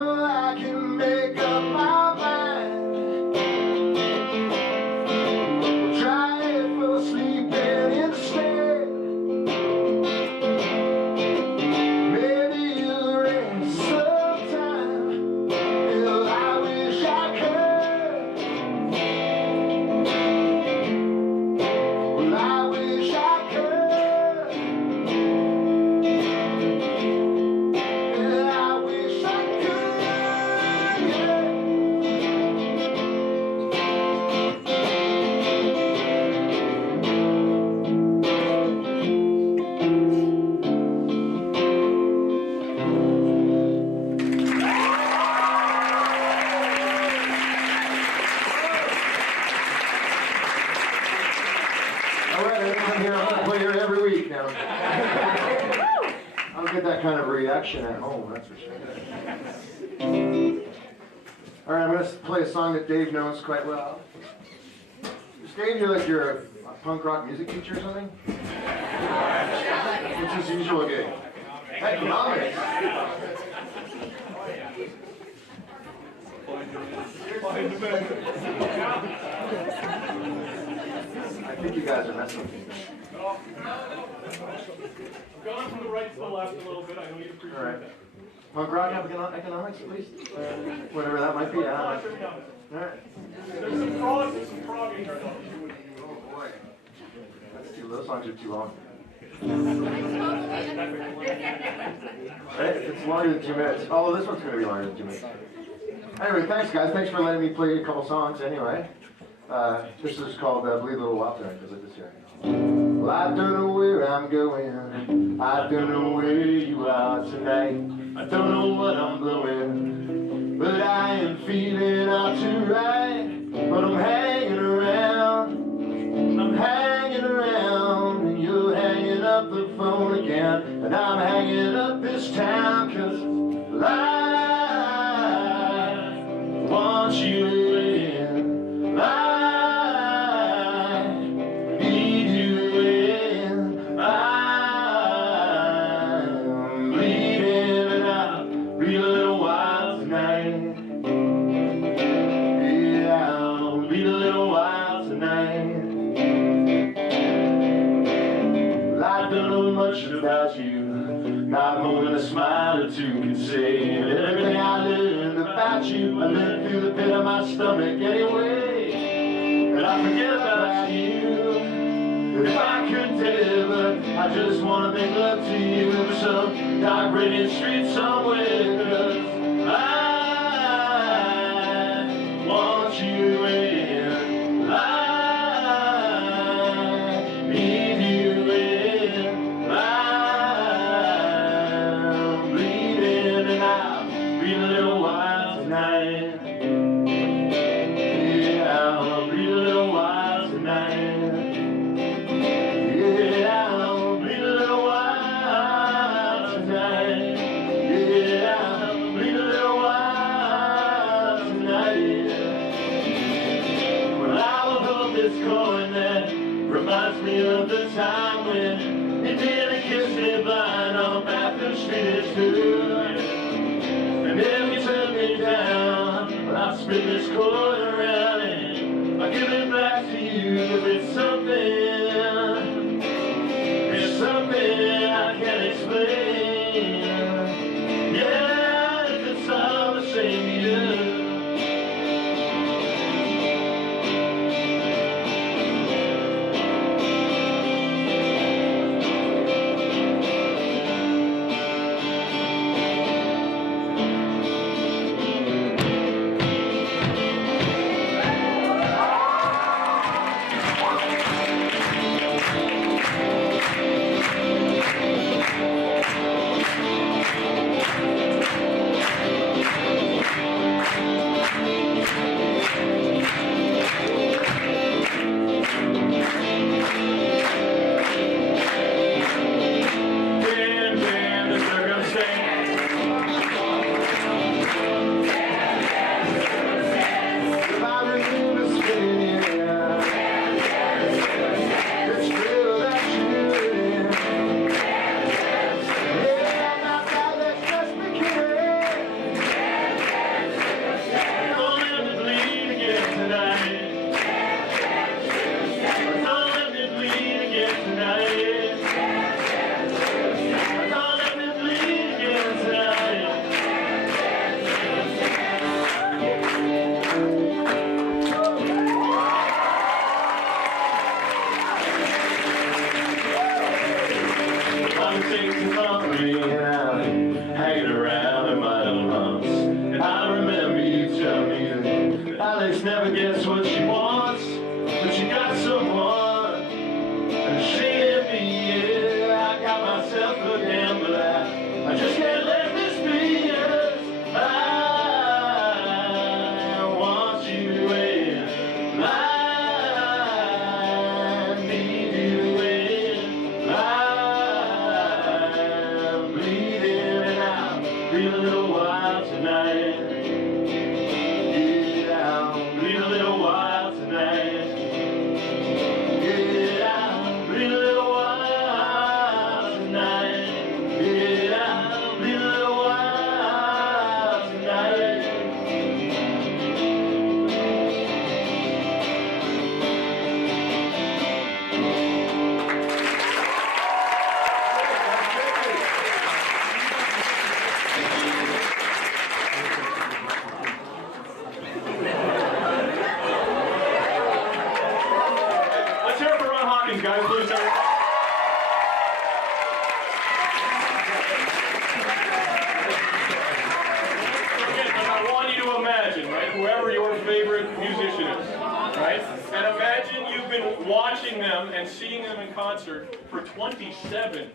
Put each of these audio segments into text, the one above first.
I can make up my mind. Try it for sleeping instead. Maybe you'll rest sometime. Hell, I wish I could. Well, I wish I could. Yeah, I wish I could. I'm here. I'm going to play here every week now. I don't get that kind of reaction at home, that's for sure. All right, I'm going to play a song that Dave knows quite well. Is Dave, you're like a punk rock music teacher or something? What's his usual gig? Economics. I think you guys are messing with me. Going from the right to the left a little bit. I know you appreciate that. Punk rock economics, at least? Whatever that might be. Yeah. All right. There's some frogs and some frogging here. Oh boy. Those songs are too long. Right? It's longer than 2 minutes. Oh, this one's going to be longer than 2 minutes. Anyway, thanks guys. Thanks for letting me play a couple songs anyway. This is called Bleed a Little Wild Tonight, because like this here. Well, I don't know where I'm going. I don't know where you are tonight. I don't know what I'm blowing, but I am feeling all too right. But I'm hanging around, and you're hanging up the phone again, and I'm hanging up this town, 'cause life wants you in. Life needs you in. I'm bleeding and I'll bleed a little while tonight. Yeah, I'll bleed a little while tonight. Well, I don't know much about you, not more than a smile or two can say. And everything I learned about you, I learned through the pit of my stomach anyway. And I forget about you. If I could deliver, I just want to make love to you, some dark radiant street somewhere. 'Cause I want you in. I need you in. I'm bleeding and I'll bleed a little while tonight. Yeah, I'll bleed a little while tonight. Yeah, I'll bleed a little while tonight. Yeah, I'll bleed a little while tonight. Well, I will hold this coin that reminds me of the time when you nearly kissed me blind on Bathurst Street. It's true. And if you turn me down, well, I'll spin this coin around and I'll give it back to you. 'Cause it's something I can't explain. Yeah, it's all the same to you. whoever your favorite musician is, right? And imagine you've been watching them and seeing them in concert for 27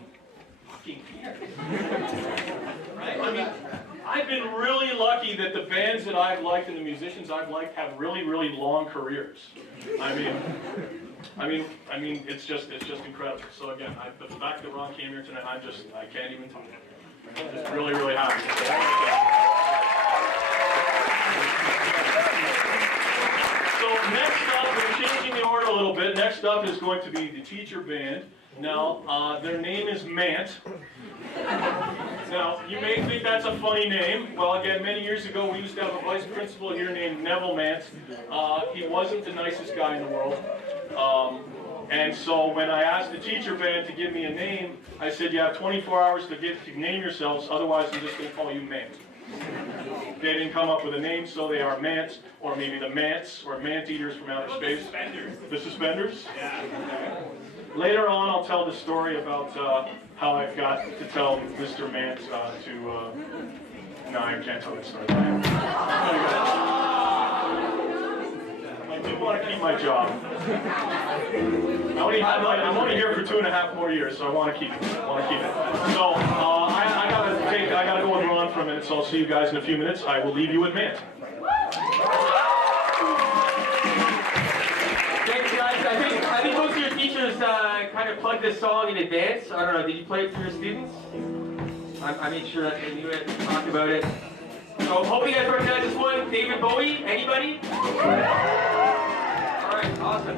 fucking years. Right? I mean, I've been really lucky that the bands that I've liked and the musicians I've liked have really, really long careers. I mean, it's just incredible. So again, the fact that Ron came here tonight, I can't even talk. I'm just really, really happy. So next up, we're changing the order a little bit. Next up is going to be the teacher band. Now, their name is Mant. Now, you may think that's a funny name. Well, again, many years ago, we used to have a vice principal here named Neville Mant. He wasn't the nicest guy in the world. And so when I asked the teacher band to give me a name, I said, you have 24 hours to name yourselves, otherwise I'm just going to call you Mant. They didn't come up with a name, so they are Mants, or maybe the Mants, or Mant-eaters from outer space. The Suspenders. The Suspenders? Yeah. Later on, I'll tell the story about how I've got to tell Mr. Mant no, I can't tell that story. I do want to keep my job. I'm only here for 2.5 more years, so I want to keep it. So I gotta go and run for a minute. So I'll see you guys in a few minutes. I will leave you with Mant. Thanks, guys. I think most of your teachers kind of plugged this song in advance. I don't know. Did you play it for your students? I made sure that they knew it, talked about it. So hope you guys recognize this one. David Bowie. Anybody? Alright, awesome.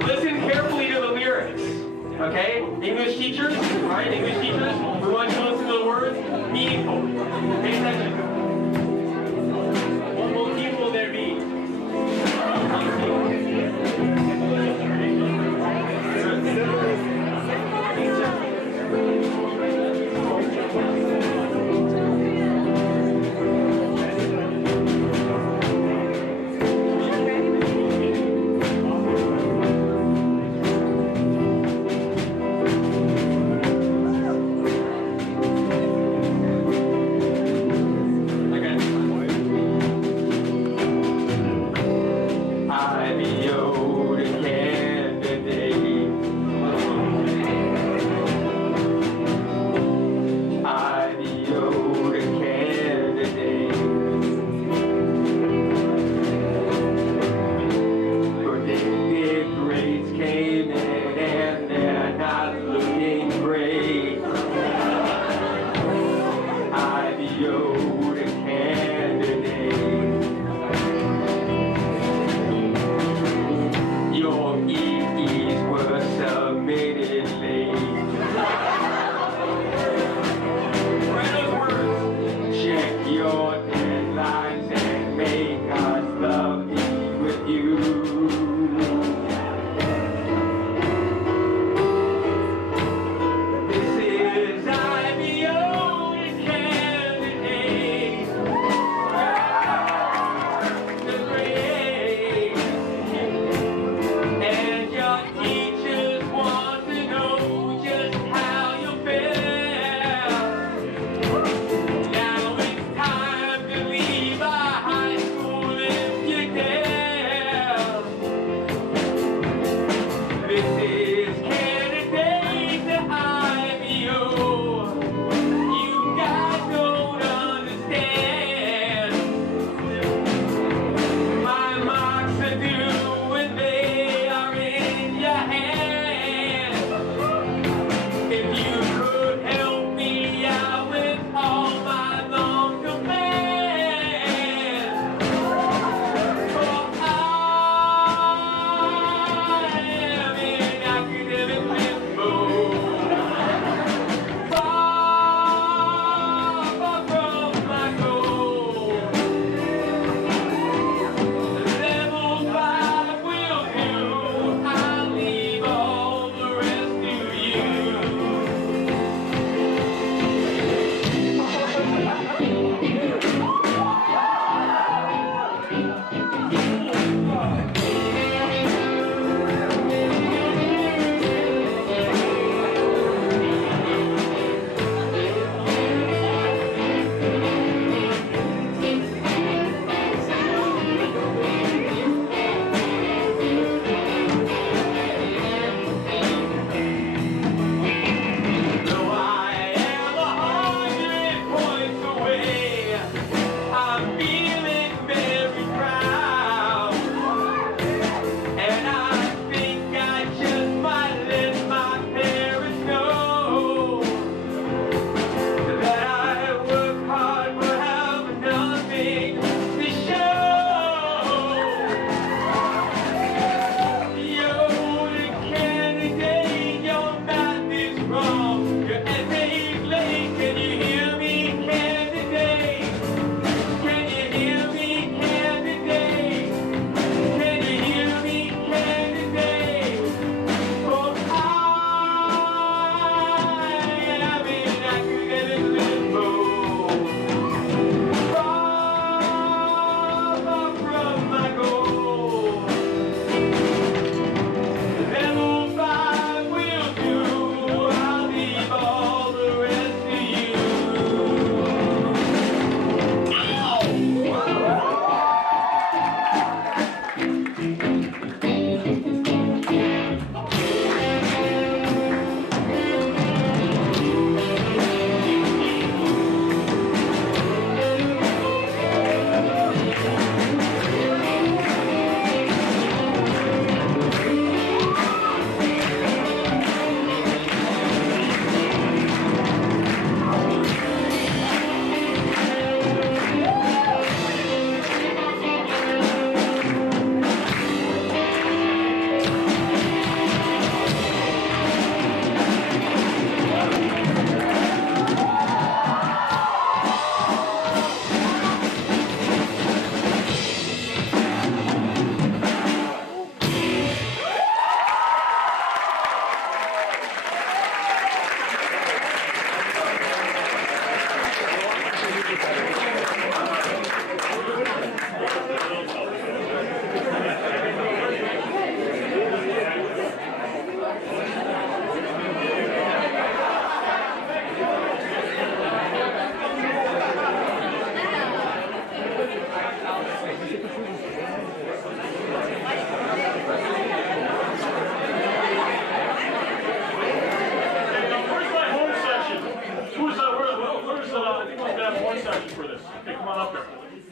Listen carefully to the lyrics. Okay? English teachers, right? English teachers, we want you to listen to the words meaningful. Pay attention. What will people there be?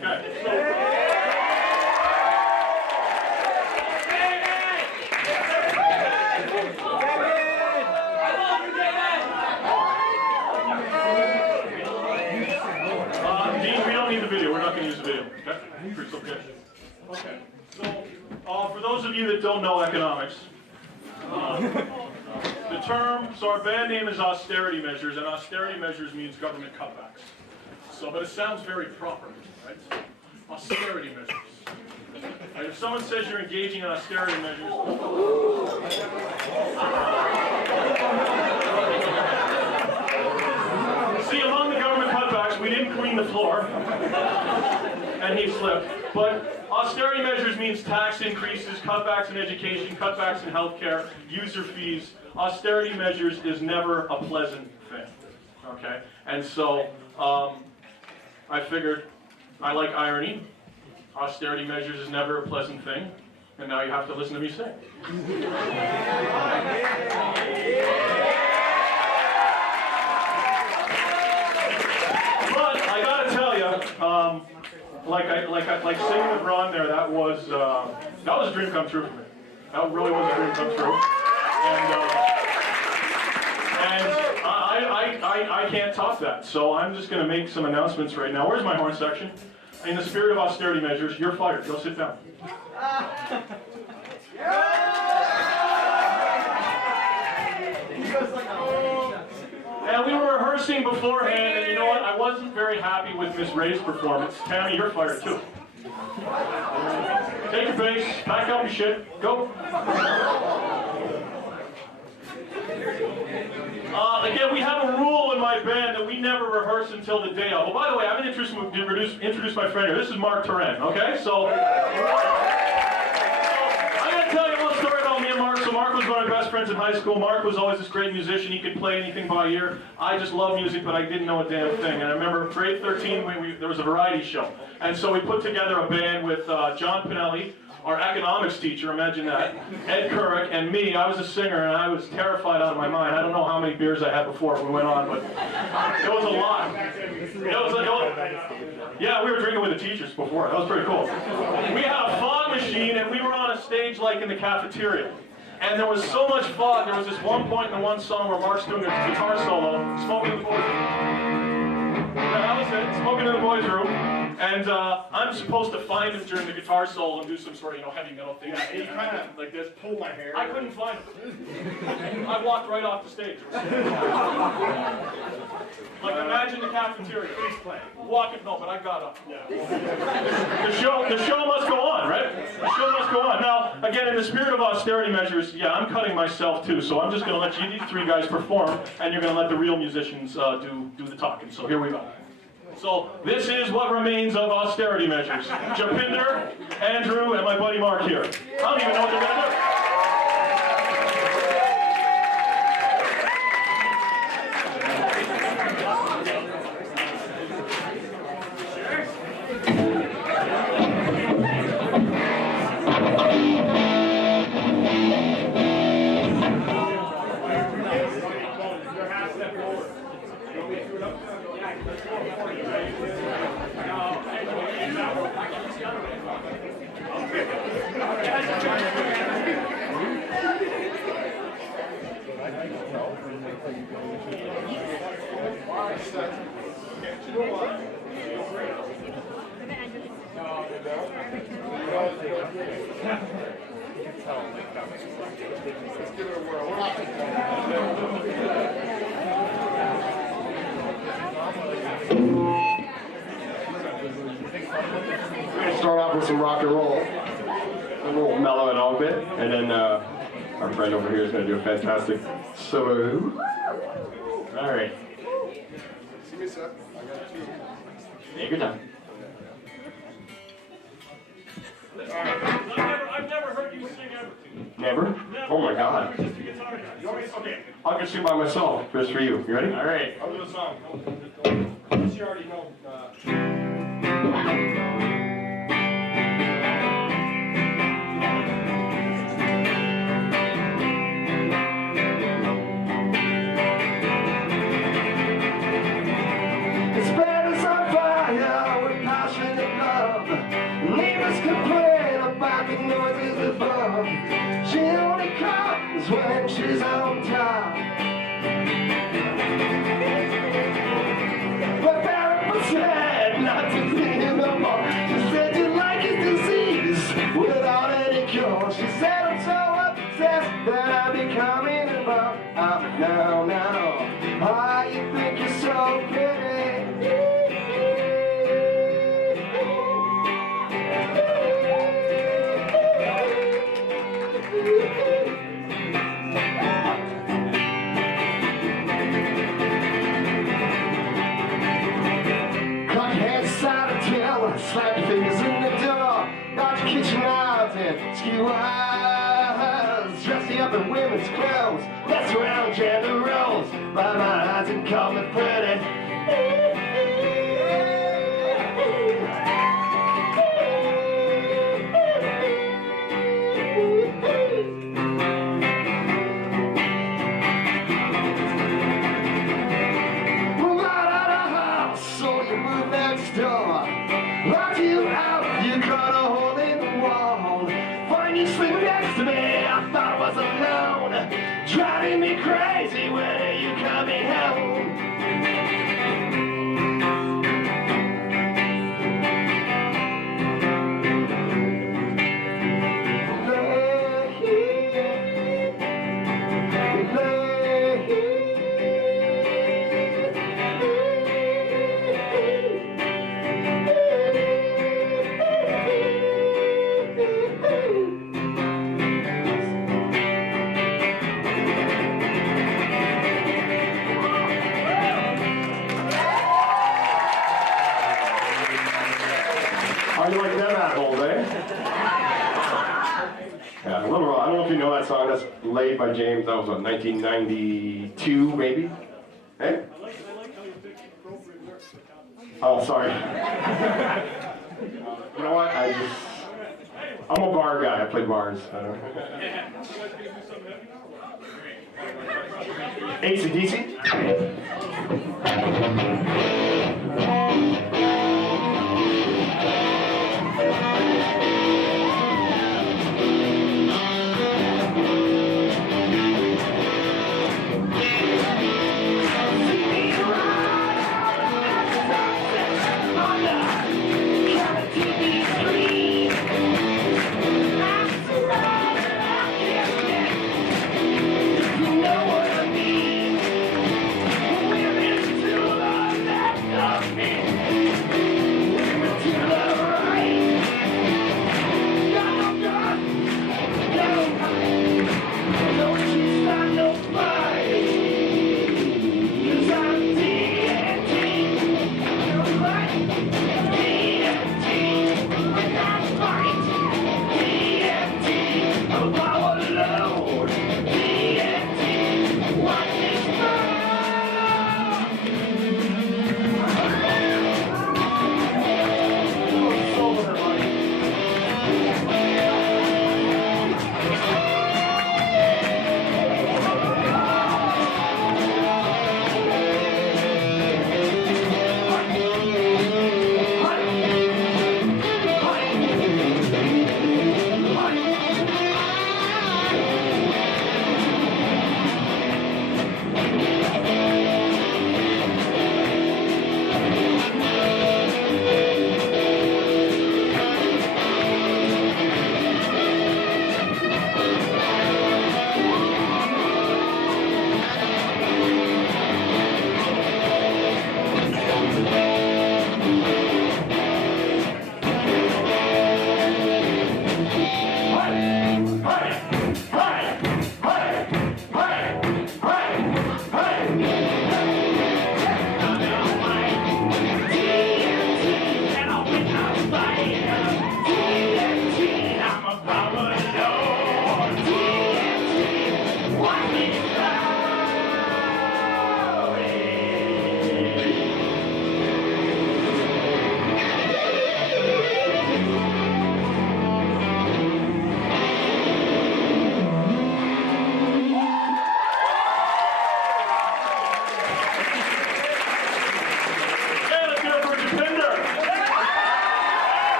Dean, we don't need the video. We're not going to use the video. Okay? It's okay. Okay. So, for those of you that don't know economics, the term, so our band name is Austerity Measures, and austerity measures means government cutbacks. So, but it sounds very proper, right? Austerity measures. And if someone says you're engaging in austerity measures, see, among the government cutbacks, we didn't clean the floor, and he slipped. But austerity measures means tax increases, cutbacks in education, cutbacks in healthcare, user fees. Austerity measures is never a pleasant thing, okay? And so I figured I like irony. Austerity measures is never a pleasant thing, and now you have to listen to me sing. But I gotta tell you, like singing with Ron there, that was a dream come true for me. That really was a dream come true. And I can't top that. So I'm just going to make some announcements right now. Where's my horn section? In the spirit of austerity measures, you're fired. Go sit down. And we were rehearsing beforehand, and you know what? I wasn't very happy with Miss Ray's performance. Tammy, you're fired too. Take your bass, pack up your shit, go. Again, we have a rule in my band that we never rehearse until the day of. Oh, by the way, I'm going to introduce my friend here. This is Mark Turan, okay? So, I'm going to tell you a little story about me and Mark. So Mark was one of my best friends in high school. Mark was always this great musician. He could play anything by ear. I just love music, but I didn't know a damn thing. And I remember grade 13, there was a variety show. And so we put together a band with John Pinelli, our economics teacher, imagine that, Ed Couric, and me. I was a singer, and I was terrified out of my mind. I don't know how many beers I had before we went on, but it was a lot. Yeah, we were drinking with the teachers before. That was pretty cool. We had a fog machine, and we were on a stage like in the cafeteria. And there was so much fog, there was this one point in the one song where Mark's doing a guitar solo, smoking in the boys' room. Yeah, that was it, smoking in the boys' room. And I'm supposed to find him during the guitar solo and do some sort of, heavy metal thing. Yeah, he kind of like this, pulled my hair. I couldn't find him. I walked right off the stage. Like, imagine the cafeteria. Please play. Walking, no, but I got up. Yeah. The show must go on, right? The show must go on. Now, again, in the spirit of austerity measures, yeah, I'm cutting myself too, so I'm just going to let you three guys perform, and you're going to let the real musicians do the talking. So here we go. So this is what remains of austerity measures. Japinder, Andrew, and my buddy Mark here. I don't even know what they're going to do. We're going to start off with some rock and roll. A little mellow and all bit, and then our friend over here is going to do a fantastic solo. All right. See me, sir. Take your time. I've never heard you sing ever. Never? Oh my God. Okay. I can sing by myself, just for you. You ready? All right. I'll do a song. Unless you already know. This bed is on fire with passion and blood. when she's on top. But Barrett said not to see him no more. She said you like his disease without any cure. She said I'm so obsessed that I'm becoming involved. Now, why you think you're so pretty? Slap your fingers in the door, dodge your kitchen knives and skewers. Dress you up in women's clothes, mess around gender roles. Buy my eyes and call me pretty. Move out of the house, so you move next door. Lock you out, you cut a hole in the wall. Find you sleeping next to me, I thought I was alone. Driving me crazy, when are you coming home? How do you like them apples, eh? Yeah, a little, I don't know if you know that song. That's laid by James. That was what, 1992, maybe? Eh? Oh, sorry. You know what? I'm a bar guy. I play bars. I don't know. AC/DC? You know what I mean? We're into love that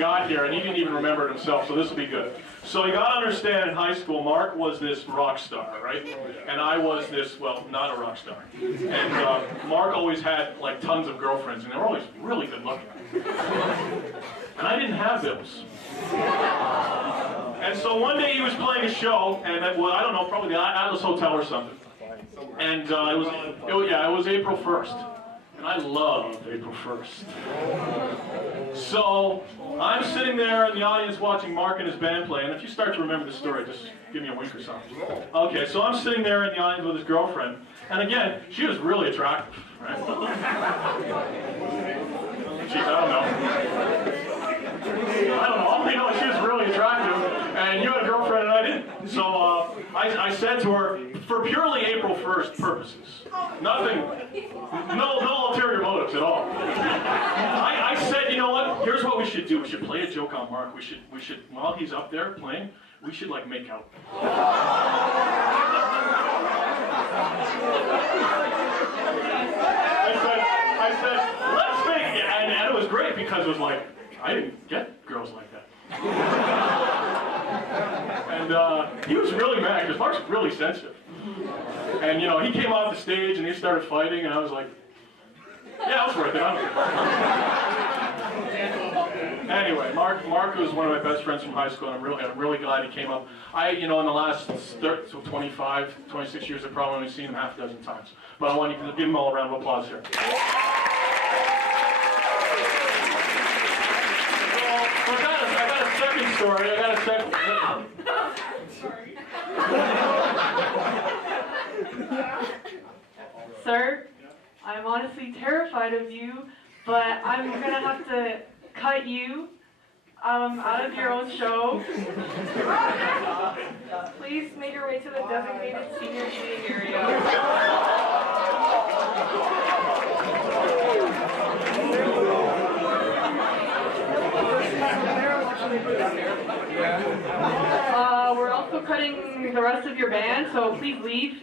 got here, and he didn't even remember it himself, so this will be good. So you got to understand, in high school, Mark was this rock star, right? And I was this, well, not a rock star. And Mark always had, like, tons of girlfriends, and they were always really good looking. And I didn't have those. And so one day he was playing a show, and well, I don't know, probably the Atlas Hotel or something. And it was April 1st. And I love April 1st. So I'm sitting there in the audience watching Mark and his band play, and if you start to remember the story, just give me a wink or something. Okay, so I'm sitting there in the audience with his girlfriend, and again, she was really attractive, right? Jeez, I don't know. All I know is she was really attractive, and you had a girlfriend and I didn't. So I said to her, for purely April 1st purposes, nothing, no ulterior motives at all. I said, you know what? Here's what we should do. We should play a joke on Mark. We should while he's up there playing, we should like make out. I said, let's make it, and it was great because it was like, I didn't get girls like that. And he was really mad because Mark's really sensitive. And you know, he came off the stage and they started fighting, and I was like, yeah, it was worth it. I don't care. Anyway, Mark was one of my best friends from high school, and I'm really glad he came up. In the last 25, 26 years, I've probably only seen him half a dozen times. But I want you to give him all a round of applause here. I got a second story. Sir, I'm honestly terrified of you, but I'm gonna have to cut you out of your own show. Please make your way to the designated senior seating area. We're also cutting the rest of your band, so please leave.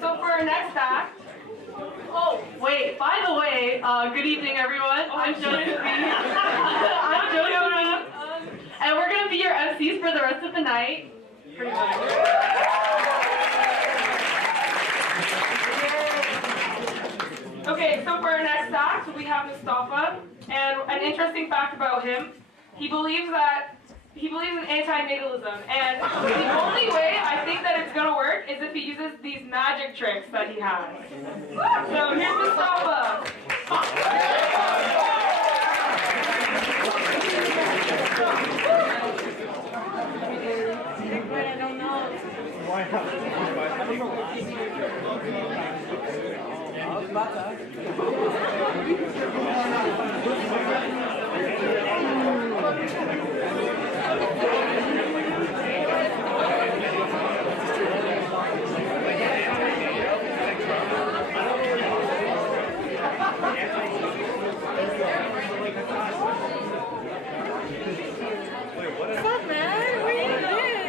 So for our next act, oh wait, by the way, good evening everyone. I'm Josie. I'm Josie. And we're gonna be your MCs for the rest of the night. Pretty much. Okay, so for our next act, we have Mustafa, and an interesting fact about him, he believes in anti-natalism, and the only way I think that it's gonna work is if he uses these magic tricks that he has. So here's Mustafa. I don't know. What's up, man? What are you doing?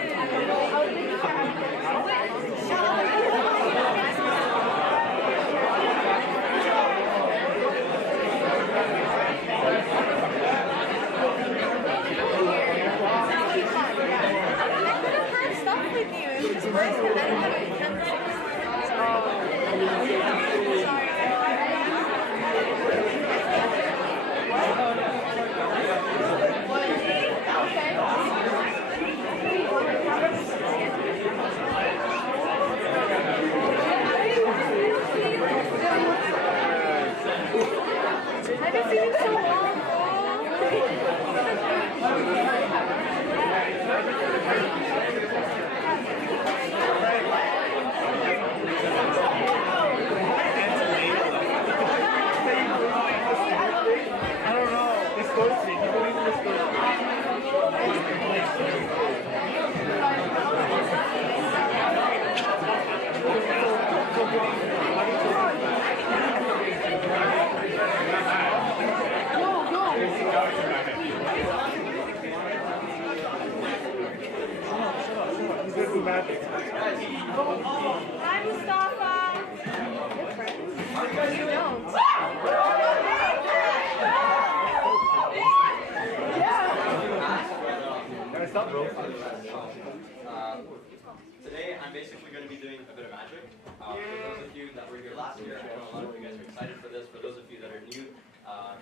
doing a bit of magic. For those of you that were here last year, I know a lot of you guys are excited for this. For those of you that are new,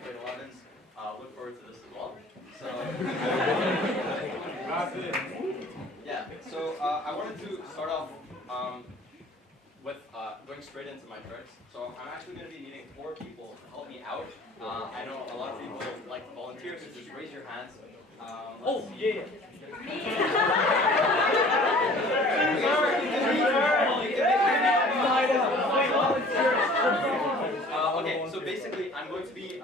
grade 11s, look forward to this as well. So, yeah, so I wanted to start off with going straight into my tricks. So I'm actually going to be needing 4 people to help me out. I know a lot of people like to volunteer, so just raise your hands. Yeah. Okay, so basically I'm going to be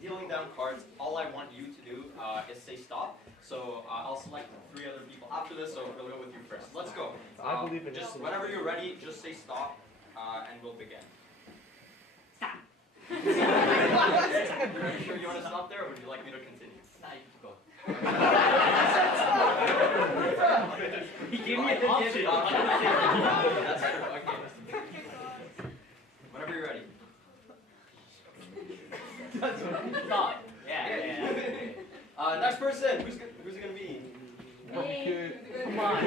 dealing down cards. All I want you to do is say stop. So I'll select 3 other people after this, so we'll go with you first. Let's go. I believe in just whenever you're ready, just say stop, and we'll begin. Stop. Are you sure you want to stop there, or would you like me to continue? Nah, you can go. He gave me an option. That's true. Okay. Whenever you're ready. Stop. Yeah. Next person. Who's it gonna be? Come on.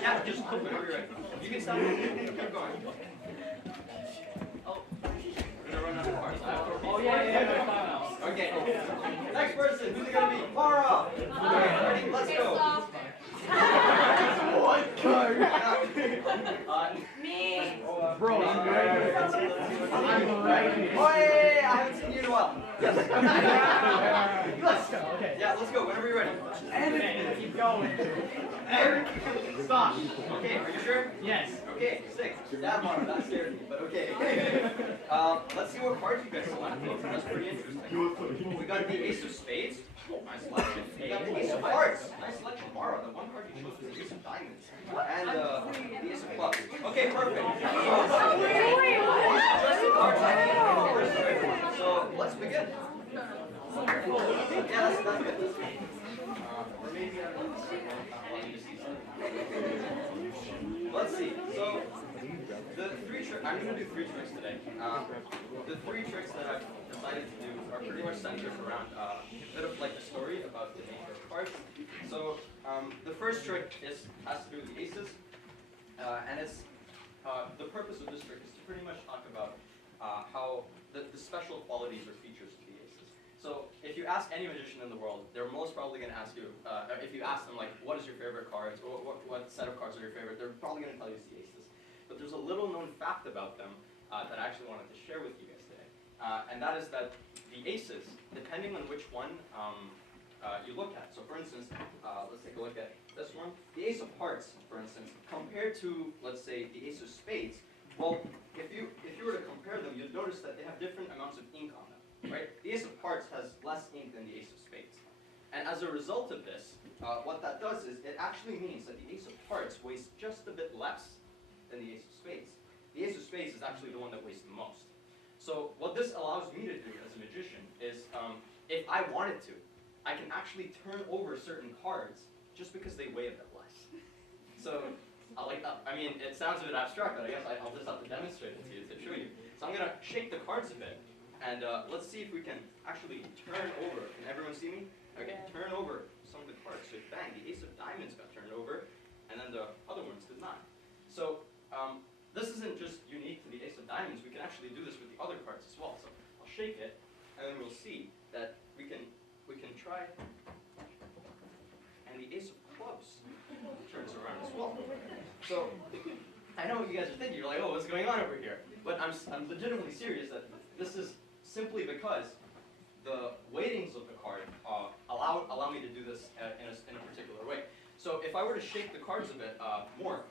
Yeah, just whenever you're ready. You can stop. Keep going. Oh, we're gonna run out of cards. Oh yeah. Okay. Next person. Who's it gonna be? Mara. Okay, ready? Let's go. What card? Me. Bro, I'm right. Oh, hey, I haven't seen you in a while. Yes. Let's go. Okay. Yeah, let's go. Whenever you're ready. And keep going. Eric, stop. Okay, are you sure? Yes. Okay, 6. That one, that scared me, but okay. Let's see what cards you guys selected. That's pretty interesting. We got the Ace of Spades. Oh, nice selection. We got the Ace of Hearts. Nice selection, Mara. The one card you chose was the Ace of Diamonds. And the Ace of Clubs. Okay, perfect. Just the cards I need for the first trick. So let's begin. Yeah, that's good. Or maybe I don't want you to see something. Let's see. So the 3 tricks, I'm going to do 3 tricks today. The 3 tricks that I've decided to do are pretty much centered around a bit of like the story about the nature of cards. So the first trick has to do with the aces, and it's the purpose of this trick is to pretty much talk about how the special qualities or features of the aces. So if you ask any magician in the world, they're most probably going to ask you, if you ask them like, what is your favorite cards, or what set of cards are your favorite, they're probably going to tell you it's the aces. But there's a little known fact about them that I actually wanted to share with you guys today. And that is that the aces, depending on which one you look at. So for instance, let's take a look at this one. The Ace of Hearts, for instance, compared to, let's say, the Ace of Spades, well, if you were to compare them, you'd notice that they have different amounts of ink on them, right? The Ace of Hearts has less ink than the Ace of Spades. And as a result of this, what that does is it actually means that the Ace of Hearts weighs just a bit less than the Ace of Spades. The Ace of Spades is actually the one that weighs the most. So what this allows me to do as a magician is, if I wanted to, I can actually turn over certain cards just because they weigh a bit less. So, I mean, it sounds a bit abstract, but I guess I'll just have to demonstrate it to you to show you. So I'm going to shake the cards a bit, and let's see if we can actually turn over. Can everyone see me? Okay, turn over some of the cards. So bang, the Ace of Diamonds got turned over, and then the other ones did not. So this isn't just unique to the Ace of Diamonds. We can actually do this with the other cards as well. So I'll shake it, and then we'll see that we can try. And the Ace of Clubs turns around as well. So I know what you guys are thinking. You're like, oh, what's going on over here? But I'm legitimately serious that this is simply because the weightings of the card allow me to do this in a particular way. So if I were to shake the cards a bit more,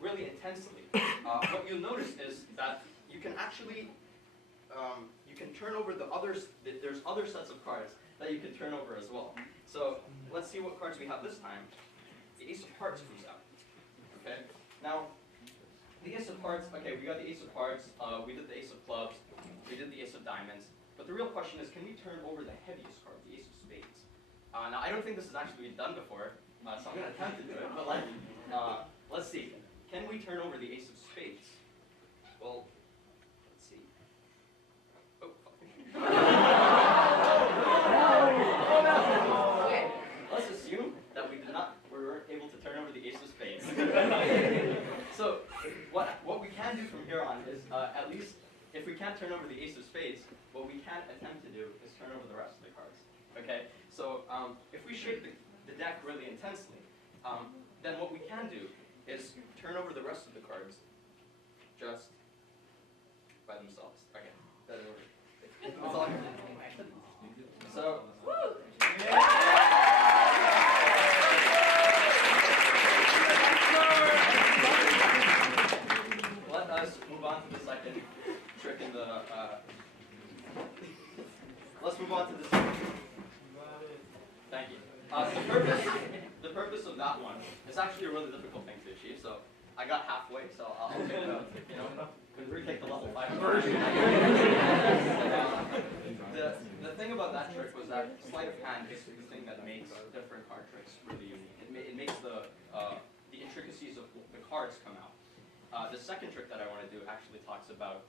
really intensely, what you'll notice is that you can actually you can turn over the others. There's other sets of cards that you can turn over as well. So let's see what cards we have this time. The Ace of Hearts comes out. Okay. Now, the Ace of Hearts. Okay, we got the Ace of Hearts. We did the Ace of Clubs. We did the Ace of Diamonds. But the real question is, can we turn over the heaviest card, the Ace of Spades? Now, I don't think this has actually been done before, so I'm going to attempt to do it. But let's see. Can we turn over the Ace of Spades? Well, let's see. Oh, let's assume that we weren't able to turn over the Ace of Spades. So what we can do from here on is, at least if we can't turn over the ace of spades, what we can attempt to do is turn over the rest of the cards. Okay? So if we shake the deck really intensely, then what we can do is turn over the rest of the cards just by themselves. Okay. That's all I can do. So, let us move on to the second trick in the, let's move on to the second trick. Thank you. The purpose of that one is actually a really difficult thing to achieve, so I got halfway, so I'll take the, could retake the level 5 version. The thing about that trick was that sleight of hand is the thing that makes different card tricks really unique. It makes the intricacies of the cards come out. The second trick that I want to do actually talks about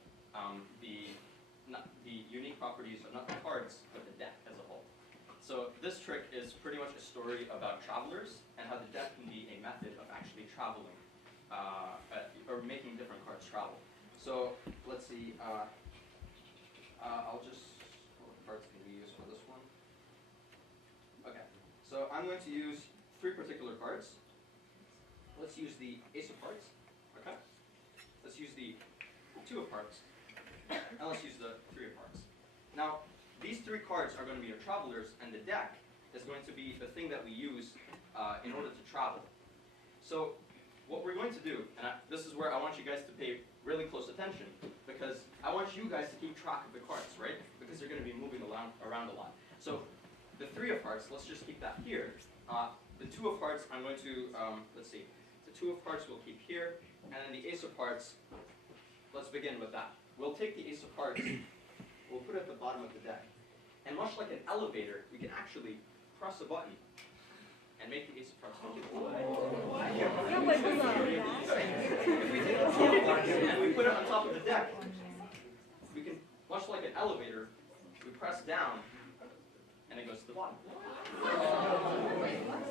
the unique properties of not the cards, but the deck as a whole. So this trick is pretty much a story about travelers and how the deck can be a method of actually traveling, or making different cards travel. So let's see, I'll just, what cards can we use for this one? Okay, so I'm going to use 3 particular cards. Let's use the Ace of Hearts, okay? Let's use the 2 of Hearts, and let's use the 3 of Hearts. Now, these 3 cards are going to be our travelers, and the deck is going to be the thing that we use in order to travel. So what we're going to do, and this is where I want you guys to pay really close attention, because I want you guys to keep track of the cards, right? Because they're going to be moving around a lot. So the 3 of Hearts, let's just keep that here. The 2 of Hearts, I'm going to, let's see, the 2 of Hearts we'll keep here, and then the Ace of Hearts, let's begin with that. We'll take the Ace of Hearts, we'll put it at the bottom of the deck. And much like an elevator, we can actually press a button and make the Ace of Hearts move. If we take the 2 of Hearts and we put it on top of the deck, we can, much like an elevator, we press down and it goes to the bottom.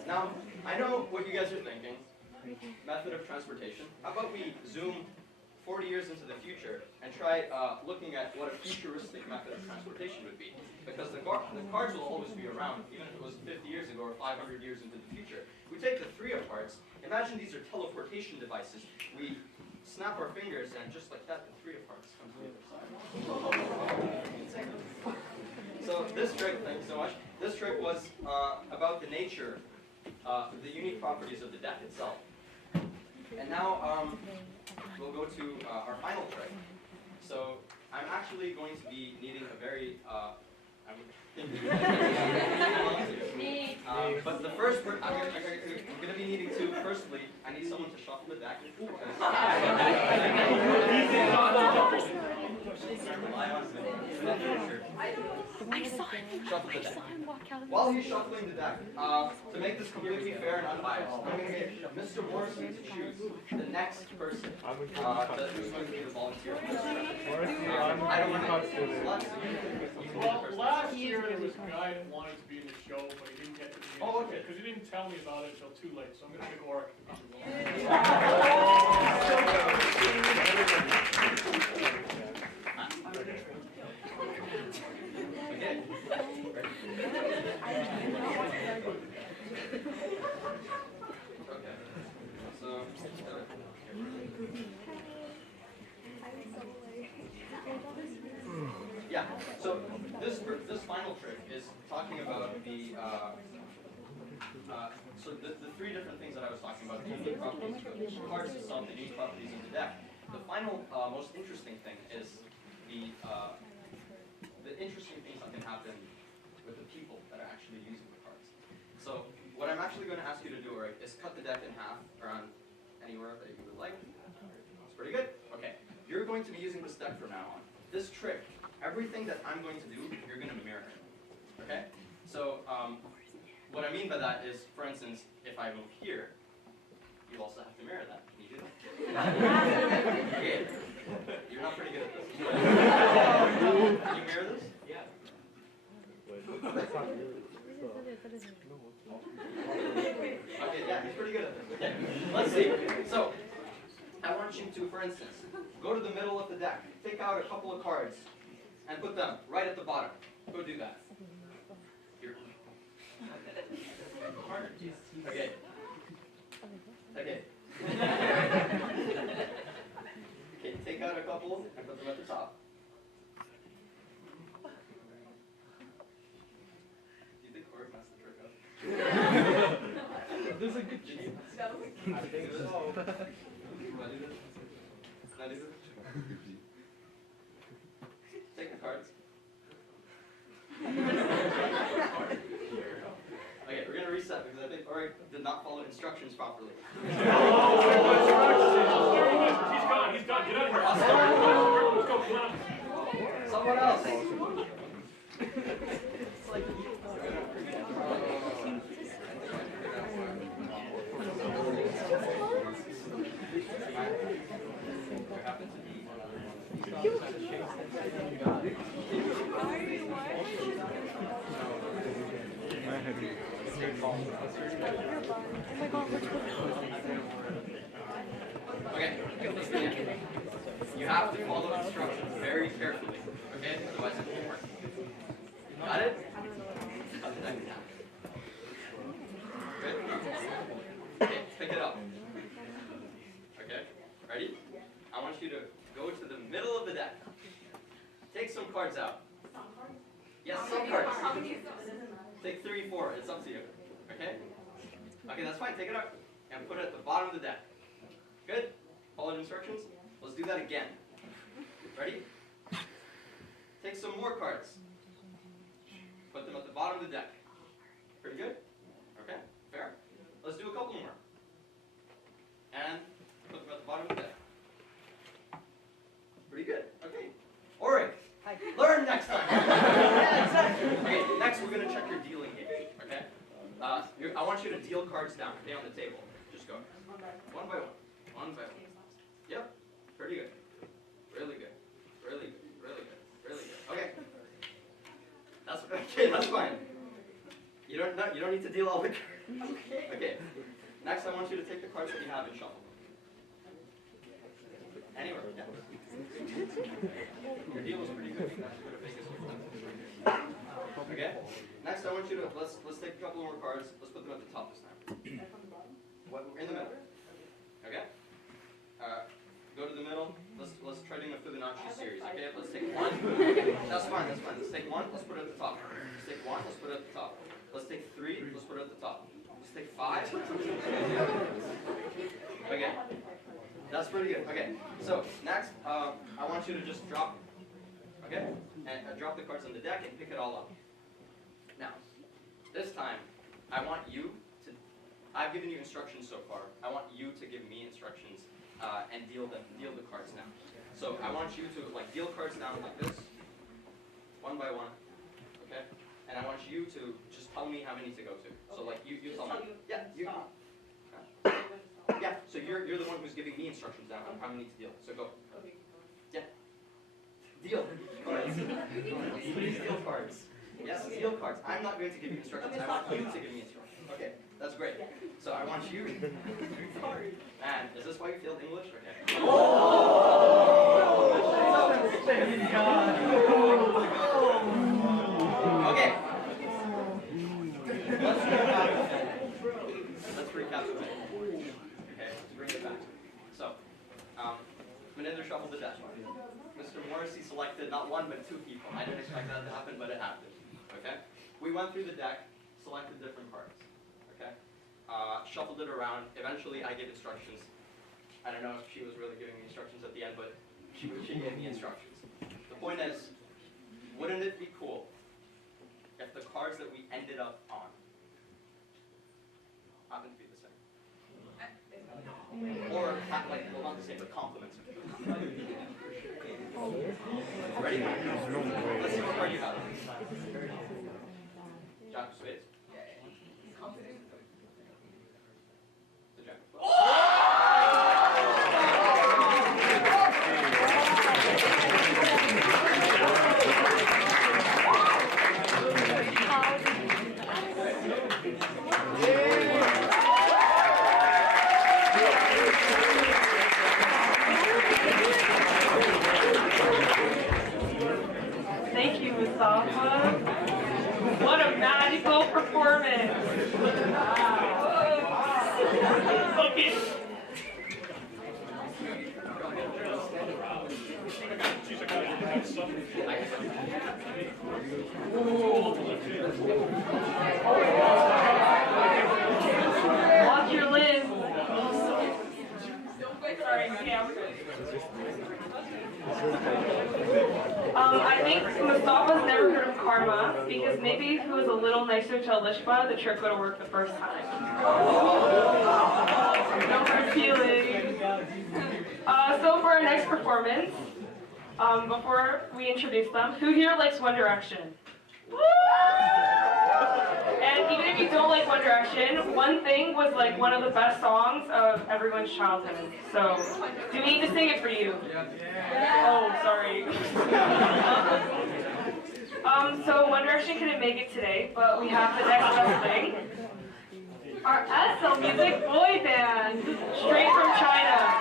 Now, I know what you guys are thinking. Method of transportation. How about we zoom 40 years into the future and try looking at what a futuristic method of transportation would be. Because the cards will always be around, even if it was 50 years ago or 500 years into the future. We take the 3 of Hearts. Imagine these are teleportation devices. We snap our fingers and just like that, the 3 of Hearts comes to the other side. So this trick, thank you so much. This trick was about the nature, the unique properties of the deck itself. And now we'll go to our final trick. So I'm actually going to be needing a very, but the first, I'm going to be needing to, firstly, I need someone to shuffle the deck. I saw him walk out. While he's shuffling the deck, to make this completely fair and unbiased, I'm going to get Mr. Morrison to choose the next person who's going to be the volunteer for this trick. I don't want to. Well, last year there was a guy that wanted to be in the show, but he didn't get to be in Oh, it okay. because he didn't tell me about it until too late. So I'm going to pick Oric. Okay. Okay. So. Yeah. So this final trick is talking about the so the 3 different things that I was talking about, the unique properties of the cards itself, the unique properties of the deck. The final most interesting thing is the interesting things that can happen with the people that are actually using the cards. So what I'm actually going to ask you to do, right, is cut the deck in half around anywhere that you would like. That's pretty good. Okay. You're going to be using this deck from now on. This trick, everything that I'm going to do, you're going to mirror. Okay? So what I mean by that is, for instance, if I move here, you also have to mirror that. Can you do that? Okay. You're not pretty good at this. Can you mirror this? Yeah. Okay, yeah, he's pretty good at this. Okay. Let's see. So, I want you to, for instance, go to the middle of the deck, take out a couple of cards, and put them right at the bottom. Go do that. Here. Okay. Okay. Okay, take out a couple and put them at the top. Do you think Corey messed the trick up? There's a good chance. I think so. Can I do this? Can I do this? Take the cards. Okay, we're gonna reset because I think Ori did not follow instructions properly. He's gone. He's gone. Get out of here. Let's go. Come on. Someone else. Okay, you have to follow instructions very carefully, okay? Otherwise it won't work. Got it? Cut the deck in half. Good? Okay, pick it up. Okay, ready? I want you to go to the middle of the deck. Take some cards out. Yes, some cards. Take 3, 4, it's up to you. Okay? Okay, that's fine, take it out and put it at the bottom of the deck. Good? Follow the instructions? Let's do that again. Ready? Take some more cards. Put them at the bottom of the deck. Pretty good? Okay, fair. Let's do a couple more. And put them at the bottom of the deck. Pretty good. Okay. Ori, learn next time. Yeah, exactly. Okay, next we're going to check your dealing game. Okay? I want you to deal cards down, okay, on the table. Just go. One by one. One by one. Yep. Pretty good. Really good. Really good. Really good. Really good. Okay. That's okay, that's fine. You don't need to deal all the cards. Okay. Next I want you to take the cards that you have and shuffle them. Anywhere. Yeah. Your deal was pretty good. Okay. Next, I want you to let's take a couple more cards. Let's put them at the top this time. In the middle. Okay. Go to the middle. Let's try doing a Fibonacci series. Okay. Let's take one. That's fine. That's fine. Let's take one. Let's put it at the top. Let's take one. Let's put it at the top. Let's take 3. Let's put it at the top. Let's take 5. Okay. That's pretty good. Okay. So next, I want you to just drop. Okay. And drop the cards on the deck and pick it all up. Now, this time, I want you to, I've given you instructions so far. I want you to give me instructions and deal the cards down. So I want you to deal cards down like this, one by one, okay? And I want you to just tell me how many to go to. So you tell me. Yeah, you. Yeah. So you're the one who's giving me instructions down on how many to deal. So go. Yeah. Deal cards. Please deal cards. Yes, deal cards. I'm not going to give you instructions. I want you to give me instructions. Okay, that's great. So I want you. Man, is this why you failed English? Okay. Okay. Let's recapitulate. Okay, let's bring it back. So, Manindra shuffled the deck. Mr. Morrissey selected not one but 2 people. I didn't expect that to happen, but it happened. Okay? We went through the deck, selected different cards. Okay? Shuffled it around. Eventually, I gave instructions. I don't know if she was really giving me instructions at the end, but she gave me instructions. The point is, wouldn't it be cool if the cards that we ended up on happened to be the same? Or, well, not the same, but complements. Ready? Let's see what card you have. Jack of spades. The jack. Thank you, Mustafa. What a magical performance. Okay. Watch your limbs. Sorry, yeah. I think Mustafa's never heard of karma because maybe if he was a little nicer to Alishba, the trick would have worked the first time. No hard feelings. So for our next performance, before we introduce them, who here likes One Direction? Woo! And even if you don't like One Direction, One Thing was like one of the best songs of everyone's childhood. So, do we need to sing it for you? Oh, sorry. So One Direction couldn't make it today, but we have the next best thing. Our SL Music boy band, straight from China.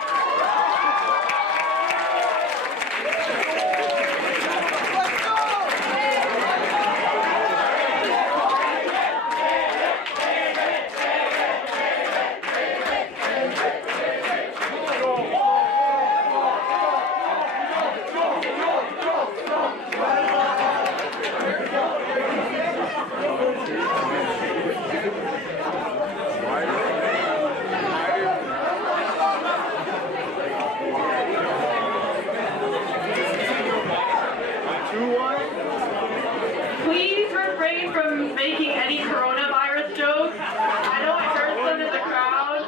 Please refrain from making any coronavirus jokes. I know I heard some in the crowd.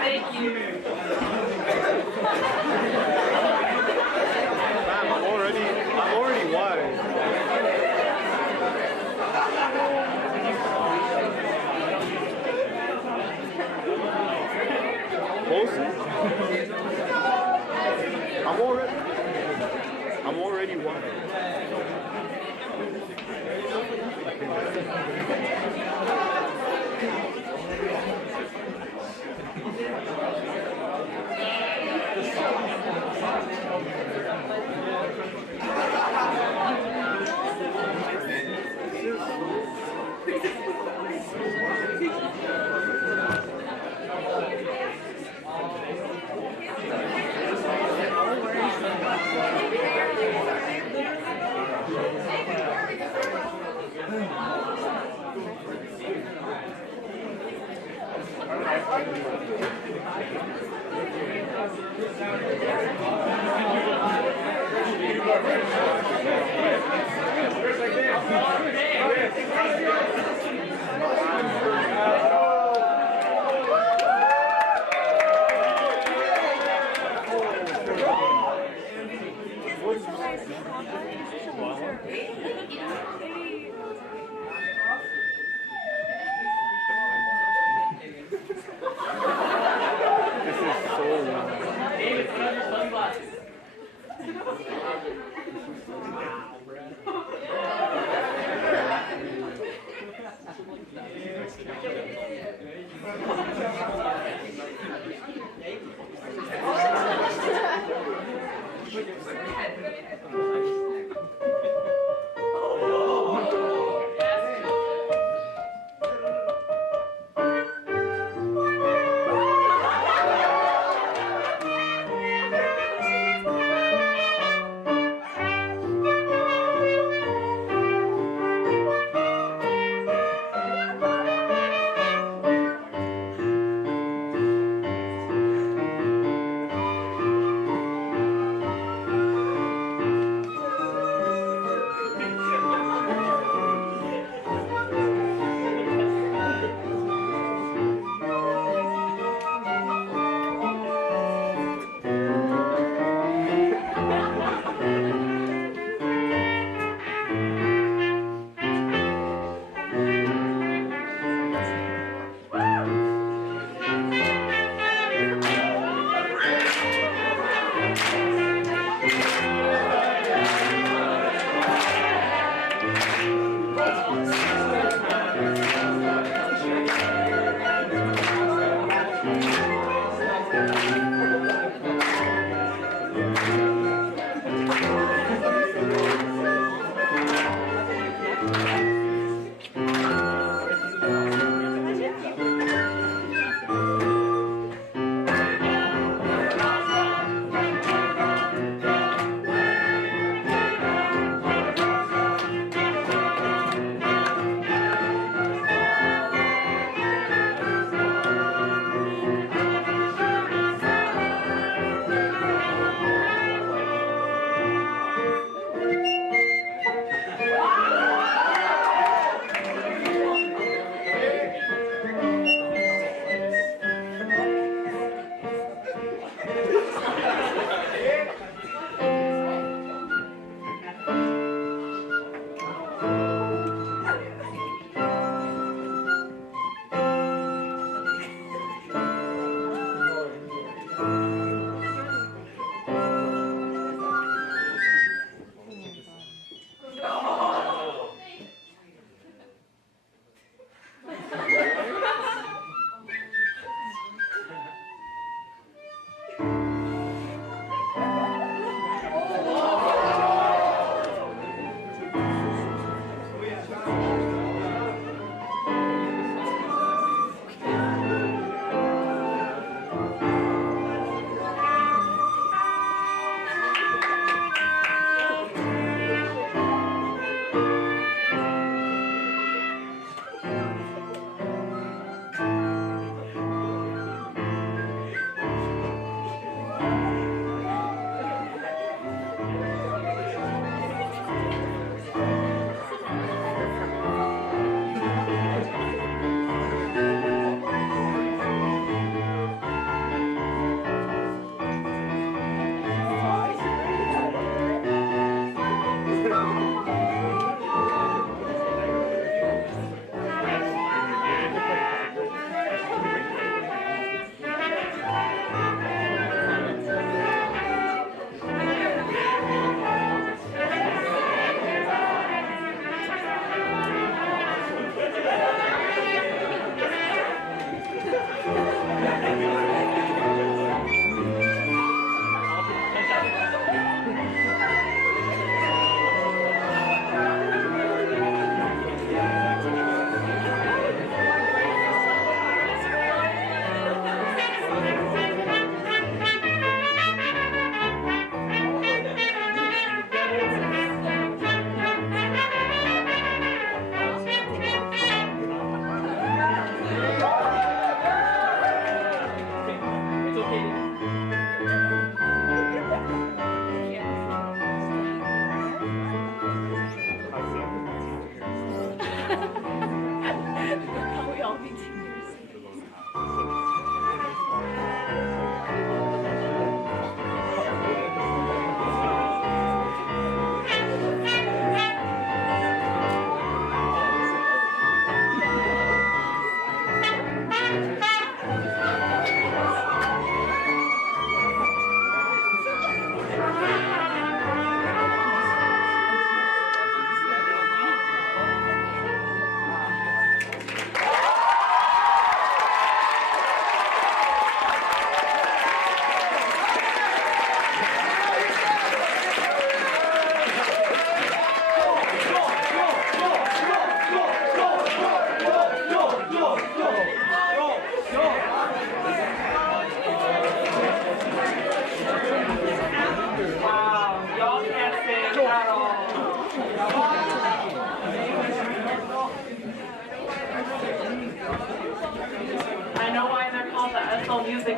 Thank you. I'm already wise. I'm already wise. This is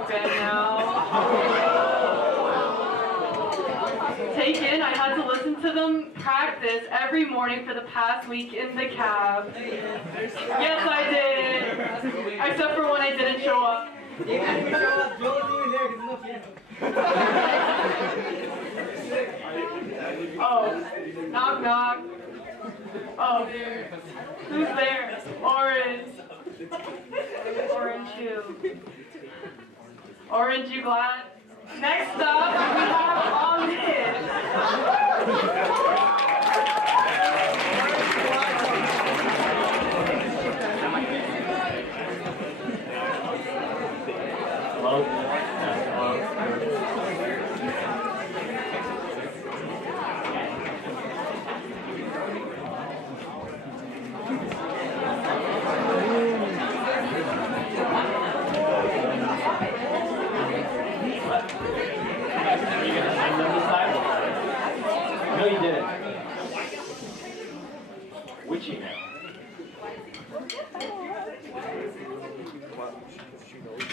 rock band now. Taken, I had to listen to them practice every morning for the past week in the cab. Yes, I did. Except for when I didn't show up. Oh, knock knock. Oh, who's there? Orange. Orange who? Orange, you glad? Next up, we have Amit. Hello? No, you didn't. Which email?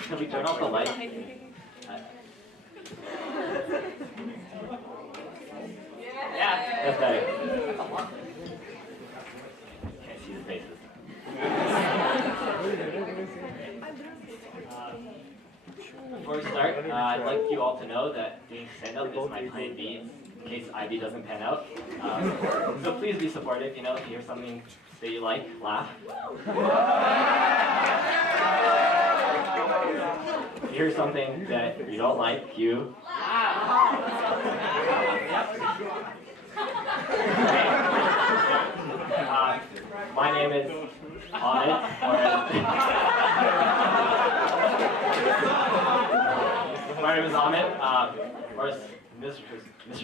Can we turn off the light? Yeah, that's better. Can't see the faces. Before we start, I'd like you all to know that doing stand-up is my plan B in case IB doesn't pan out. So please be supportive, you know, if you hear something that you like, laugh. If you hear something that you don't like, you my name is Ahmed, my name is Ahmed, or as Mr.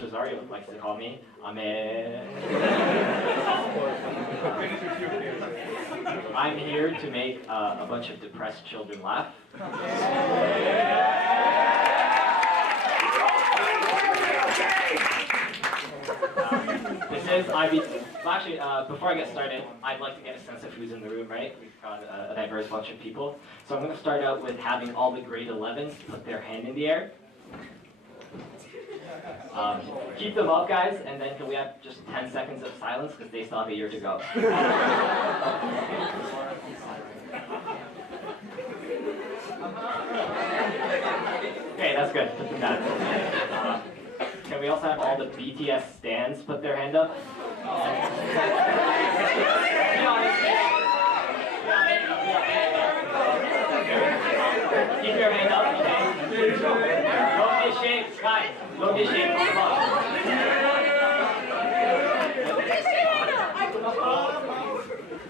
Rosario likes to call me, Ahmed. I'm here to make a bunch of depressed children laugh. This is IB. Well, actually, before I get started, I'd like to get a sense of who's in the room, right? We've got a diverse bunch of people. So I'm going to start out with having all the grade 11s put their hand in the air. Keep them up, guys, and then can we have just 10 seconds of silence because they still have a year to go. Okay, that's good. Put them down. Can we also have all the BTS stands put their hand up? Keep your hand up, okay? Don't be ashamed, guys. Don't be ashamed. Come on.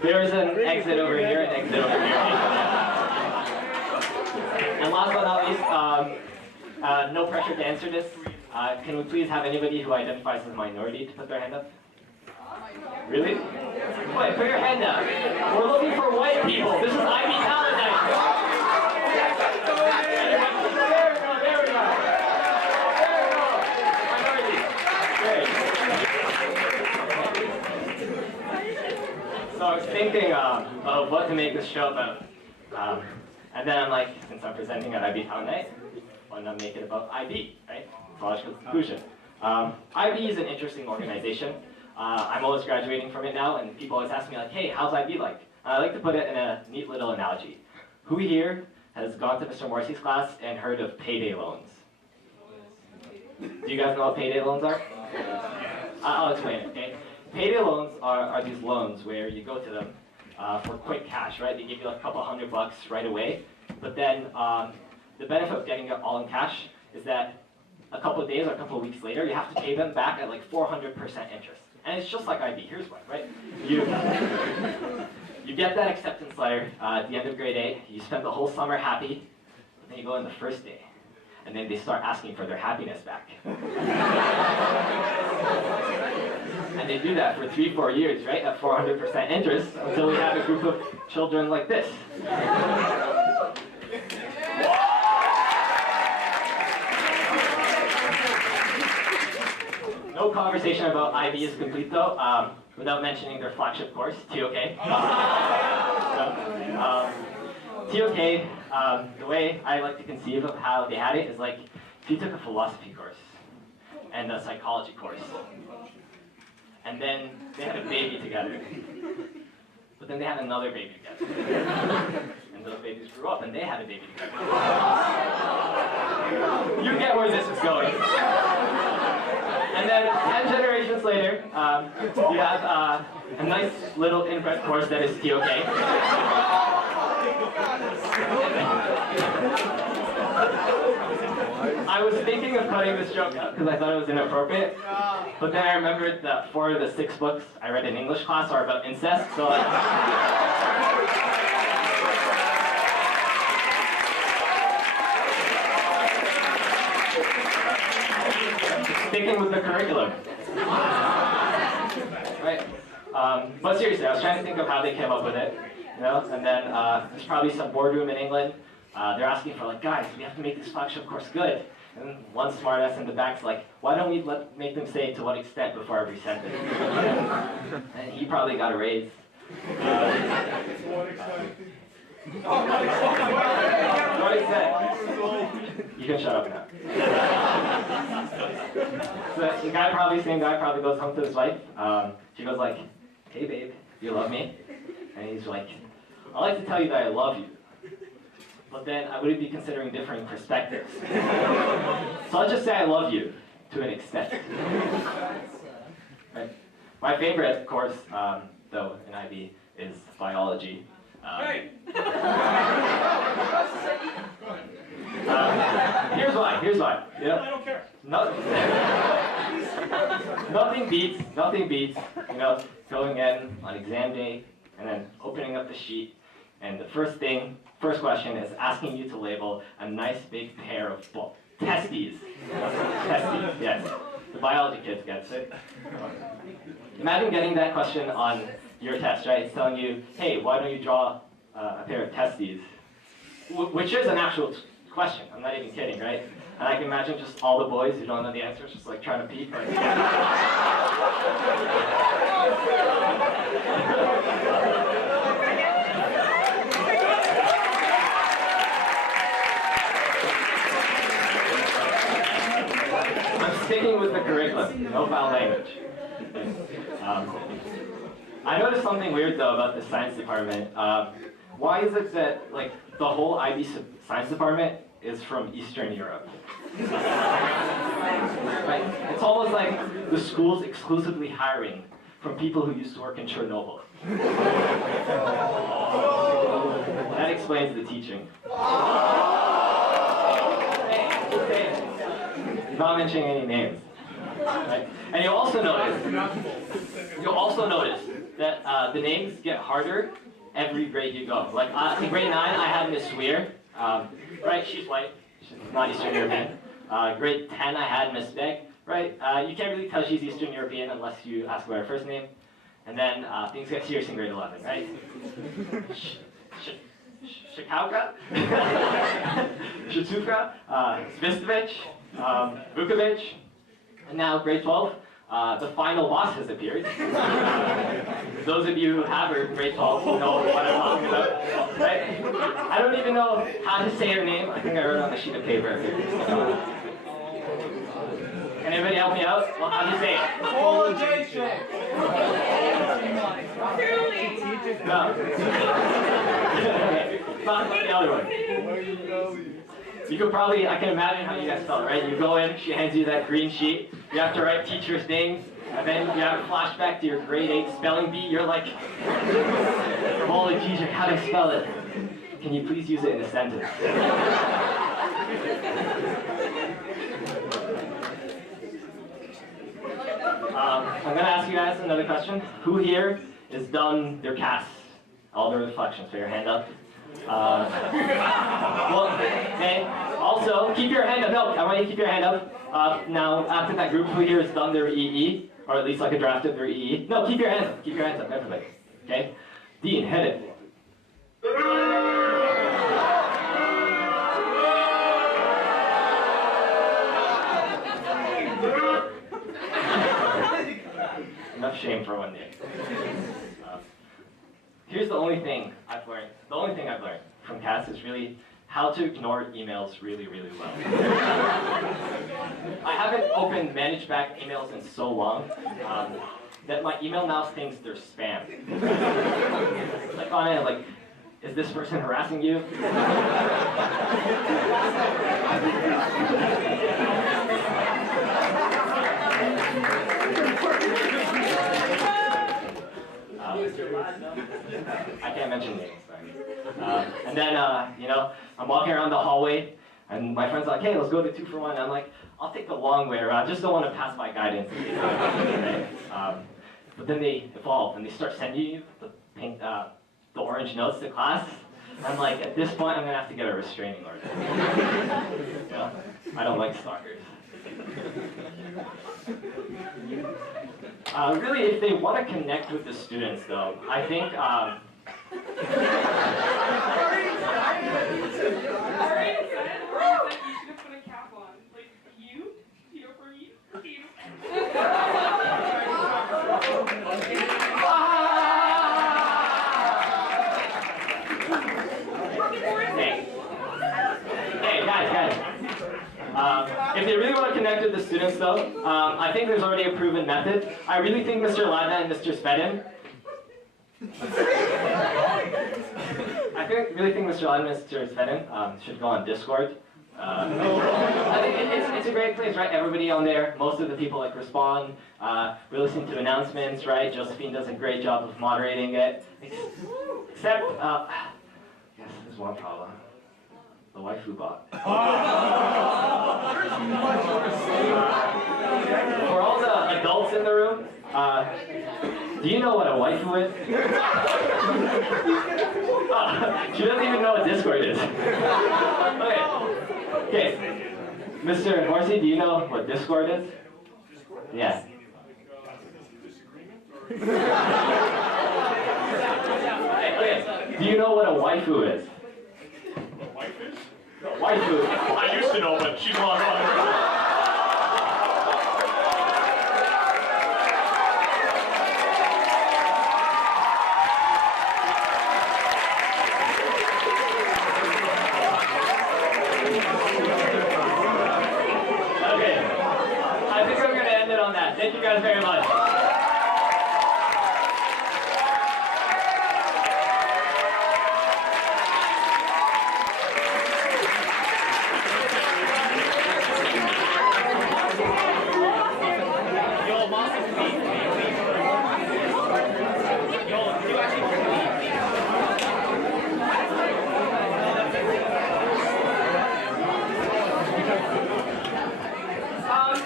There's an exit over here, an exit over here. And last but not least, no pressure to answer this. Can we please have anybody who identifies as a minority to put their hand up? Really? Wait, put your hand up. We're looking for white people. This is IB Talent Night. There we go. Minority. Great. So I was thinking of what to make this show about. And then I'm like, since I'm presenting at IB Talent Night, why not make it about IB, right? Logical conclusion. IB is an interesting organization. I'm always graduating from it now, and people always ask me like, hey, how's IB like? I like to put it in a neat little analogy. Who here has gone to Mr. Morrissey's class and heard of payday loans? Do you guys know what payday loans are? I'll explain it, okay? Payday loans are these loans where you go to them for quick cash, right? They give you like a couple $100 right away, but then the benefit of getting it all in cash is that a couple of days or a couple of weeks later, you have to pay them back at like 400% interest. And it's just like IB. Here's why, right? You get that acceptance letter at the end of grade 8. You spend the whole summer happy, but then you go in the first day, and then they start asking for their happiness back. And they do that for 3-4 years, right? At 400% interest until we have a group of children like this. No conversation about IB is complete though, without mentioning their flagship course, TOK. TOK The way I like to conceive of how they had it is like if you took a philosophy course and a psychology course, and then they had a baby together, but then they had another baby together, and those babies grew up and they had a baby together. You get where this is going. And then 10 generations later, you have a nice little inbred course that is TOK. I was thinking of cutting this joke out because I thought it was inappropriate, but then I remembered that 4 of the 6 books I read in English class are about incest, so sticking with the curriculum. Right? But seriously, I was trying to think of how they came up with it, you know, and then there's probably some boardroom in England. They're asking for like, guys, we have to make this flagship course good. And one smartass in the back's like, why don't we make them say to what extent before every sentence? And he probably got a raise. What extent? You can shut up now. So the same guy probably goes home to his wife. She goes like, hey babe, you love me? And he's like, I'd like to tell you that I love you. But then I wouldn't be considering differing perspectives. So I'll just say I love you, to an extent. Right? My favorite course, though, in IB, is biology. Here's why. Yeah. I don't care. Nothing beats, you know, going in on exam day and then opening up the sheet, and the first question is asking you to label a nice big pair of testes. Testes, yes. The biology kids gets it. Imagine getting that question on your test, right? It's telling you, hey, why don't you draw a pair of testes? Which is an actual question. I'm not even kidding, right? And I can imagine just all the boys who don't know the answers just like trying to peek. Like, I'm sticking with the curriculum, no foul language. I noticed something weird though about the science department. Why is it that like the whole IB science department is from Eastern Europe? Right? It's almost like the school's exclusively hiring from people who used to work in Chernobyl. That explains the teaching. Not mentioning any names. Right? And you'll also notice that the names get harder every grade you go. Like in grade 9, I had Miss Weir. Right? She's white. She's not Eastern European. Grade 10, I had Miss Beck. Right? You can't really tell she's Eastern European unless you ask her her first name. And then things get serious in grade 11, right? Shikauka, Shatuka, Svistovich, Vukovic, and now grade 12. The final boss has appeared. Those of you who have heard grade 12 know what I'm talking about, right? I don't even know how to say her name. I think I wrote it on a sheet of paper. Can anybody help me out? Well, how do you say it? No. Not the other one. You could probably, I can imagine how you guys felt, right? You go in, she hands you that green sheet, you have to write teachers' names, and then you have a flashback to your grade 8 spelling bee, you're like, holy teacher, how do I spell it? Can you please use it in a sentence? I'm gonna ask you guys another question. Who here has done their casts, all their reflections? Put your hand up. Well, okay. Also, keep your hand up. No, I want you to keep your hand up. Now, after that group, who here has done their EE, or at least like a draft of their EE? No, keep your hands up. Keep your hands up, everybody. Okay. Dean, hit it. Enough shame for one day. Here's the only thing I've learned. The only thing I've learned from CAS is really how to ignore emails really, really well. I haven't opened managed back emails in so long that my email now thinks they're spam. Like on it, like, is this person harassing you? I can't mention names. And then, you know, I'm walking around the hallway, and my friend's like, hey, let's go to 2 for 1. I'm like, I'll take the long way around. I just don't want to pass my guidance. But then they evolve, and they start sending you the pink, the orange notes to class. I'm like, at this point, I'm going to have to get a restraining order. You know? I don't like stalkers. Really, if they want to connect with the students, though, I think... Hey, guys. If they really want to connect with the students, though, I think there's already a proven method. I really think Mr. Lada and Mr. Svedin. I really think Mr. Lada and Mr. Svedin should go on Discord. I think it's a great place, right? Everybody on there, most of the people like respond, we listen to announcements, right? Josephine does a great job of moderating it. Except, yes, there's one problem. The waifu bot. For all the adults in the room, do you know what a waifu is? She doesn't even know what Discord is. Okay. Mr. Horsey, do you know what Discord is? Yeah. Okay. Do you know what a waifu is? Waifu. I used to know, but she's long gone. Thank you guys very much.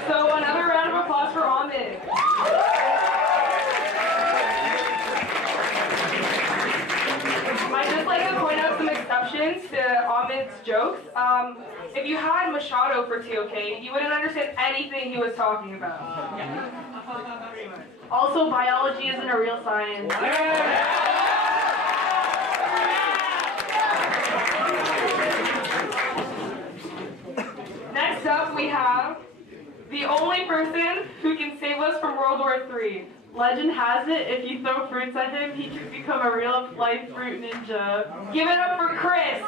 So another round of applause for Ahmed. I'd just like to point out some exceptions to Ahmed's jokes. If you had Machado for 2, okay, you wouldn't understand anything he was talking about. Also, biology isn't a real science. Next up, we have the only person who can save us from World War III. Legend has it, if you throw fruits at him, he can become a real-life fruit ninja. Give it up for Chris!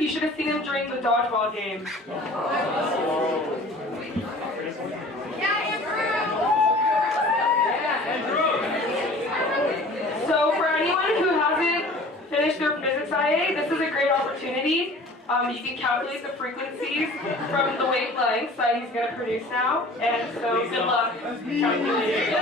You should have seen him during the dodgeball game. So for anyone who hasn't finished their physics IA, this is a great opportunity. You can calculate the frequencies from the wavelengths that he's going to produce now. And so good luck calculating.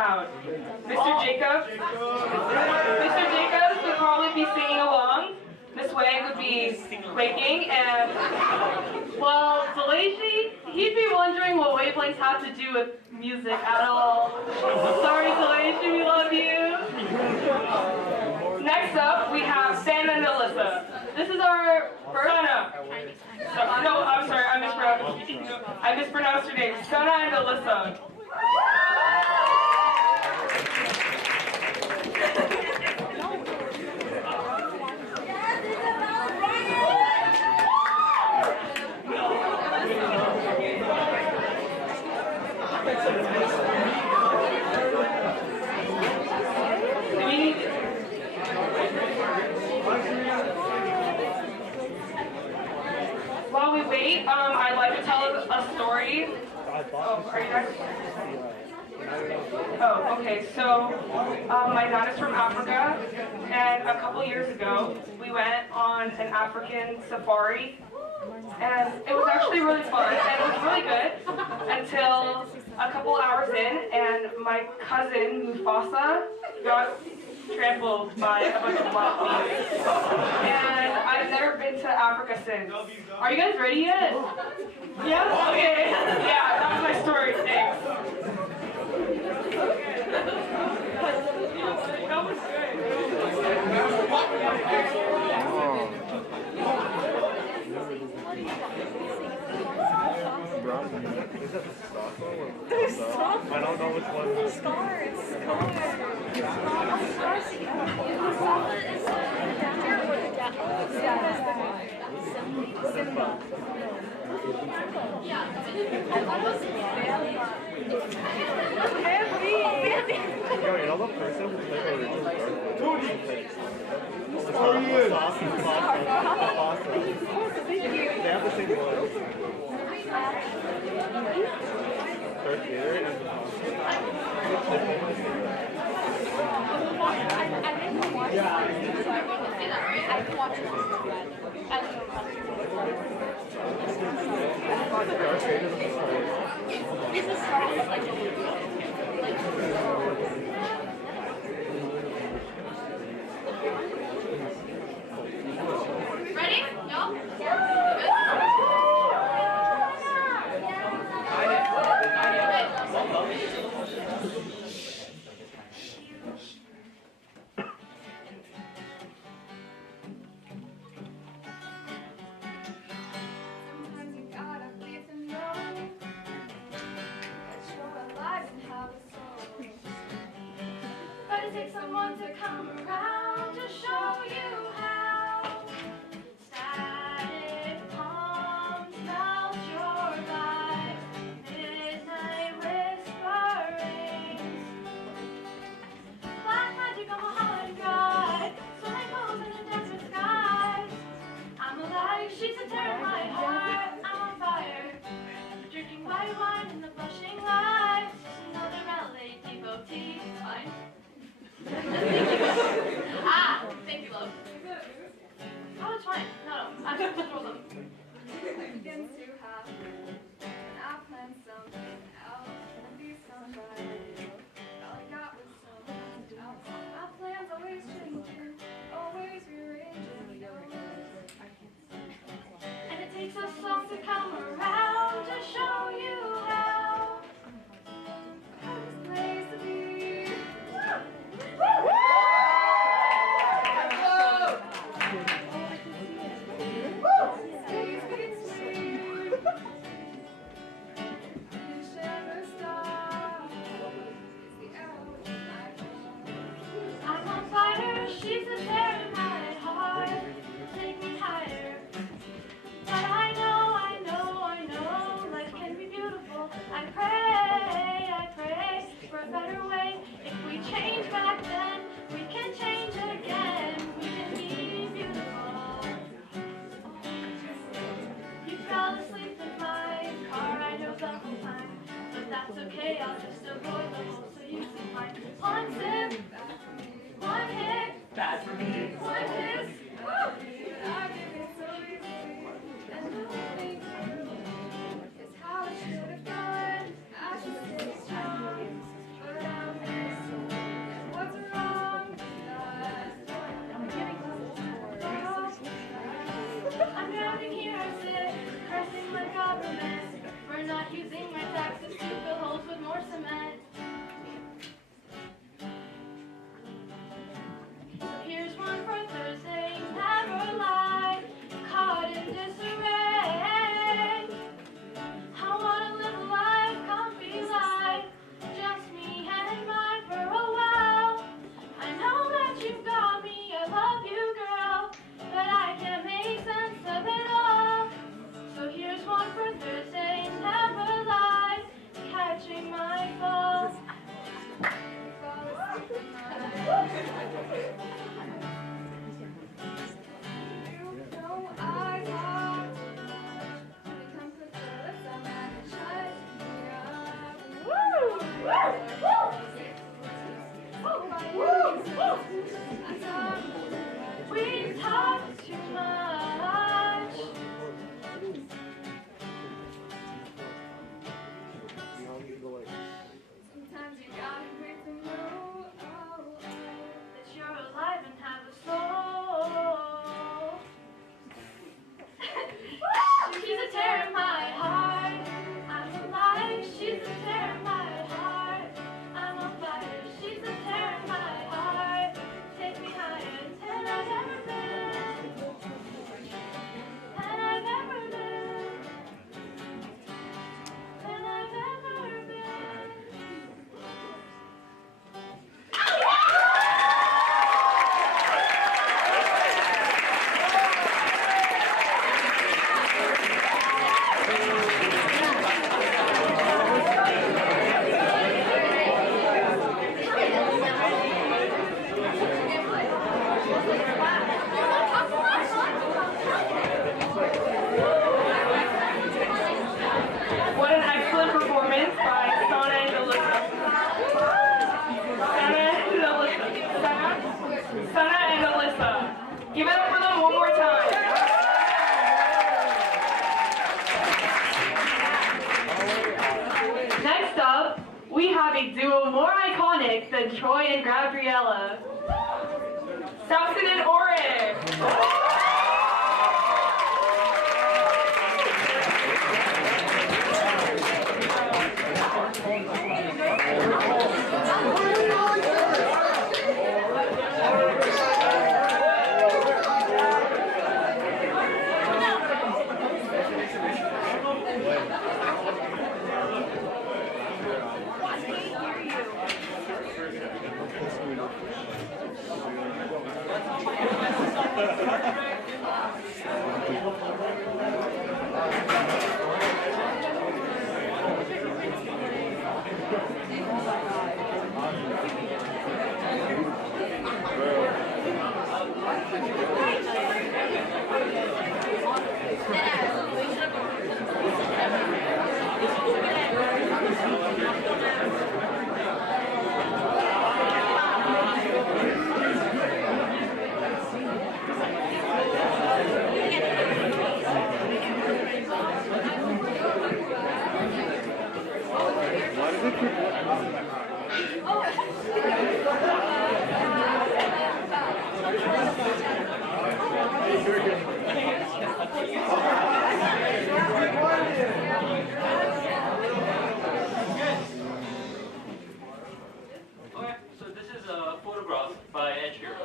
crowd. Mr. Jacobs would probably be singing along. Miss Wang would be quaking, and Well, Delacey, he'd be wondering what wavelengths have to do with music at all. Sorry, Delacey, we love you. next up we have Santa and Alyssa. This is our first. Sana. No, I'm sorry, I mispronounced your name. Sana and Alyssa. While we wait, I'd like to tell a story. Oh, are you next? Oh, okay. So, my dad is from Africa, and a couple years ago, we went on an African safari, and it was actually really fun, and it was really good until a couple hours in, and my cousin Mufasa got trampled by a bunch of wild beasts. And I've never been to Africa since. Are you guys ready yet? Yeah? Okay. Yeah, that was my story. Thanks. That was I don't know which one. Scars. Yo, you know the person who played the original They have the same voice. Darth Vader and I can watch it. This is Star Wars, Ready? Y'all? Sometimes you gotta leave them know that you're alive and have a soul. But it takes someone to come around to show you how. Static palms melt your vibe. Midnight whisperings. Black magic on the hollow sky. Swimming pools in the desert skies. I'm alive, she's a terror in my heart. I'm on fire, drinking white wine in the blushing lights. Just another LA devotee. Fine. Thank you, love. Oh, it's fine. No, I'm just control them. Begins to happen, and I plan something else, and be somebody. All I got was someone else. My plans always changing, always rearranging yours. And it takes a song to come around to show you how. Hardest place to be. Stays between. You share the star. It's the arrow in my heart. I'm on fire, she's a tear in my heart. Take me higher. But I know, life can be beautiful. I pray for a better way. If we change back then, we can change again. We can be beautiful. You fell asleep in my car, I know the whole time. But that's okay, I'll just avoid the hole so you can find one sip, one hit. Bad for me. iconic than Troy and Gabriella? Samson and Oren. Okay, so this is a photograph by Xavier.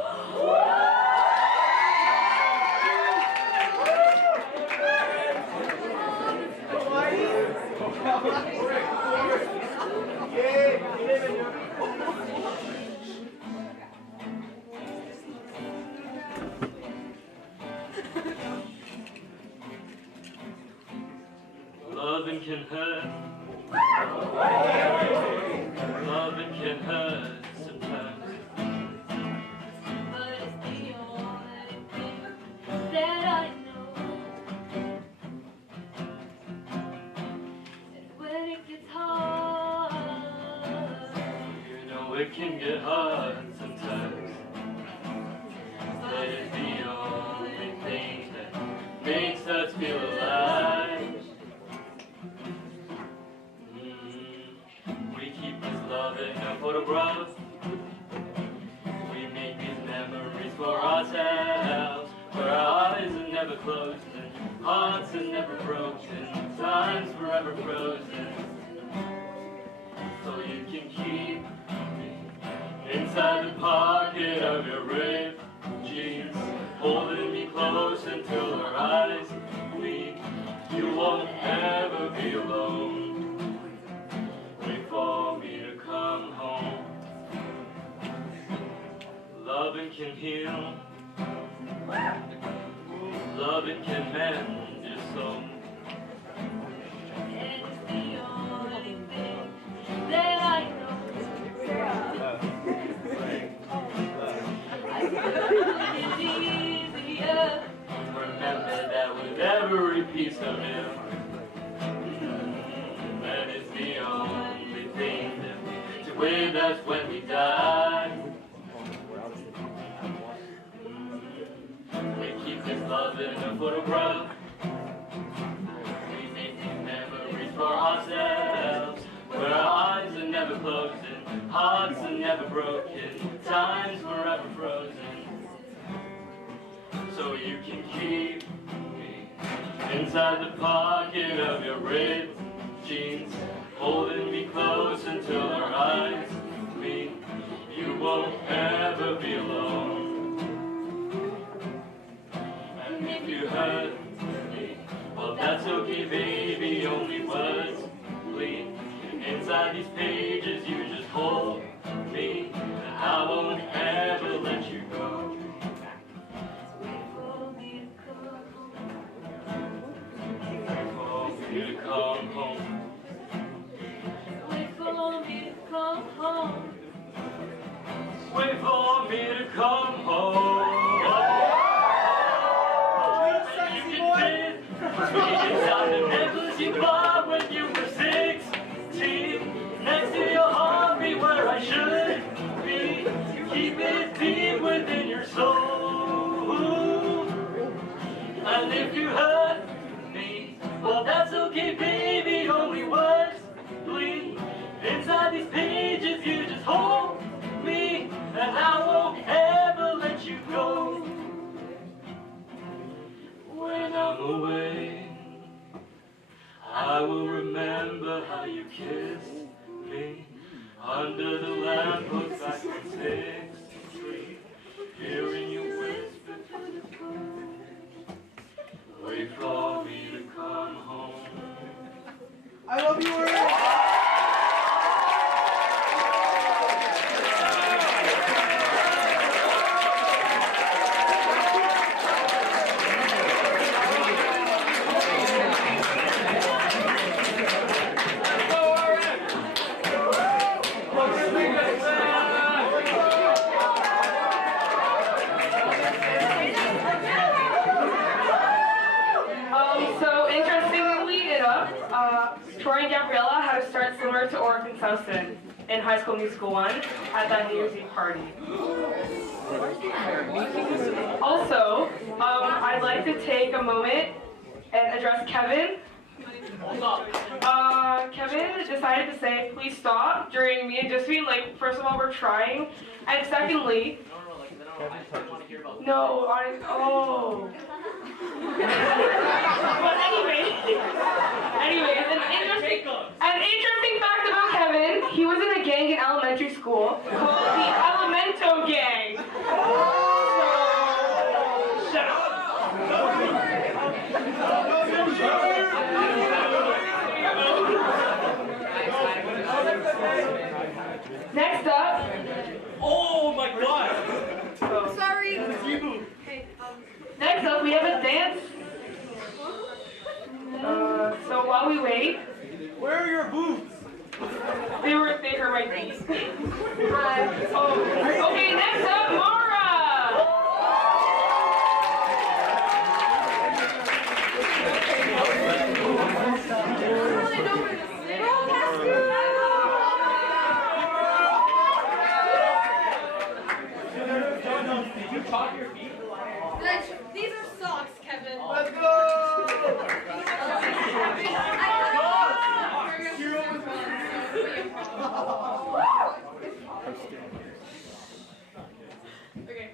Loving can hurt. Loving can hurt sometimes. But it's the only thing that I know. And when it gets hard, You know it can get hard sometimes. But it's the only thing that makes us feel alive. We keep this love in a photograph. We make these memories for ourselves, where our eyes are never closed and hearts are never broken, time's forever frozen. So you can keep inside the pocket of your ripped jeans, holding me close until our eyes meet. You won't ever be alone. Wait for me to come home. Loving can heal. Loving can mend your soul. and it's the only thing that I know. It's easier. Remember that with every piece of him, that is the only thing that is with us when we die. We keep this love in a photograph. We make these memories for ourselves, where our eyes are never closed and hearts are never broken, time's forever frozen. So you can keep me inside the pocket of your ripped jeans, holding me close until our eyes meet. You won't ever be alone. And if you hurt me, well that's okay baby, only words bleed. Inside these pages you just hold me, and I won't ever let you go. Wait for me to come home. Wait for me to come home. Wait for me to come home. Wait for me to come home. You can fit sweet inside the necklace you bought when you were 16. Next to your heartbeat where I should be. Keep it deep within your soul. And if you hurt me, well that's okay baby, only words bleed. Inside these pages you just hold similar to Orphan Souston in High School Musical 1 at that New Year's Eve party. Also, I'd like to take a moment and address Kevin. Kevin decided to say, please stop during me and Josephine. Like, first of all, we're trying. And secondly, no, oh. But anyways, an interesting fact about Kevin, he was in a gang in elementary school called the Elemento Gang. So, shut up. Next up. Oh my God! Sorry. Next up, we have a dance. So while we wait, Where are your boots? they hurt my feet. Okay, next up, Mara. Did you talk your feet? These are socks, Kevin. Let's go! Okay.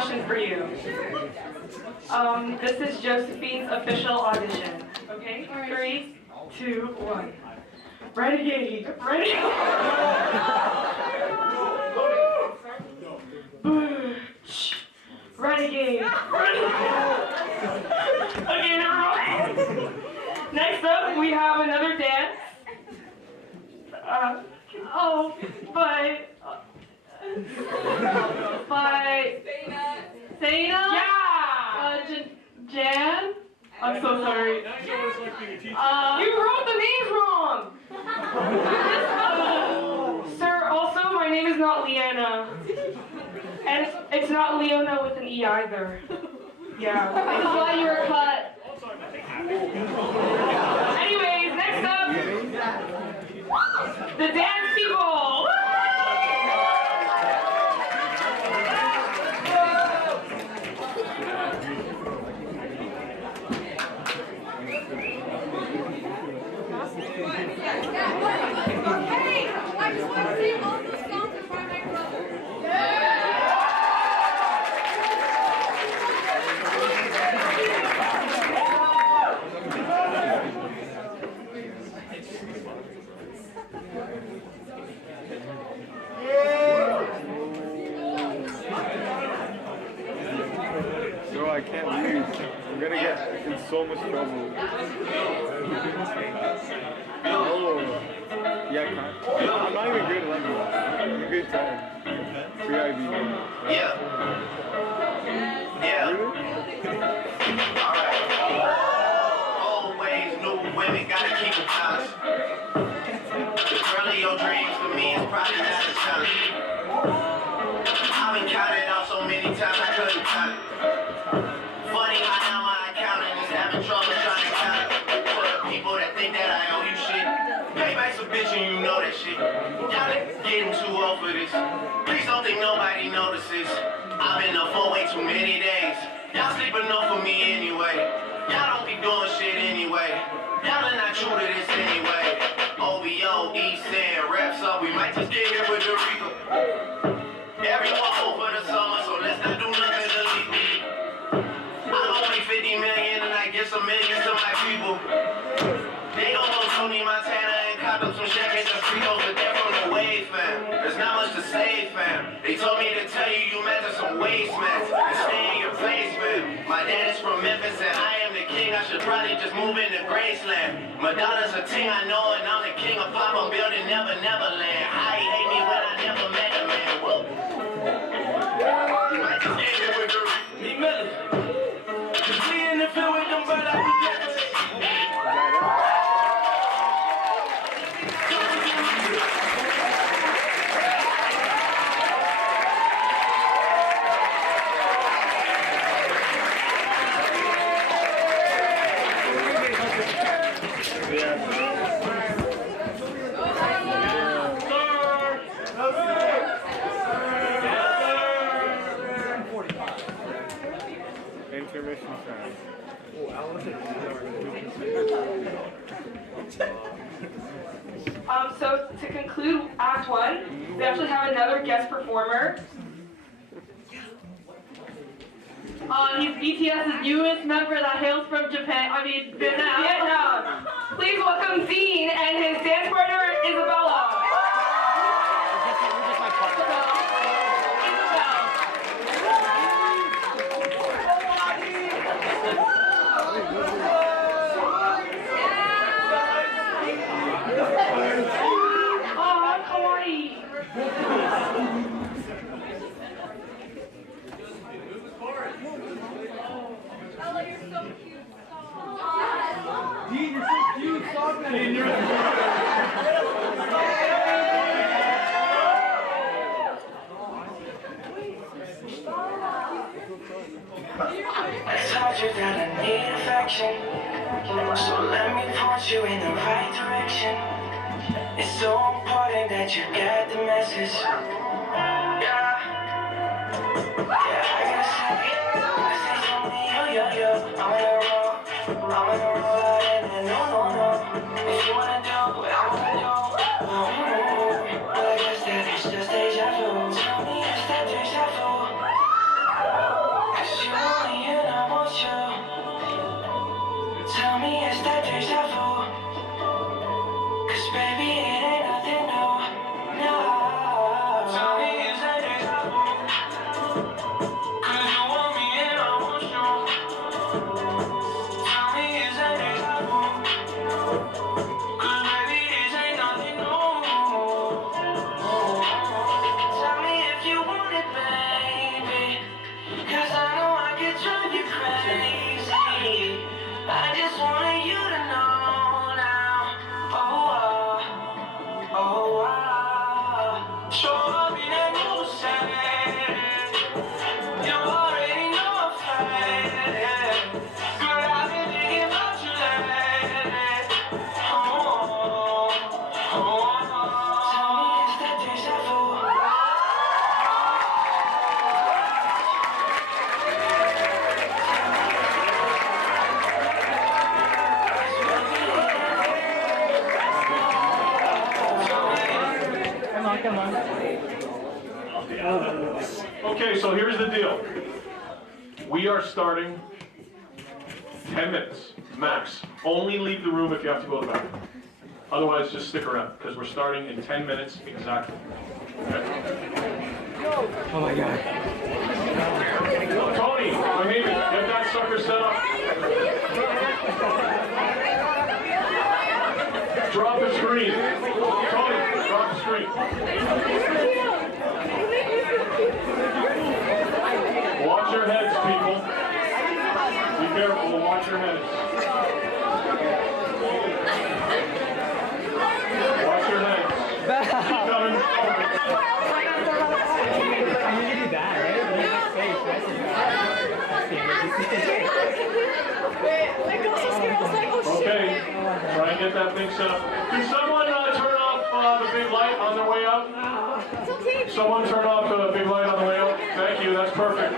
question for you. This is Josephine's official audition. Okay? 3, 2, 1. Renegade! Renegade! Renegade! Okay, never mind. Next up, we have another dance. By Sana? Yeah! Jan? I'm so sorry. You wrote the names wrong! Sir, also, my name is not Leanna. And it's not Leona with an E either. Yeah. That's why you were cut. Anyways, next up, the dance people. Hey, I just want to sing all those songs in front of my brother. So I can't lose. I'm gonna get in so much trouble. Oh. Yeah, I can't. I'm not even good at London. I'm a good time. Free IB. Yeah. Yeah. Really? Alright. Old ways, new women, gotta keep it balanced. The girl of your dreams for me is probably not a challenge. I've been counted out so many times I couldn't count it. Funny how now my accountant is having trouble trying to count it. For the people that think that I owe you shit. Payback's a bitch and you know that shit. Y'all niggas getting too old for this. Please don't think nobody notices. I've been up for way too many days. Y'all sleep enough for me anyway. Y'all don't be doing shit anyway. Y'all are not true to this anyway. OBO, East End, reps up. We might just get here with the Rico. Everyone over the summer, so let's not do nothing illegal. I don't wait 50 million and I give some millions to my people. They don't know Tony Montana and cop up some shackets and Fritos, but they're from the wave, fam. There's not much to say, fam. They told me to tell you you measure some waste, man, and stay in your place, man. My dad is from Memphis and I am the king. I should probably just move into Graceland. Madonna's a ting I know and I'm the king of pop. I'm building Never Neverland. How he hate me when I never met a man. Woo! You might just get here with the me Miller. Cause we in the field with them bird like we get. Intermission time. So to conclude Act 1, we actually have another guest performer. He's BTS's newest member that hails from Japan. Vietnam. Please welcome Dean and his dance partner Isabella. I told you that I need affection, so let me point you in the right direction. It's so important that you get the message. Yeah, I gotta say something, yo. I'm in a roll out in there, no. If you wanna do what I wanna do, but I guess that it's just deja vu. Tell me, is that deja vu? Okay, so here's the deal. We are starting 10 minutes, max. Only leave the room if you have to go to the bathroom. Otherwise, just stick around, because we're starting in 10 minutes exactly. Okay? Oh my God. Tony, Mahimi, get that sucker set up. Drop the screen. Tony, drop the screen. Watch your heads, people. Be careful, watch your heads. Watch your heads. Keep coming. Okay, try and get that thing set up. Can someone turn off the big light on their way out? Someone turn off the big light on the way out. Thank you, that's perfect.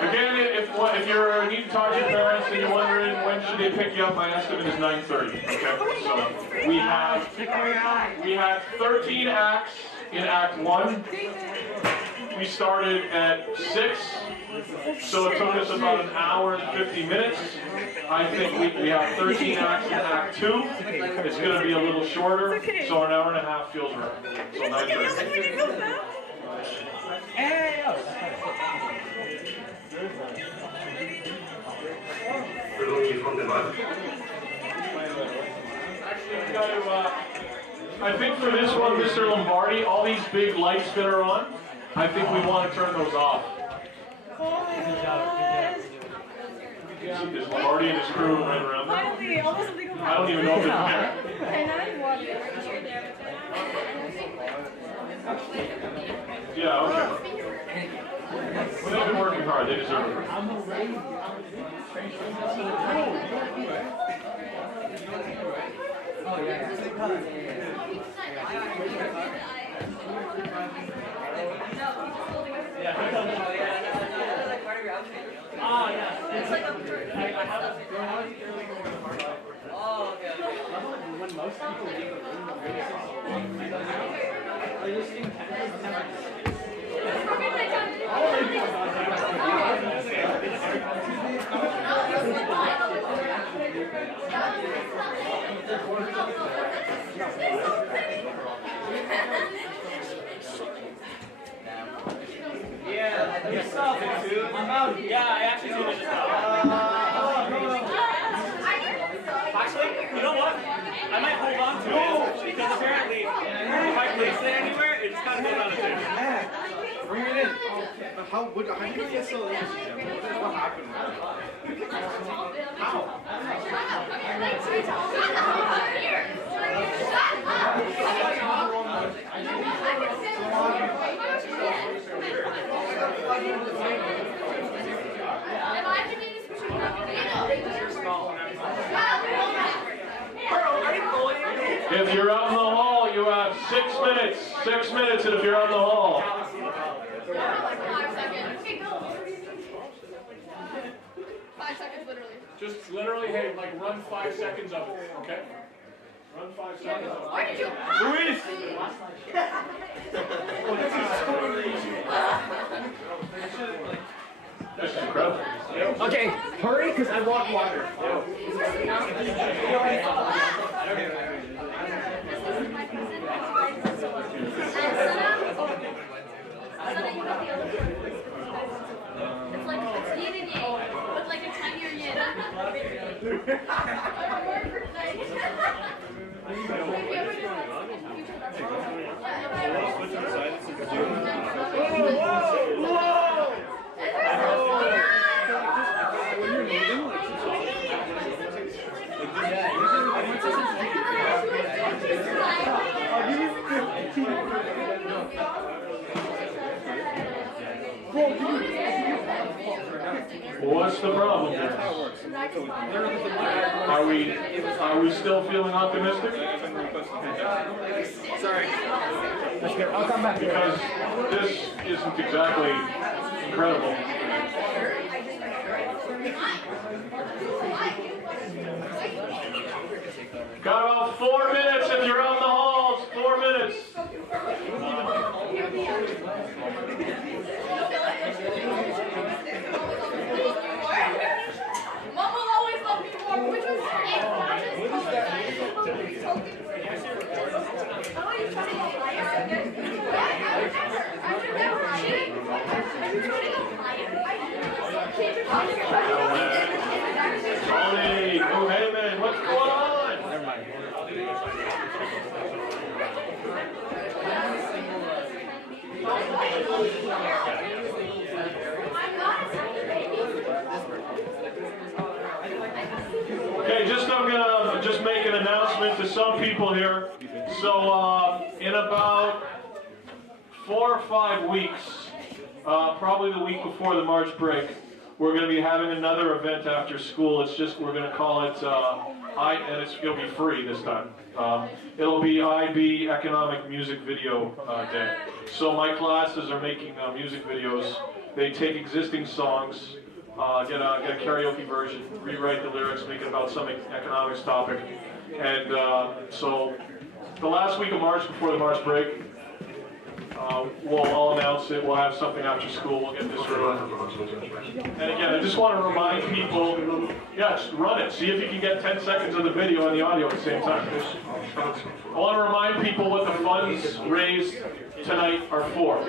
Again, if you need to talk to your parents and you're wondering when should they pick you up, my estimate is 9:30. Okay, so we had 13 acts in Act 1. We started at 6, so it took us about an hour and 50 minutes. I think we have 13 acts in Act 2. It's going to be a little shorter, so an hour and a half feels right. So 9:30. I think for this one, Mr. Lombardi, all these big lights that are on, I think we want to turn those off. There's Lombardi and his crew right around there. I don't even know if they're there. Yeah, okay. Well, they've been working hard. They deserve it. Oh, yeah. It's like a when most people leave the room, they just seem Yeah, you saw it too. Yeah, I actually did it just now. Actually, you know what? I might hold on to it because apparently, if I place it anywhere, it's kind of goes out of there. Bring it in. How do you get so interested? What happened? How? If you're out in the hall, you have 6 minutes. 6 minutes, and if you're out in the hall. 5 seconds, literally. Just literally, hey, like run 5 seconds of it, okay? Run 5 seconds of it. Where did you? Luis! This is incredible. Okay, hurry, because I want water. It's like yin and yang, but like a tinier yin. What's the problem here? Are we still feeling optimistic? Sorry. I'll come back. Because this isn't exactly incredible. Got about 4 minutes if you're on the halls. 4 minutes. Mom will always love me more. Which one's your name? Tony, oh hey man, what's going on? Never mind. Okay, I'm gonna just make an announcement to some people here. So in about 4 or 5 weeks, probably the week before the March break, we're going to be having another event after school. It's just, we're going to call it, it'll be free this time. It'll be IB Economic Music Video Day. So my classes are making music videos. They take existing songs, get a karaoke version, rewrite the lyrics, make it about some economics topic. And so the last week of March before the March break, I'll announce it. We'll have something after school. We'll get this rolling. And again, I just want to remind people, just run it. See if you can get 10 seconds of the video and the audio at the same time. I want to remind people what the funds raised tonight are for.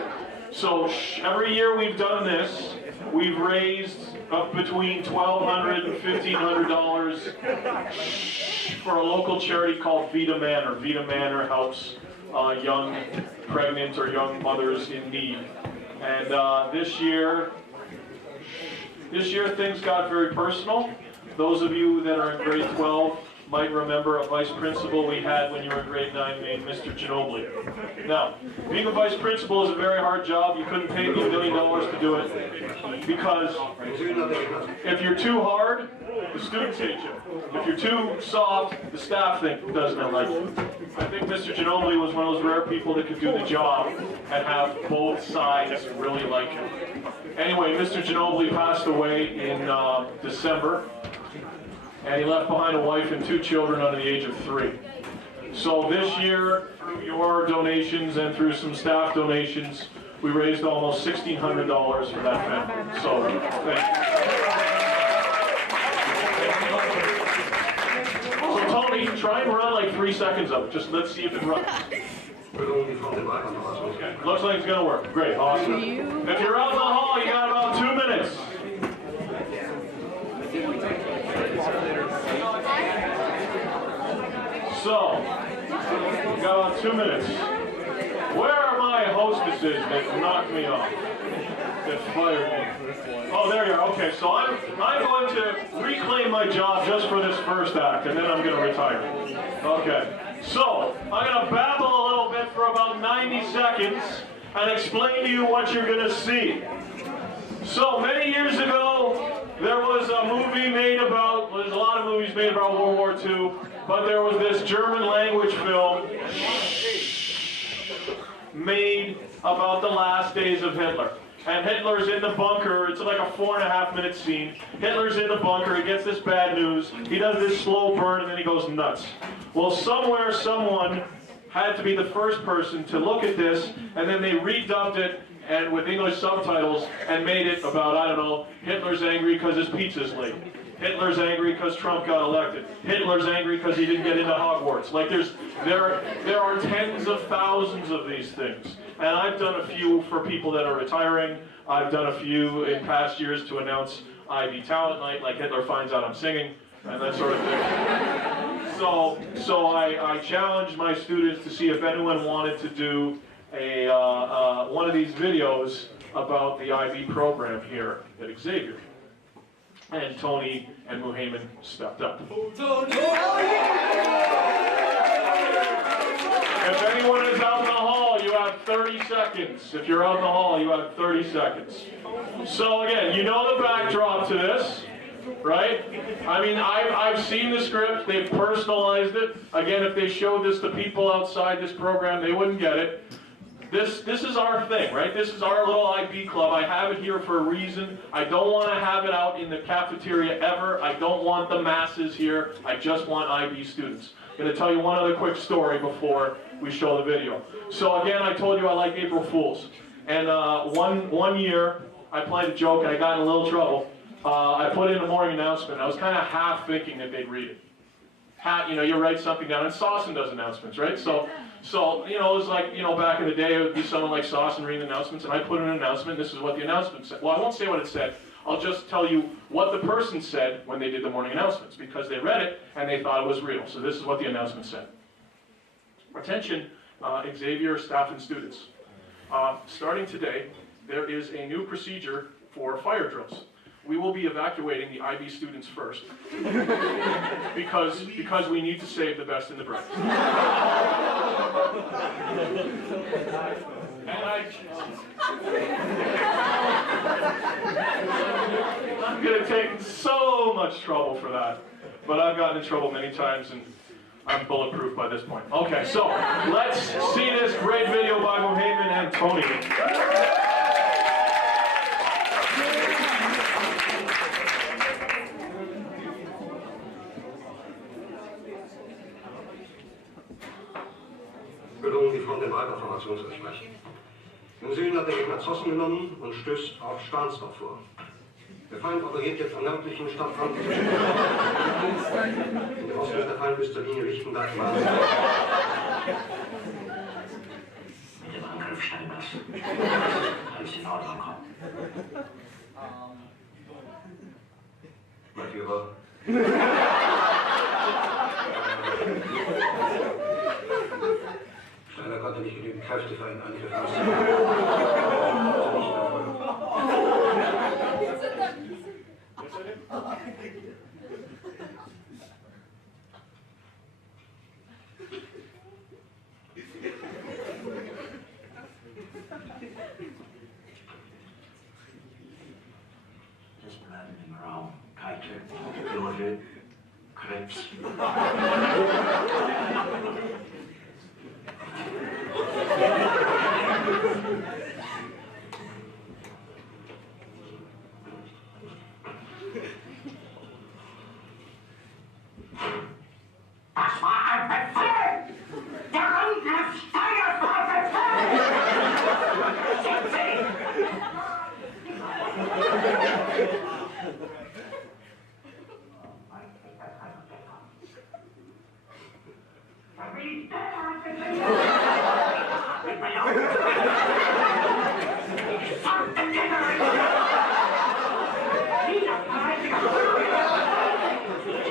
So every year we've done this, we've raised up between $1,200 and $1,500 for a local charity called Vita Manor. Vita Manor helps young pregnant or young mothers in need. And this year things got very personal. Those of you that are in grade 12 might remember a vice principal we had when you were in grade 9 named Mr. Ginobili. Now, being a vice principal is a very hard job. You couldn't pay me $1 million to do it because if you're too hard, the students hate you. If you're too soft, the staff doesn't like you. I think Mr. Ginobili was one of those rare people that could do the job and have both sides really like him. Anyway, Mr. Ginobili passed away in December, and he left behind a wife and 2 children under the age of 3. So this year, through your donations and through some staff donations, we raised almost $1,600 for that family. So, thank you. So Tony, try and run like 3 seconds of it. Just let's see if it runs. Okay. Looks like it's gonna work. Great, awesome. If you're out in the hall, you got about 2 minutes. So, we got about 2 minutes. Where are my hostesses that knocked me off? That fired me? Oh, there you are. Okay, so I'm going to reclaim my job just for this first act, and then I'm going to retire. Okay, so I'm going to babble a little bit for about 90 seconds and explain to you what you're going to see. So many years ago, there was a movie made about, there's a lot of movies made about World War II, but there was this German language film made about the last days of Hitler. And Hitler's in the bunker. It's like a 4.5 minute scene. Hitler's in the bunker. He gets this bad news. He does this slow burn, and then he goes nuts. Well, somewhere, someone had to be the first person to look at this, and then they redubbed it and with English subtitles and made it about, I don't know, Hitler's angry because his pizza's late. Hitler's angry because Trump got elected. Hitler's angry because he didn't get into Hogwarts. Like there are tens of thousands of these things. And I've done a few for people that are retiring. I've done a few in past years to announce IB Talent Night, like Hitler finds out I'm singing, and that sort of thing. So I challenged my students to see if anyone wanted to do one of these videos about the IB program here at Xavier. And Tony and Muhammad stepped up. If anyone is out in the hall, you have 30 seconds. If you're out in the hall, you have 30 seconds. So again, you know the background. backdrop to this, right? I mean, I've seen the script, they've personalized it. Again, if they showed this to people outside this program, they wouldn't get it. This is our thing, right? This is our little IB club. I have it here for a reason. I don't want to have it out in the cafeteria ever. I don't want the masses here. I just want IB students. I'm going to tell you one other quick story before we show the video. So again, I told you I like April Fools. And one year, I played a joke and I got in a little trouble. I put in a morning announcement. I was kind of half thinking that they'd read it. You know, you write something down, and Sawson does announcements, right? So, you know, it was like, you know, back in the day, it would be someone like Sawson reading announcements, and I put in an announcement, this is what the announcement said. Well, I won't say what it said. I'll just tell you what the person said when they did the morning announcements, because they read it, and they thought it was real. So this is what the announcement said. Attention, Xavier staff and students. Starting today, there is a new procedure for fire drills. We will be evacuating the IB students first because we need to save the best and the brightest. I'm going to take so much trouble for that, but I've gotten in trouble many times and I'm bulletproof by this point. Okay, so let's see this great video by Mohamed and Tony. Gelungen, die Front in weiter Formation zu besprechen. Im Süden hat der Gegner Zossen genommen und stößt auf Stahnsdorf vor. Der Feind operiert jetzt am nördlichen Stadtrand. Im Osten ist der Feind bis zur Linie Lichtenberg-Maas. Mit dem Angriff Steiners. Alles in Ordnung. Mein Führer. Steiner konnte nicht genügend Kräfte für einen Angriff aussehen. Das bleiben im Raum. Kalte, Lose, Krebs. Das war ein Befehl! Der Angriff Steiners war ein Befehl! Sind Sie!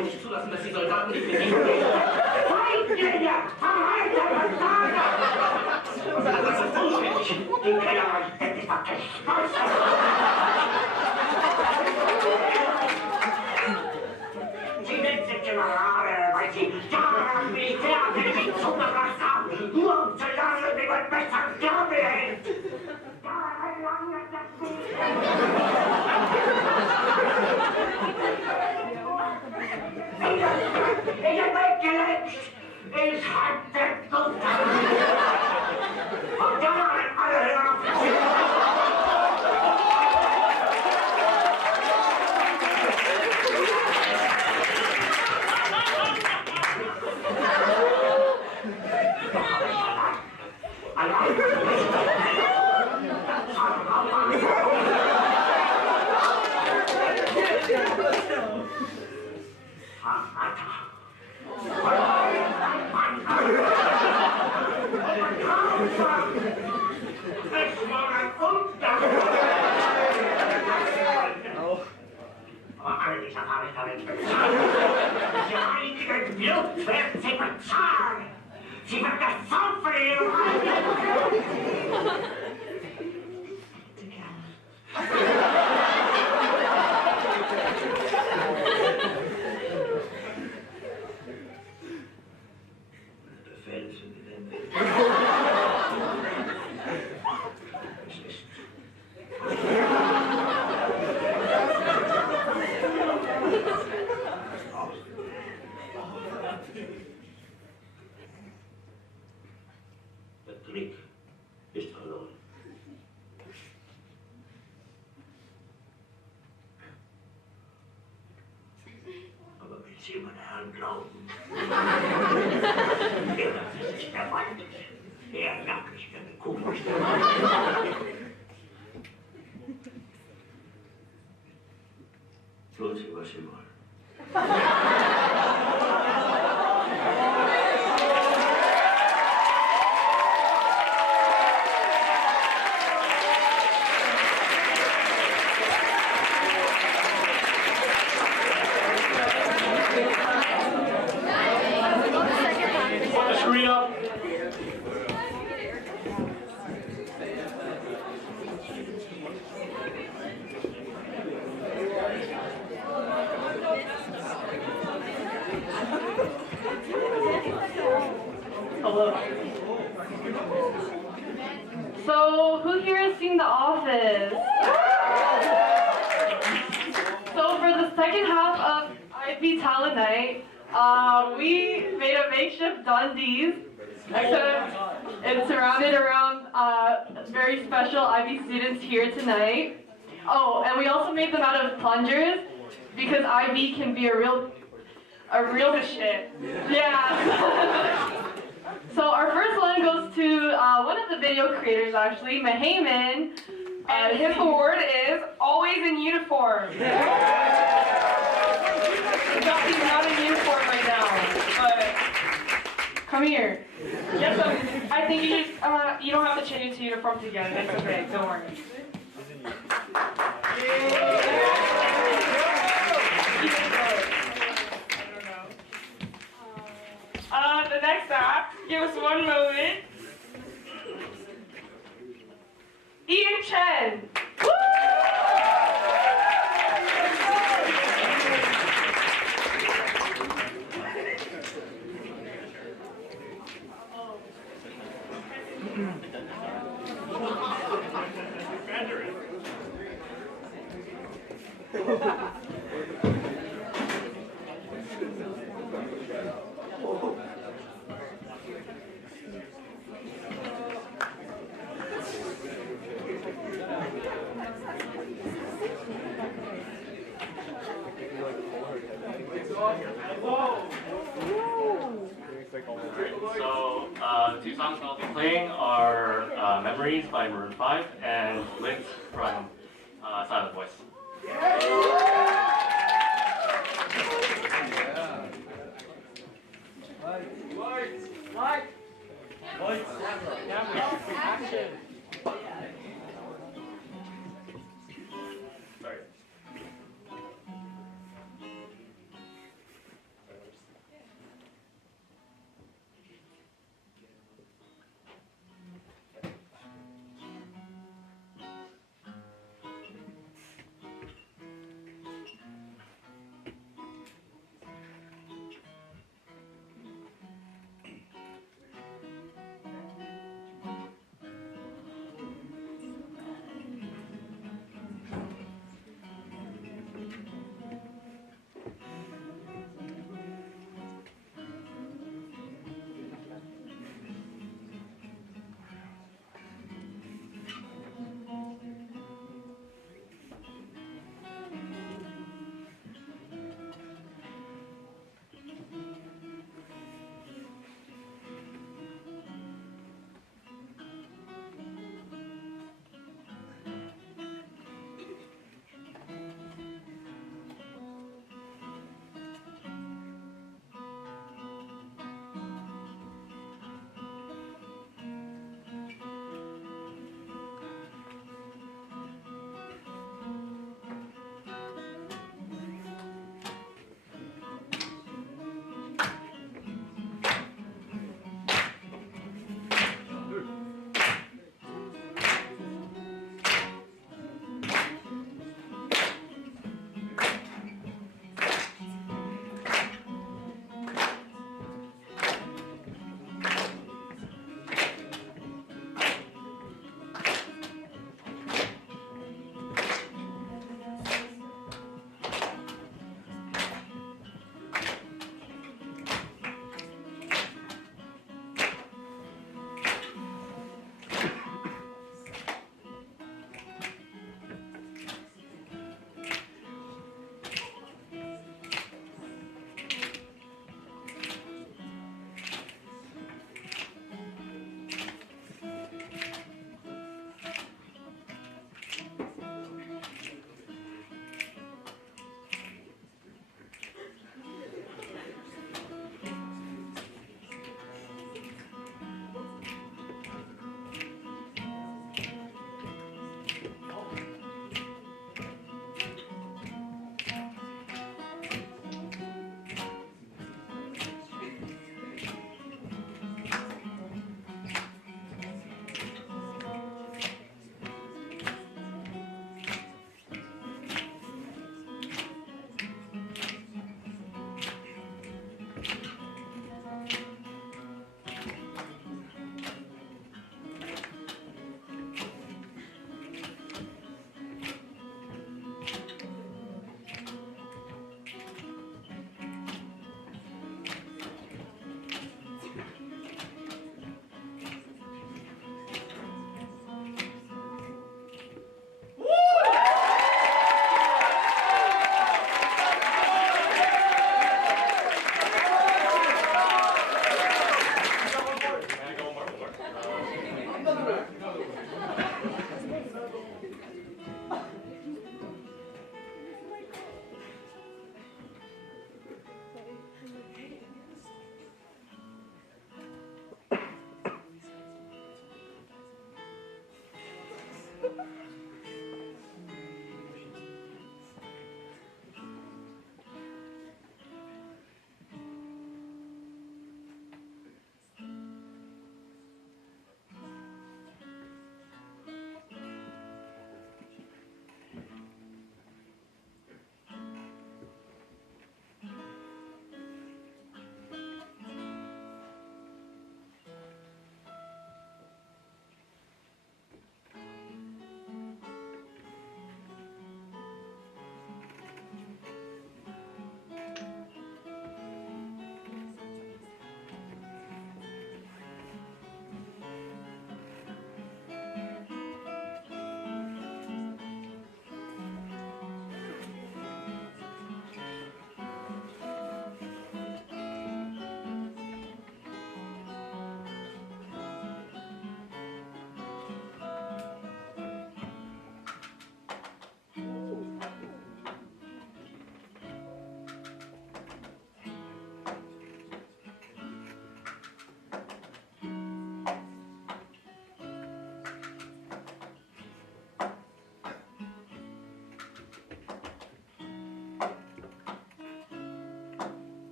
Nicht zulassen, dass die Soldaten nicht mit ihm Feindlinie! Verhalten und Lager! Das ist unschuldig. Die Keller sind die Verkehrspause! Sie sind Generale, weil Sie jahrelang Militärakademie zugebracht haben, nur um zu lernen, wie man besser Gabe hält! Jahrelang hat das Ich hab weggelebt! Ich hab den Blut! Und dann alle hören auf! Aber all diese habe ich damit bezahlt. Die heiligen Blut werden Sie bezahlen. Sie werden das saufen in Ihrem Befehle sind gesendet. Es ist. Sie, meine Herren, glauben. Ja, das ist der Mann. Er merkt sich einen Kuchen. Tun Sie, was Sie wollen. Put the screen up. Hello. So, who here has seen The Office? So, for the second half of IB Talent Night, we made a makeshift Dundee's, except it's surrounded around very special IB students here tonight. Oh, and we also made them out of plungers, because IB can be a real shit. Yeah. So our first one goes to one of the video creators, actually, Mahayman. And his award is always in uniform. He's not in uniform right now, but Come here. yes, I think you just you don't have to change into uniform together. It's okay. Don't worry. The next act, give us one moment. Ian Chen. Woo! So, the two songs I'll be playing are Memories by Maroon 5 and Lit from Silent Voice. Action. Sorry.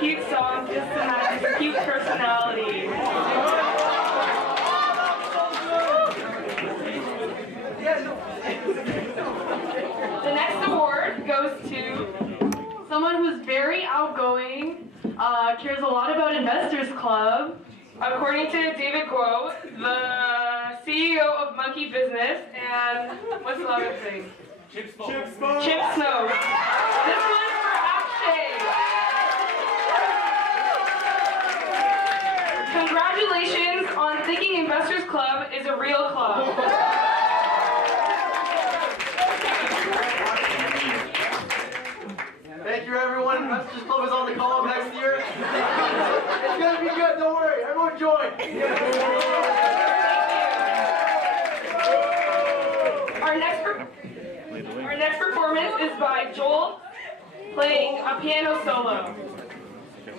cute song just to match his cute personality. The next award goes to someone who's very outgoing, cares a lot about Investors Club. According to David Guo, the CEO of Monkey Business, and what's the other thing? Chip Snow. Chip Snow. This one's for Akshay. Congratulations on thinking Investors Club is a real club. Thank you, everyone. Investors Club is on the call up next year. It's gonna be good. Don't worry. Everyone join. Our next performance is by Joel playing a piano solo.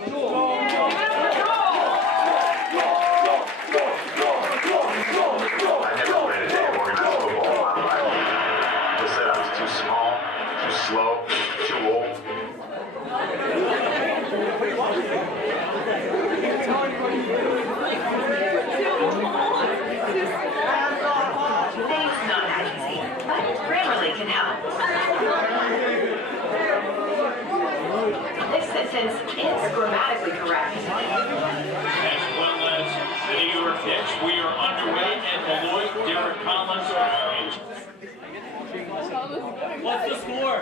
Joel. Give it up for Joel. I never played a day of organized football in my life. The setup's too small, too slow, too old. Name's not that easy, but Grammarly can help. This sentence is grammatically correct. As well as the New York Knicks, we are underway at Beloit. Derek Collins. What's the score?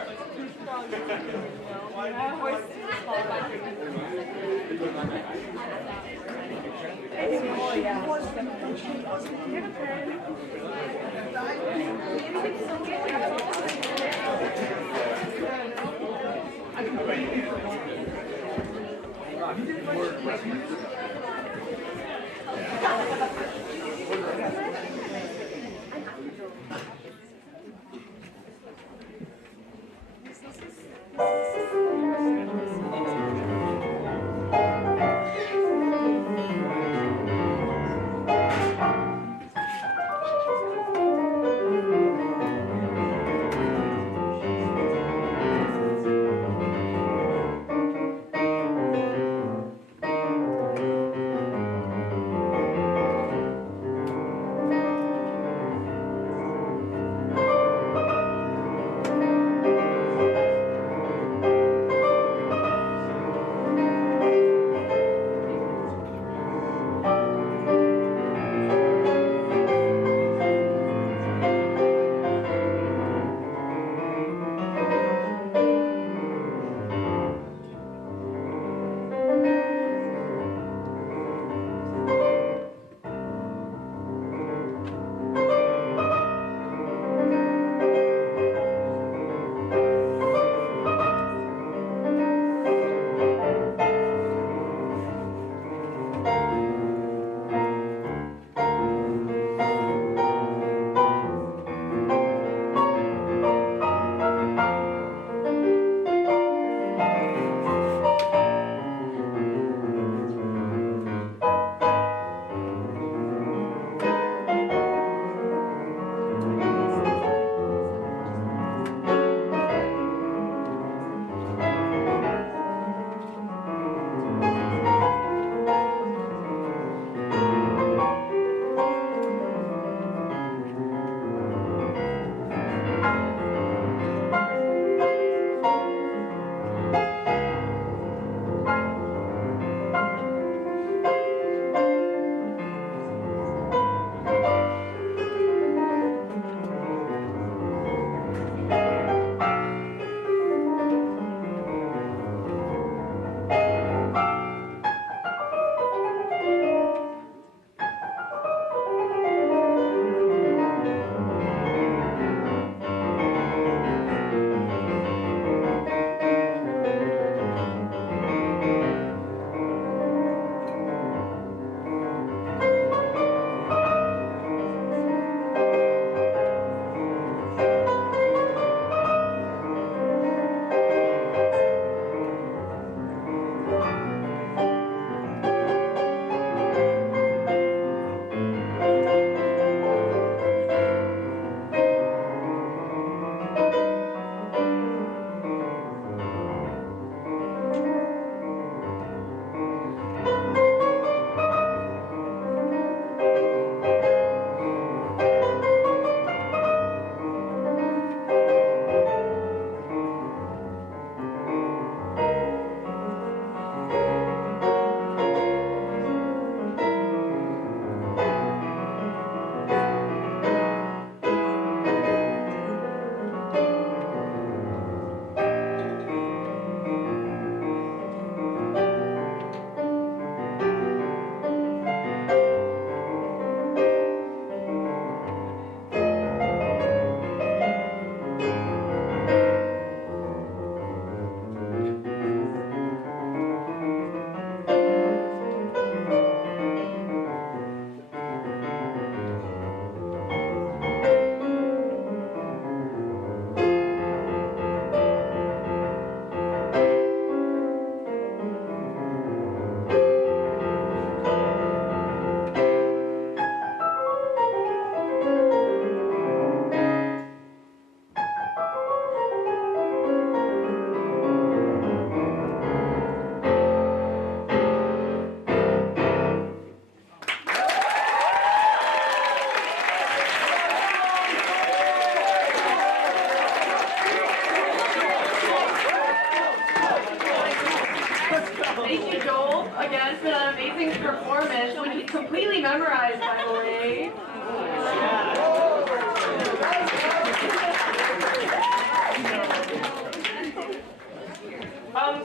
thank you, Joel, again for that amazing performance, which is completely memorized, by the way.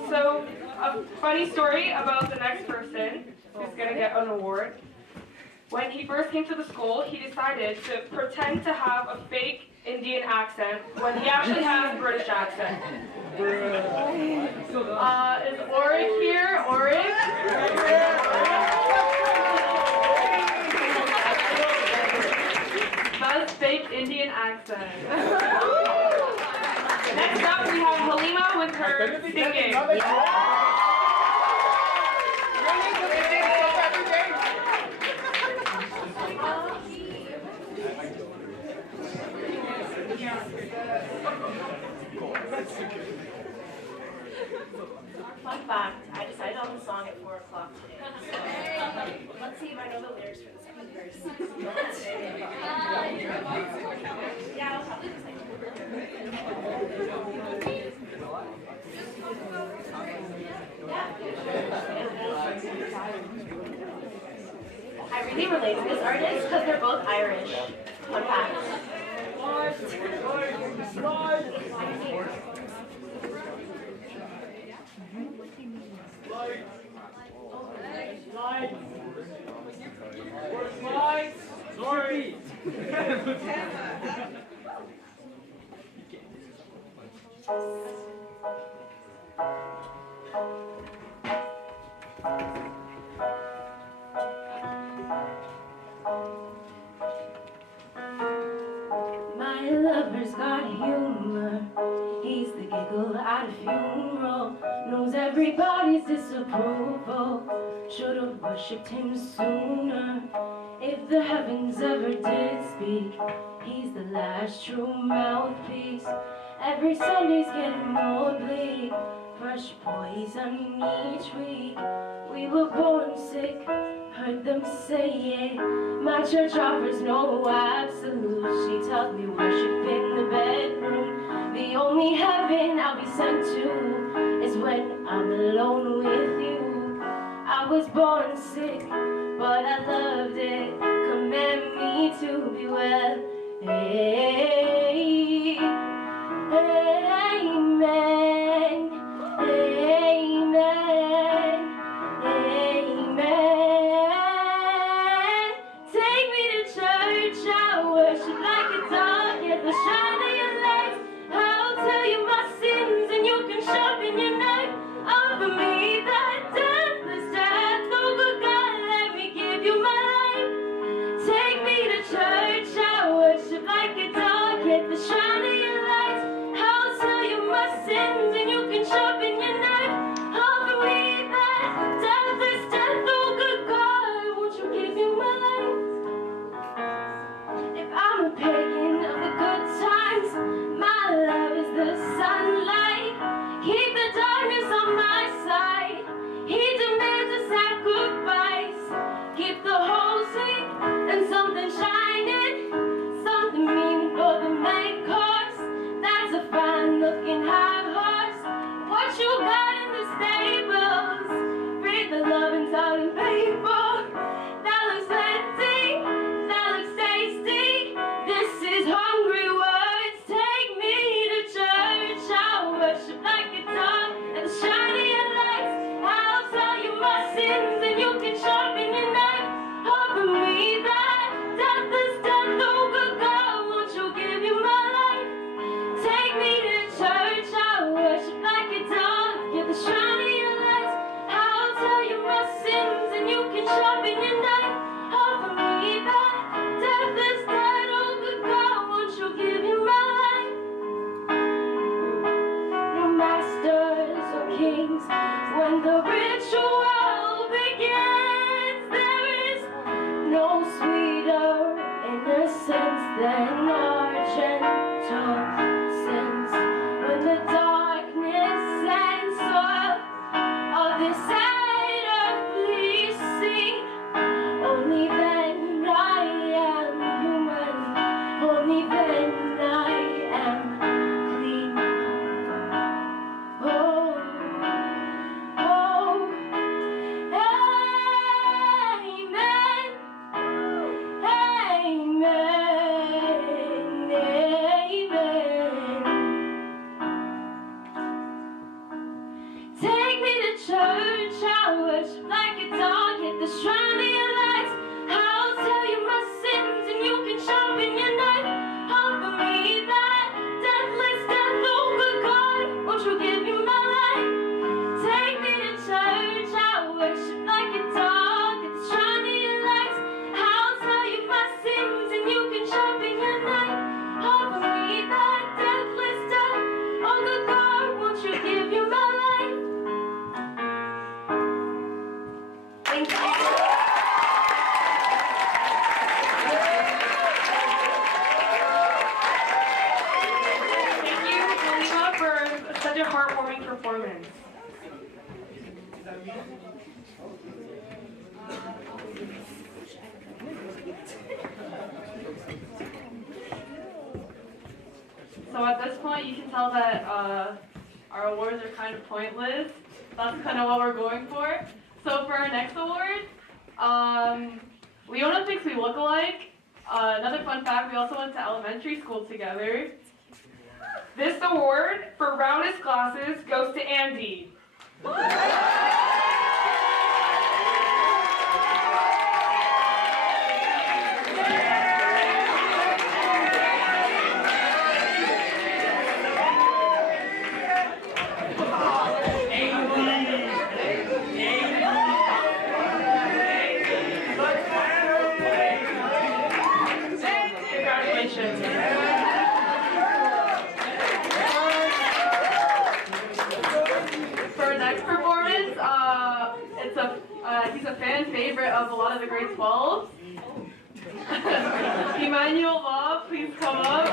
So a funny story about the next person who's gonna get an award. When he first came to the school, he decided to pretend to have a fake Indian accent when he actually has a British accent. Is Orig here? Orig? That's fake Indian accent. Next up, we have Halima with her singing. Fun fact, I decided on the song at 4 o'clock today. Let's see if I know the lyrics for the second verse. Yeah, I'll probably just I really relate to this artist because they're both Irish. Fun fact. Sorry. My lover's got humor. He's the giggle at a funeral. Knows everybody's disapproval. Should've worshipped him sooner. If the heavens ever did speak, he's the last true mouthpiece. Every Sunday's getting more bleak. Fresh poison each week. We were born sick, heard them say it. My church offers no absolute. She taught me worship in the bedroom. The only heaven I'll be sent to is when I'm alone with you. I was born sick, but I loved it. Command me to be well. Hey, amen, amen, amen. Take me to church, I worship like a dog at the shine of your lights. I'll tell you my sins and you can sharpen your knife. Offer me that deathless death. Oh good God, let me give you my life. Take me to church, I worship like a dog at the shine of your lights. I'll tell you my sins and you can sharpen your knife. Offer me that deathless death. Oh good God, won't you give me my life? If I'm a pagan of the good times, my love is the sunlight. Keep the darkness on my side. He demands a sacrifice. Keep the whole sweet and something shining. Something mean for the main course. That's a fine looking high horse. What you got in the stables? Read the love and talking paper. That looks empty. That looks tasty. This is hungry words. Take me to church. I'll worship like a dog at the shine of your lights. I'll tell you my sins and you can sharpen your knife. Offer me that deathless death. Oh good God, won't you give you my life? Take me to church. I'll worship like a dog at the shine of your lights. I'll tell you my sins and you can sharpen your knife. Offer me that deathless death. Oh good God, won't you give you my life? No masters or kings. When the ritual begins, there is no sweeter innocence than our gentle sins. When the darkness and soil of this side earthly sea, only then I am human. Only then I am clean. Oh, oh, worship like a dog at the shrine of your lights. I'll tell you my sins and you can sharpen your knife. Offer me that deathless death, oh good God, won't you give me my life? Take me to church, I'll worship like a dog at the shrine of your lights. I'll tell you my sins and you can sharpen your knife. Offer me that deathless death, oh good God, won't you give me my life? Thank you. Thank you, Lima, for such a heartwarming performance. So at this point, you can tell that our awards are kind of pointless. That's kind of what we're going for. So for our next award, Leona thinks we look alike. Another fun fact, we also went to elementary school together. This award for roundest glasses goes to Andy. Congratulations. For our next performance, he's a fan favorite of a lot of the grade 12s. Emmanuel Law, please come up.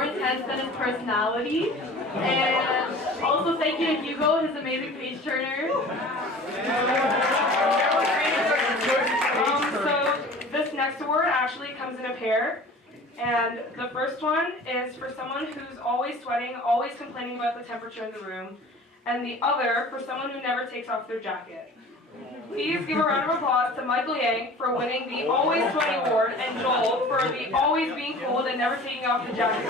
more intense than his personality. And also thank you to Hugo, his amazing page turner. So this next award actually comes in a pair. And the first one is for someone who's always sweating, always complaining about the temperature in the room. And the other for someone who never takes off their jacket. Please give a round of applause to Michael Yang for winning the Always Sweaty Award and Joel for the always being cold and never taking off the jacket.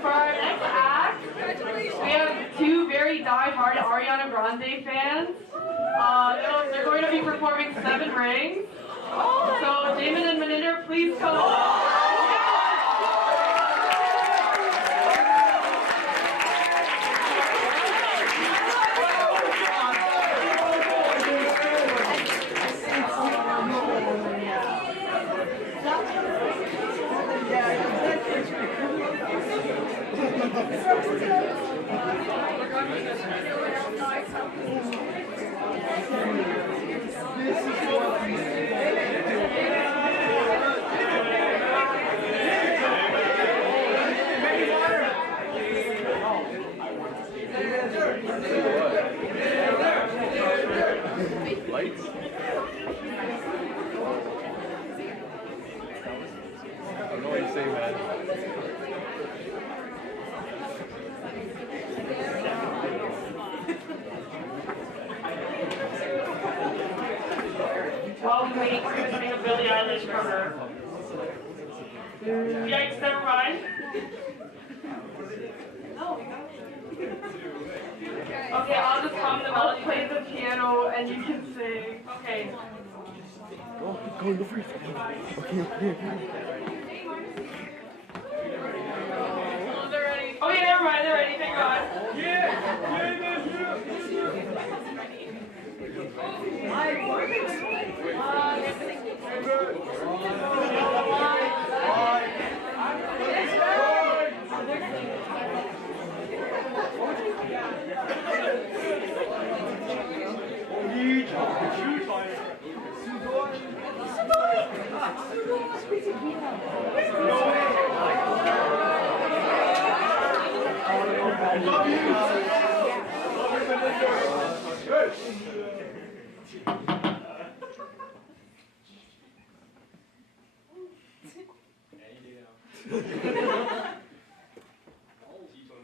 For our next act, we have two very die-hard Ariana Grande fans. They're going to be performing 7 Rings. So Damon and Maninder, please come. Lights? I don't know what you're saying, man. While we wait, we're going to sing a Billie Eilish cover. Yikes, never mind. Okay, I'll just hum the melody. I'll play the piano and you can sing. Okay. Go free. Okay. Oh, they're ready. Okay, never mind, they're ready, thank God.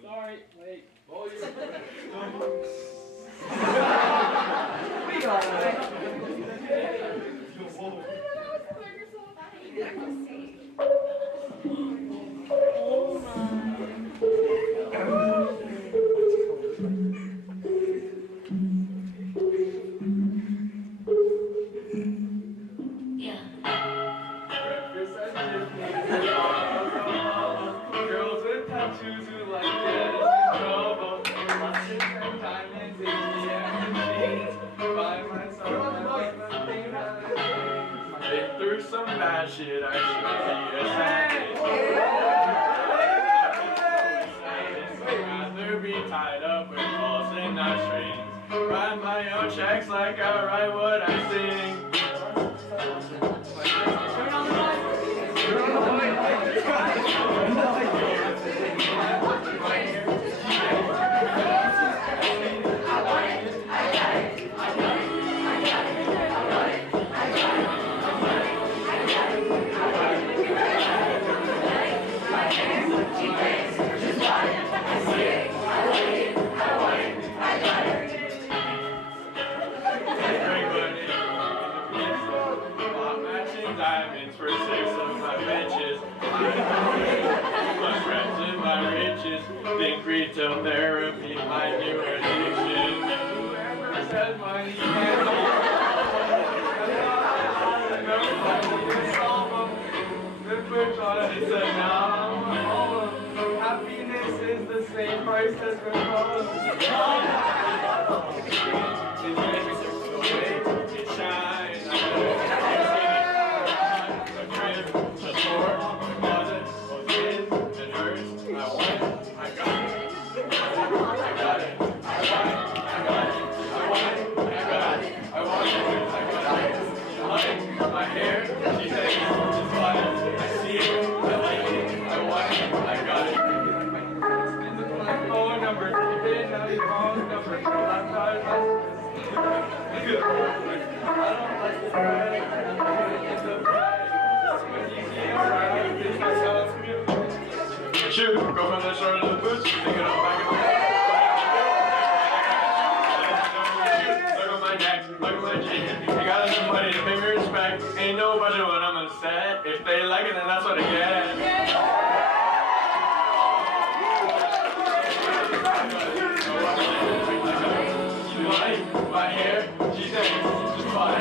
Sorry, wait. We got it. Girls with tattoos who like get in trouble. Watches and diamonds in the air. By myself, they threw some bad shit. I should be a savage. I'd rather be tied up with balls and not strings. Write my own checks like I write what I sing. Turn on the mic. Turn on the mic. Diamonds for 6 of my bitches. My friends and my riches think retail therapy my new addiction. Whoever said money can't solve them, the bitch on it said now. Happiness is the same price as repose. It shines. shoe, go from the short of the boots, take it all back and look at my neck, look at my cheek. You got enough money to pay me respect. Ain't nobody when I'm upset. If they like it, then that's what I get. You like my hair? She said, just fine. I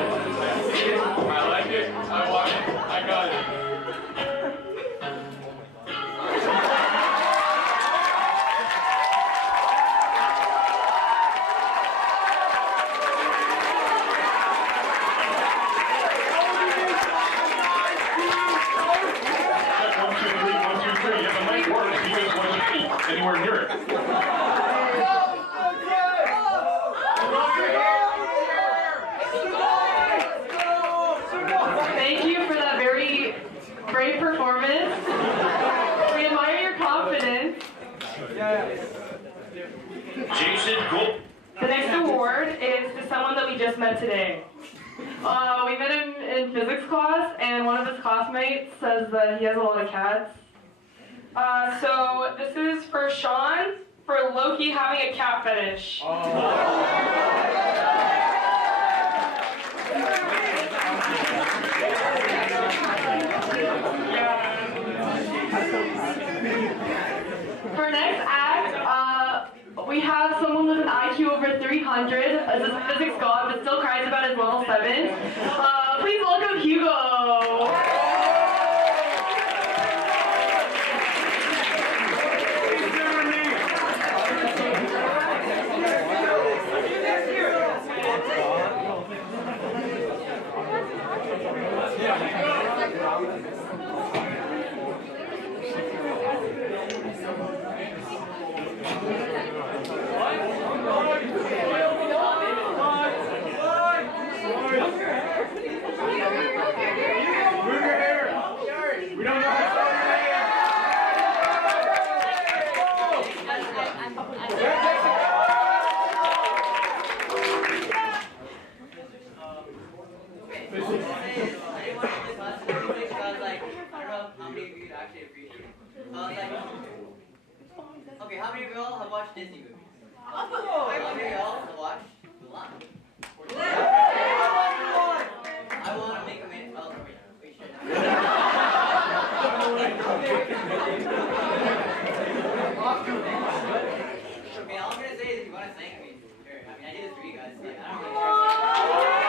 see it, I like it, I want it, I got it. Anywhere near it. Thank you for that very great performance. We admire your confidence. Jason, cool. The next award is to someone that we just met today. We met him in physics class, and one of his classmates says that he has a lot of cats. So this is for Sean for Loki having a cat fetish. For next act, we have someone with an IQ over 300, as a physics god, but still cries about his level 7. Please welcome Hugo. Okay, how many of y'all have watched Disney movies? How many of y'all have watched Mulan? I want to make a minute. Oh, wait, shut I mean, all I'm gonna say is if you want to sing, I mean, sure. I mean, I did this for you guys. Like, I don't really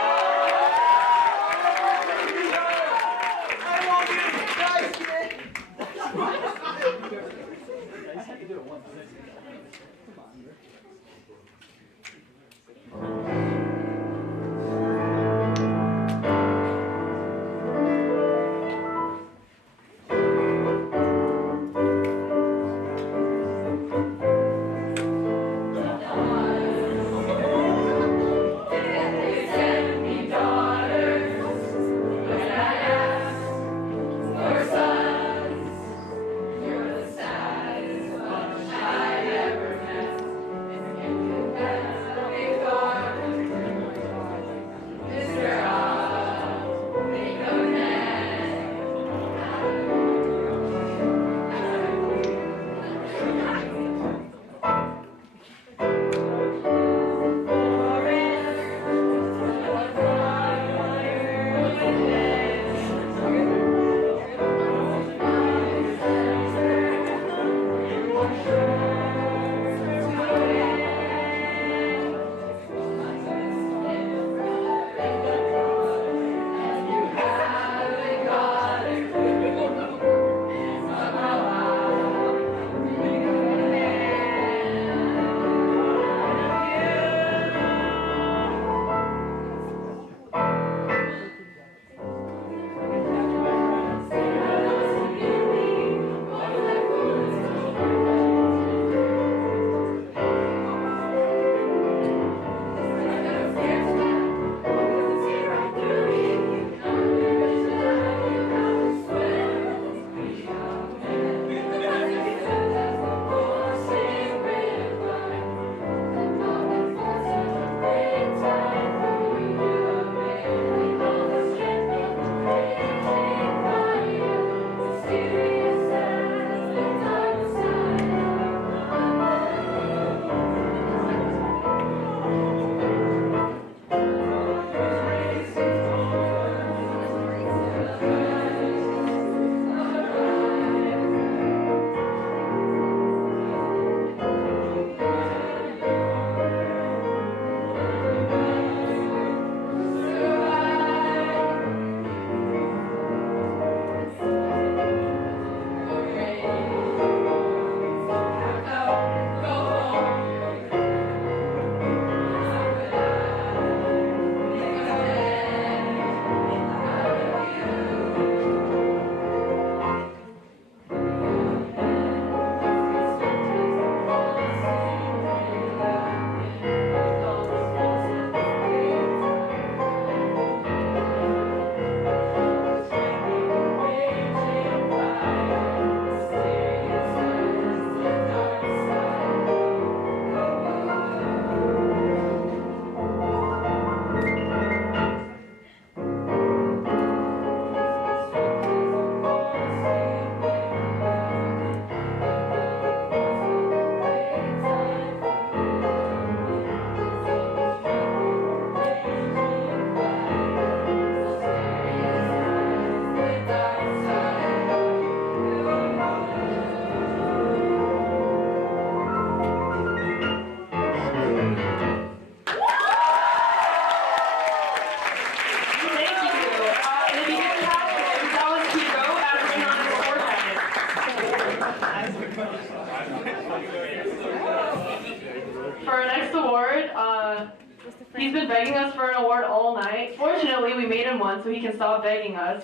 He's been begging us for an award all night. Fortunately, we made him one so he can stop begging us.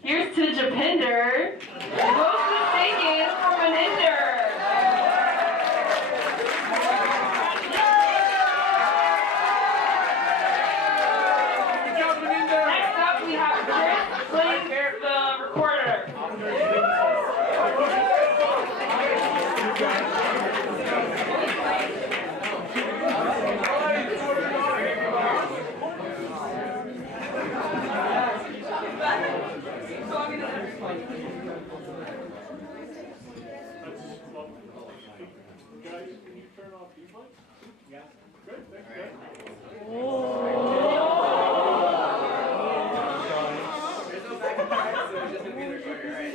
Here's to Japinder. Most mistaken for Maninder. Next up, we have Chris playing the recorder. Guys, can you turn off these lights? Yeah. Good, thanks, guys. There's no back and forth, so it's just gonna be the recorder, right?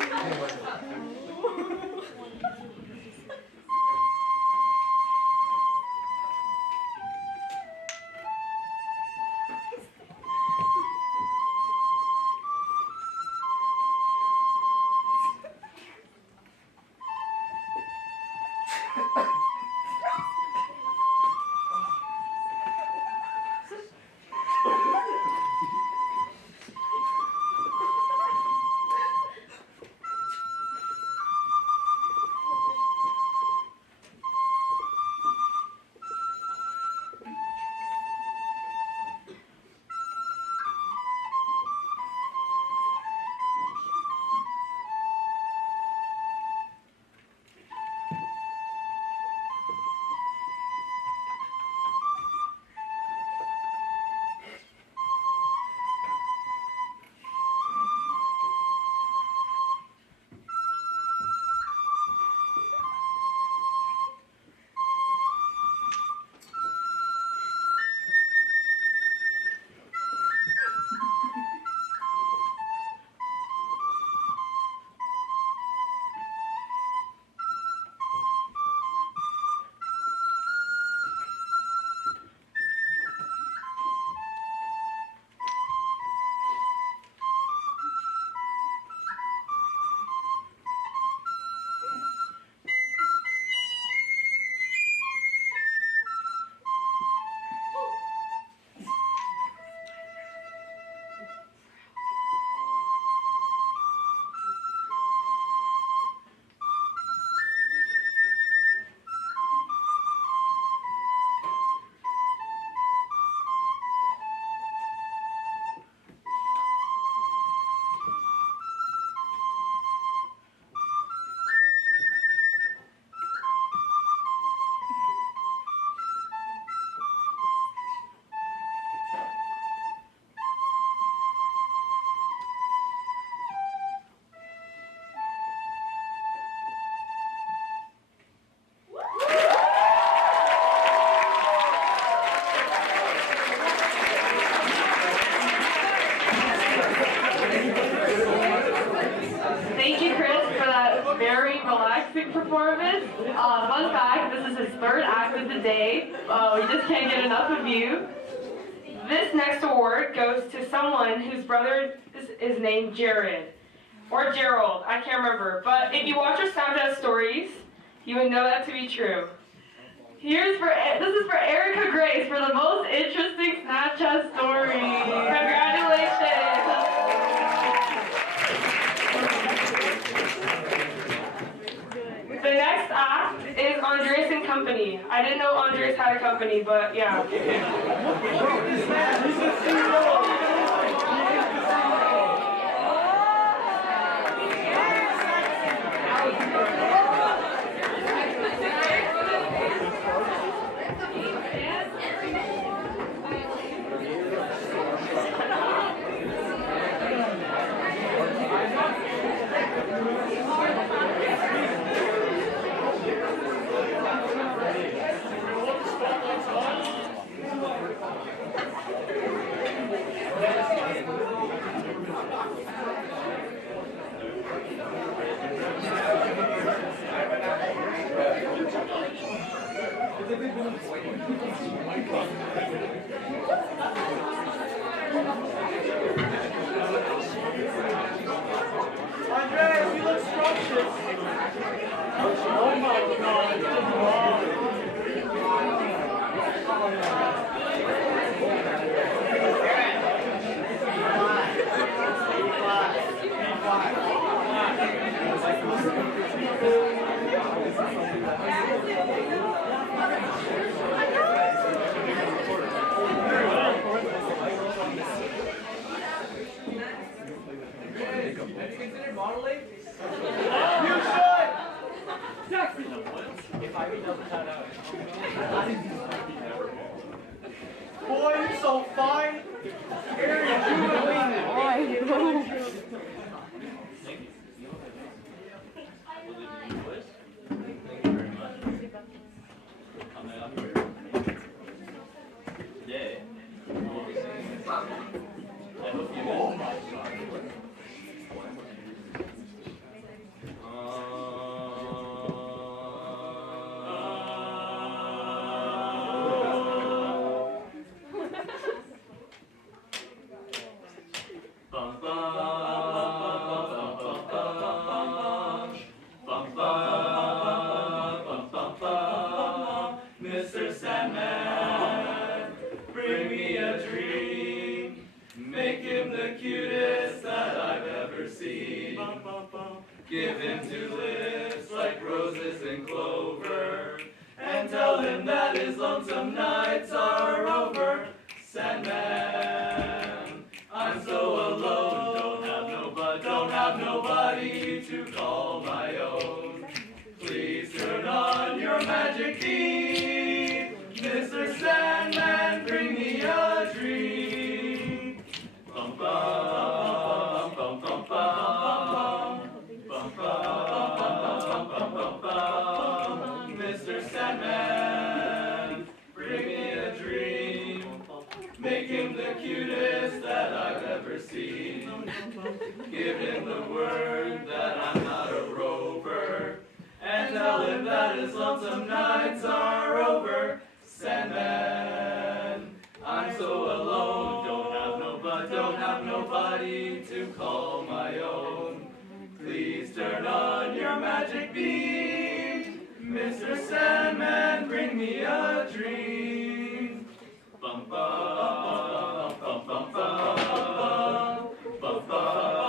Thank you, Chris, for that very relaxing performance. Fun fact, this is his third act of the day. We just can't get enough of you. This next award goes to someone whose brother is named Jared. Or Gerald, I can't remember. But if you watch our Snapchat stories, you would know that to be true. This is for Erica Grace for the most interesting Snapchat story. Congratulations. The next act is Andres and Company. I didn't know Andres had a company, but yeah. Andres, you look scrumptious. Oh my God. try modeling? You should! If I read double shout out. Boy, you're so fine. Today, we'll be singing a song. I hope you Mr. Sandman, bring me a dream. Make him the cutest that I've ever seen. Give him 2 lips like roses and clover, and tell him that his lonesome nights are over. Sandman, I'm so alone, don't have nobody to call my own. Please turn on your magic beam, Mr. Sandman, bring me a dream. Bum bum bum bum bum bum bum. Mr. Sandman, bring me a dream. Make him the cutest that I've ever seen. Give him the word that I'm not a rover, and tell him that his lonesome nights are over. Sandman, I'm so alone, don't have nobody to call my own. Please turn on your magic beam, Mr. Sandman, bring me a dream. Bum bum bum bum bum bum bum.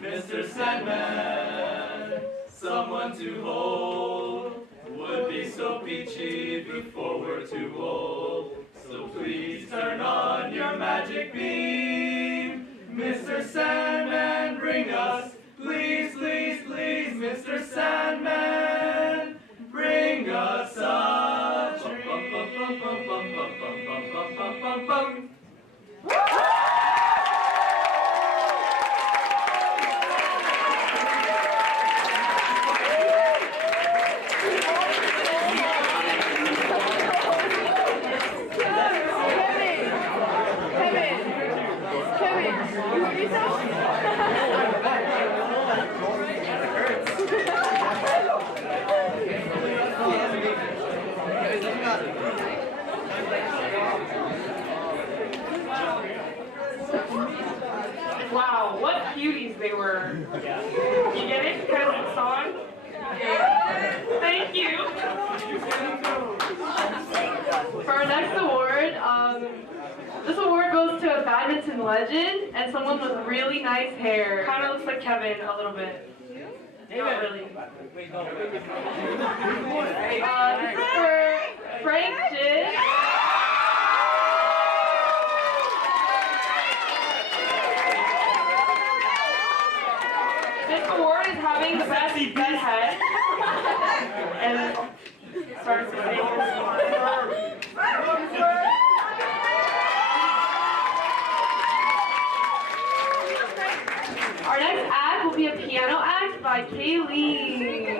Mr. Sandman, someone to hold would be so peachy before we're too old. So please turn on your magic beam, Mr. Sandman, bring us, please, please, please, Mr. Sandman, bring us a dream. Wow, what cuties they were. You get it? Because of the song? Thank you. For our next award, this award goes to a badminton legend and someone with really nice hair. Kind of looks like Kevin a little bit. Not really. This is for Frank Jid. This award is having the best head. And starts with our next act will be a piano act by Kaylee.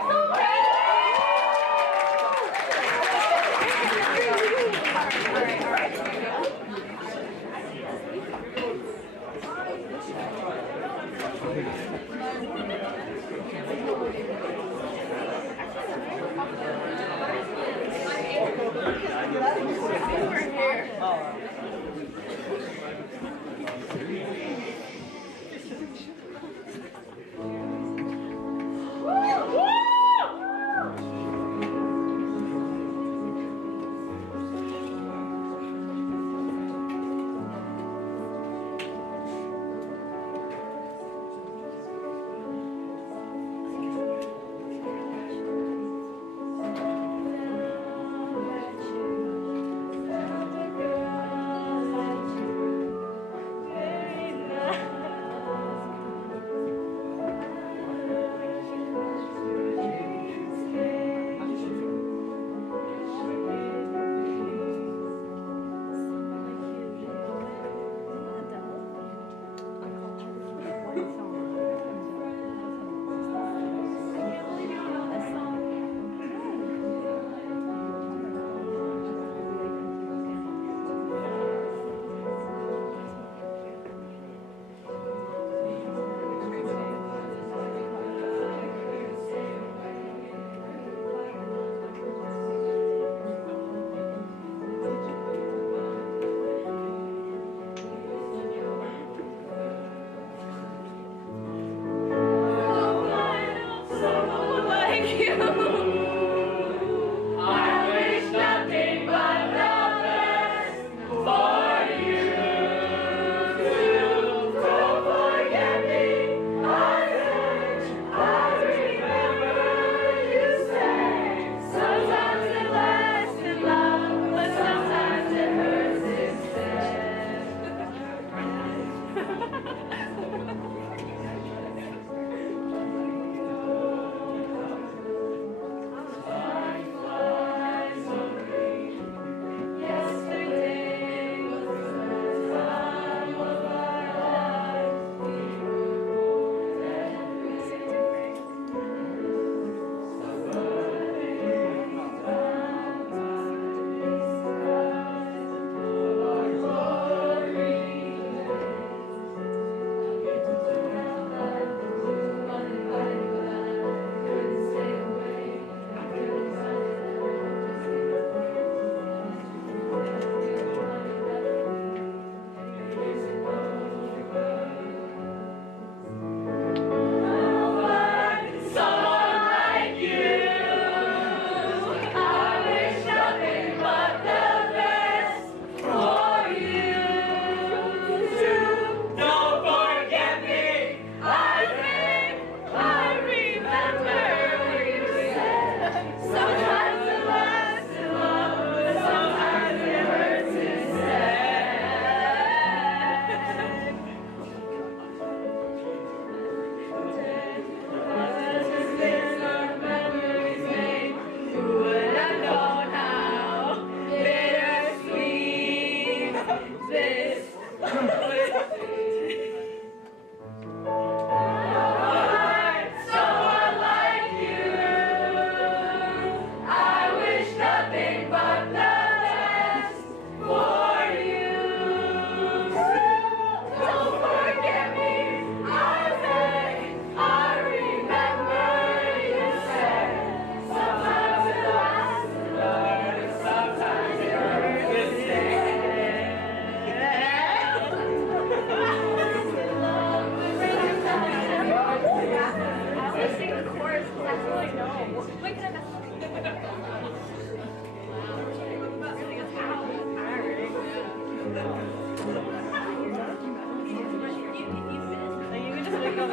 It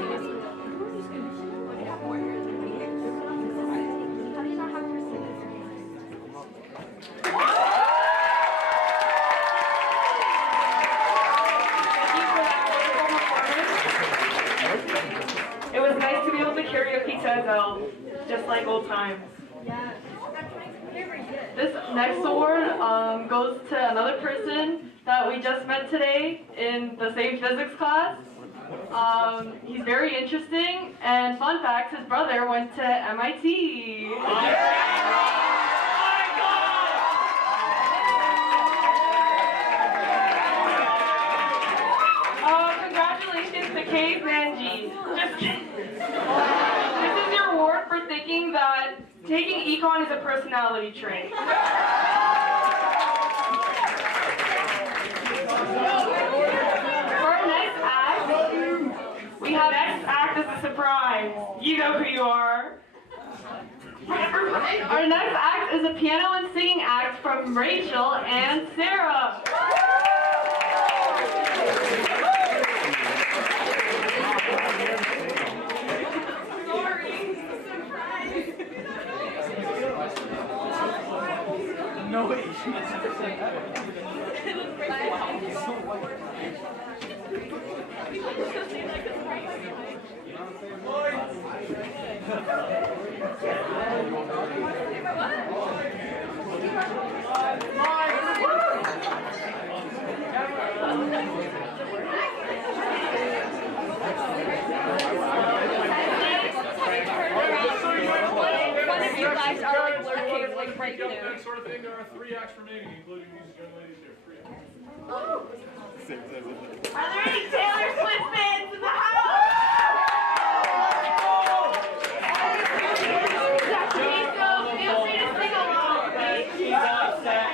was nice to be able to karaoke Ted's out, just like old times. This next award goes to another person that we just met today in the same physics class. He's very interesting, and fun fact, his brother went to MIT. Congratulations to Kate Manji. Just kidding. This is your award for thinking that taking econ is a personality trait. For our next act, we have next act as a surprise. You know who you are. Our next act is a piano and singing act from Rachel and Sarah. No way. One of you guys are like lurking, like right there. That sort of thing. There are 3 acts remaining, including these young ladies here. 3 acts. Are there any Taylor Swift fans in the house? So feel free to sing along. She's upset.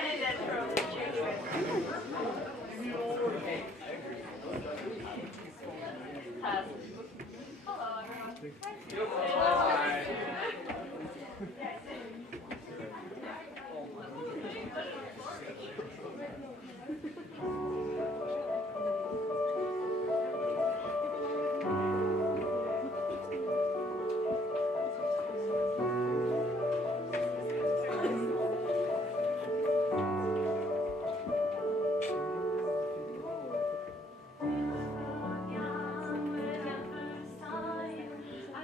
Hello, everyone. I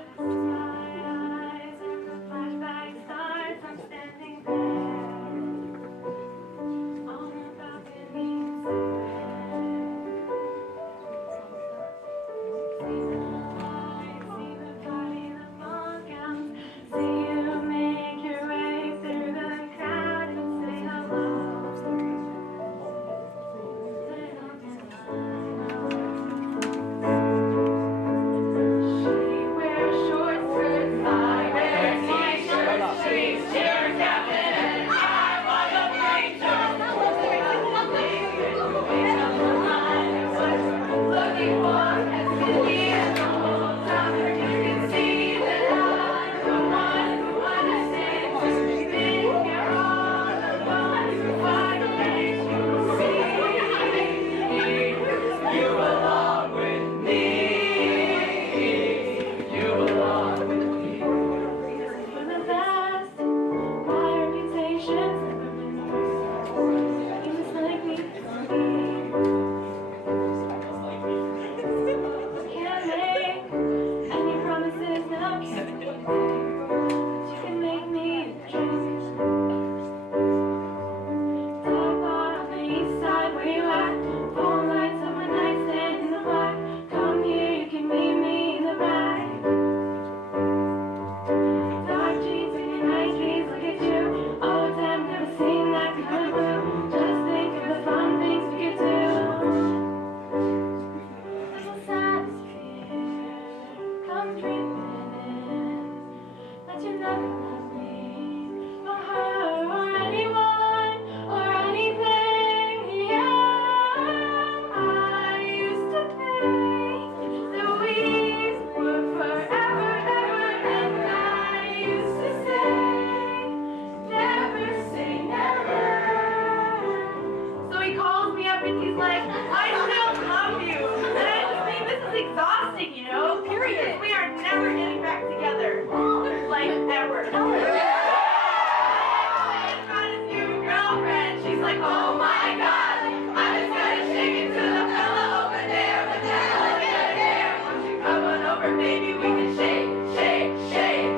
Maybe we can shake, shake, shake.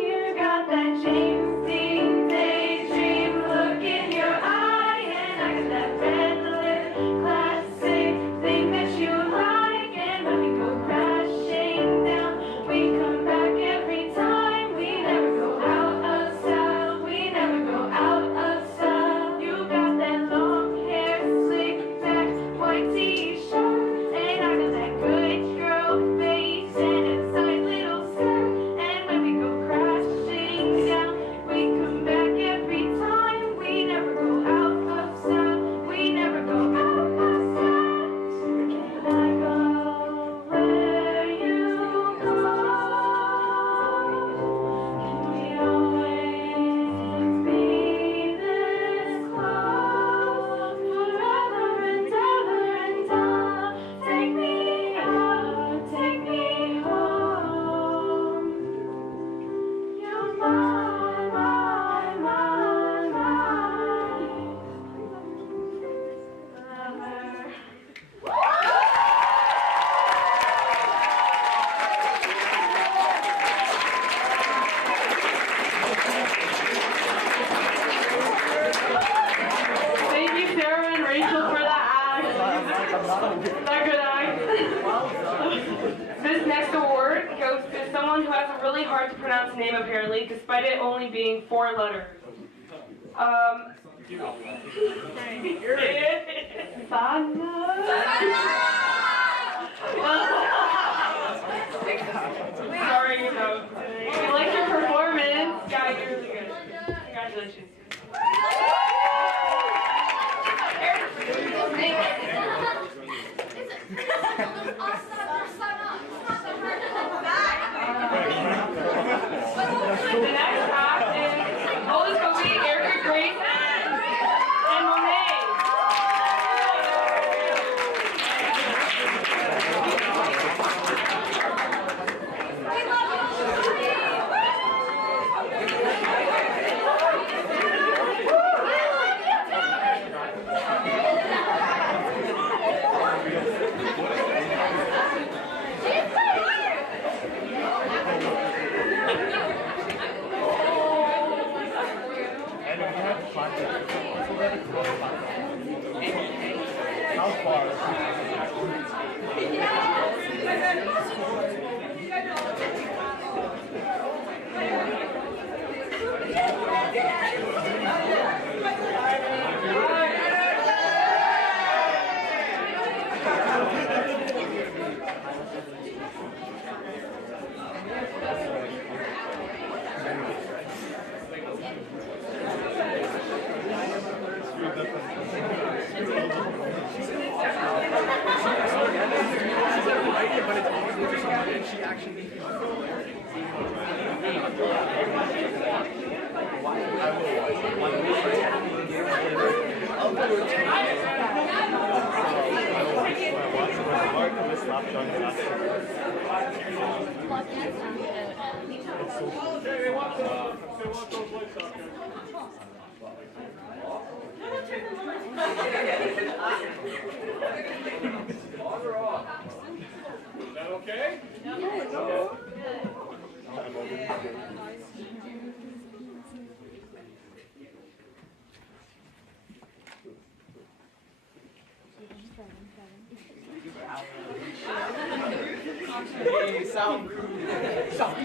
You got that James Dean daydream look in your eye, and I got that red lip classic thing that you like. And when we go crashing down, we come back every time. We never go out of style. We never go out of style. You got that long hair, slick back, white t-shirt, and I got that good girl face and a tight little skirt. And when we go crashing down, we come back every time. We never go out of style. We never go out of style. Can I go where you go? Can we always be this close? Forever and ever and ever. Take me out, take me home. You're my lover. Thank you, Sarah and Rachel, for that act. That good act. This next award goes to someone who has a really hard to pronounce name, apparently, despite it only being 4 letters. Sorry, we liked your performance. Yeah, you're really good. Congratulations. The next act is Otis Kobe, Erica Grace, and Monet. How far? Is that okay? No. Hey, sound crew. Sound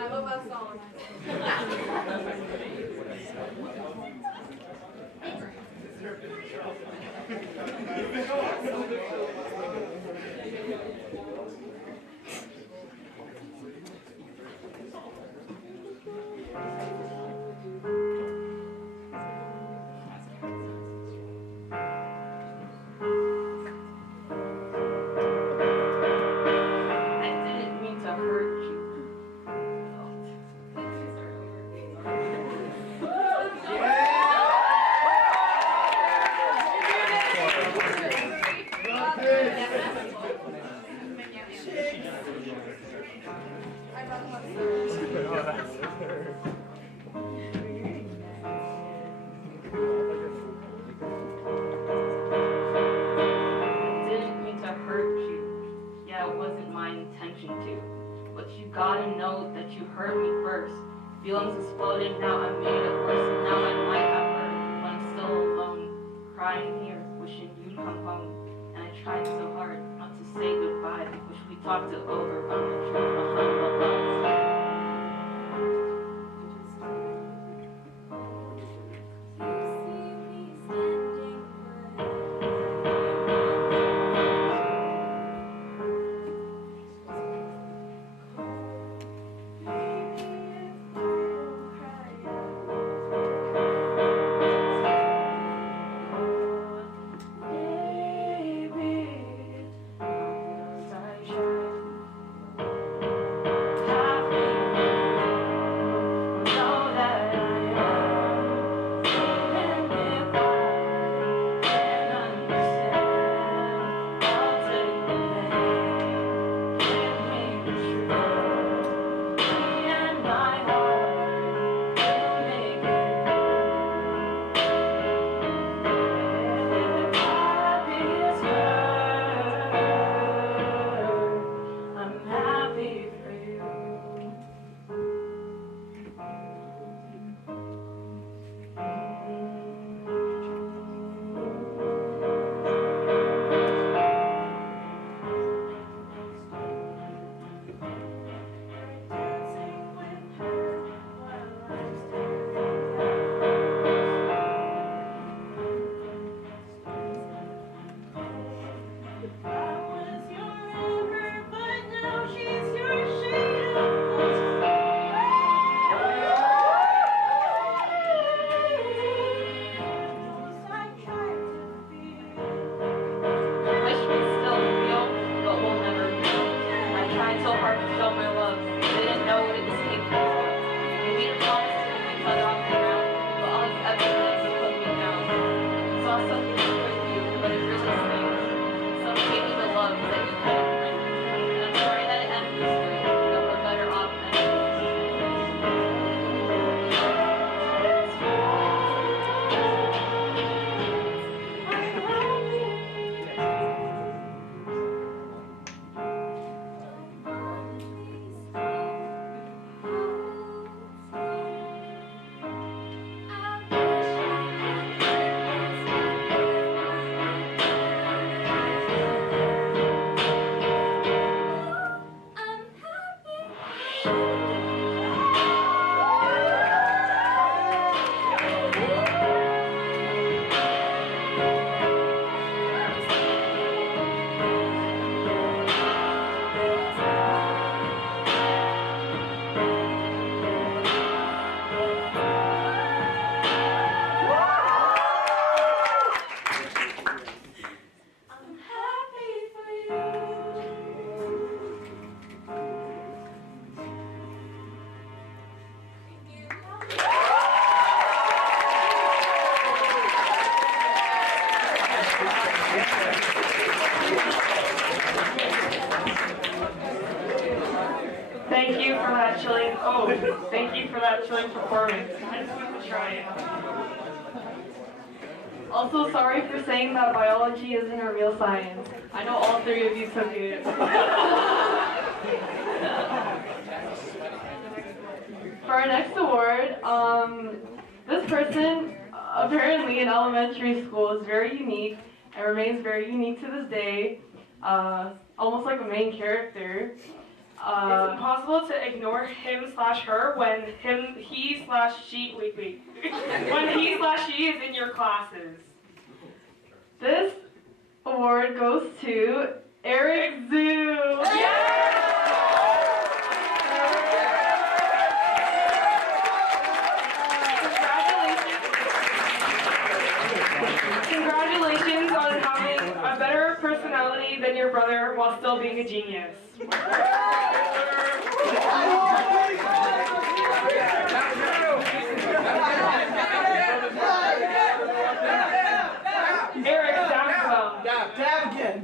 I love that song. Didn't mean to hurt you. Yeah, it wasn't my intention to. But you gotta know that you hurt me first. Feelings exploded, now I'm made of worse, and now I might have hurt, but I'm still alone, crying here, wishing you'd come home. And I tried so hard not to say goodbye, wish we talked it over, found the truth behind the lies. Thank you for that chilling. Oh, thank you for that chilling performance. I just wanted to try it. Also, sorry for saying that biology isn't a real science. I know all three of you took it. For our next award, this person, apparently in elementary school, is very unique and remains very unique to this day. Almost like a main character. It's impossible to ignore him/her when he/she when he/she is in your classes. This award goes to Eric Zoo. Congratulations on having a better personality than your brother while still being a genius. Eric, dab some. Dab again.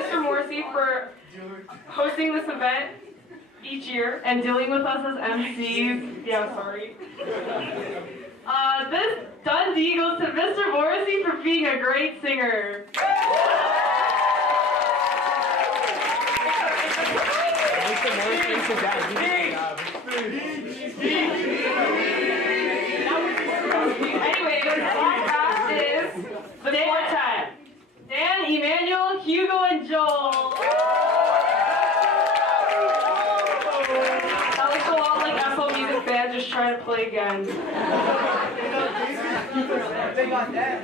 Mr. Morrissey for hosting this event each year. And dealing with us as MCs. Yeah, sorry. This Dundee goes to Mr. Morrissey for being a great singer. Anyway, the podcast is the quartet. Dan, Emmanuel, Hugo, and Joel. That looks a lot like Apple Music Band just trying to play again. They got that.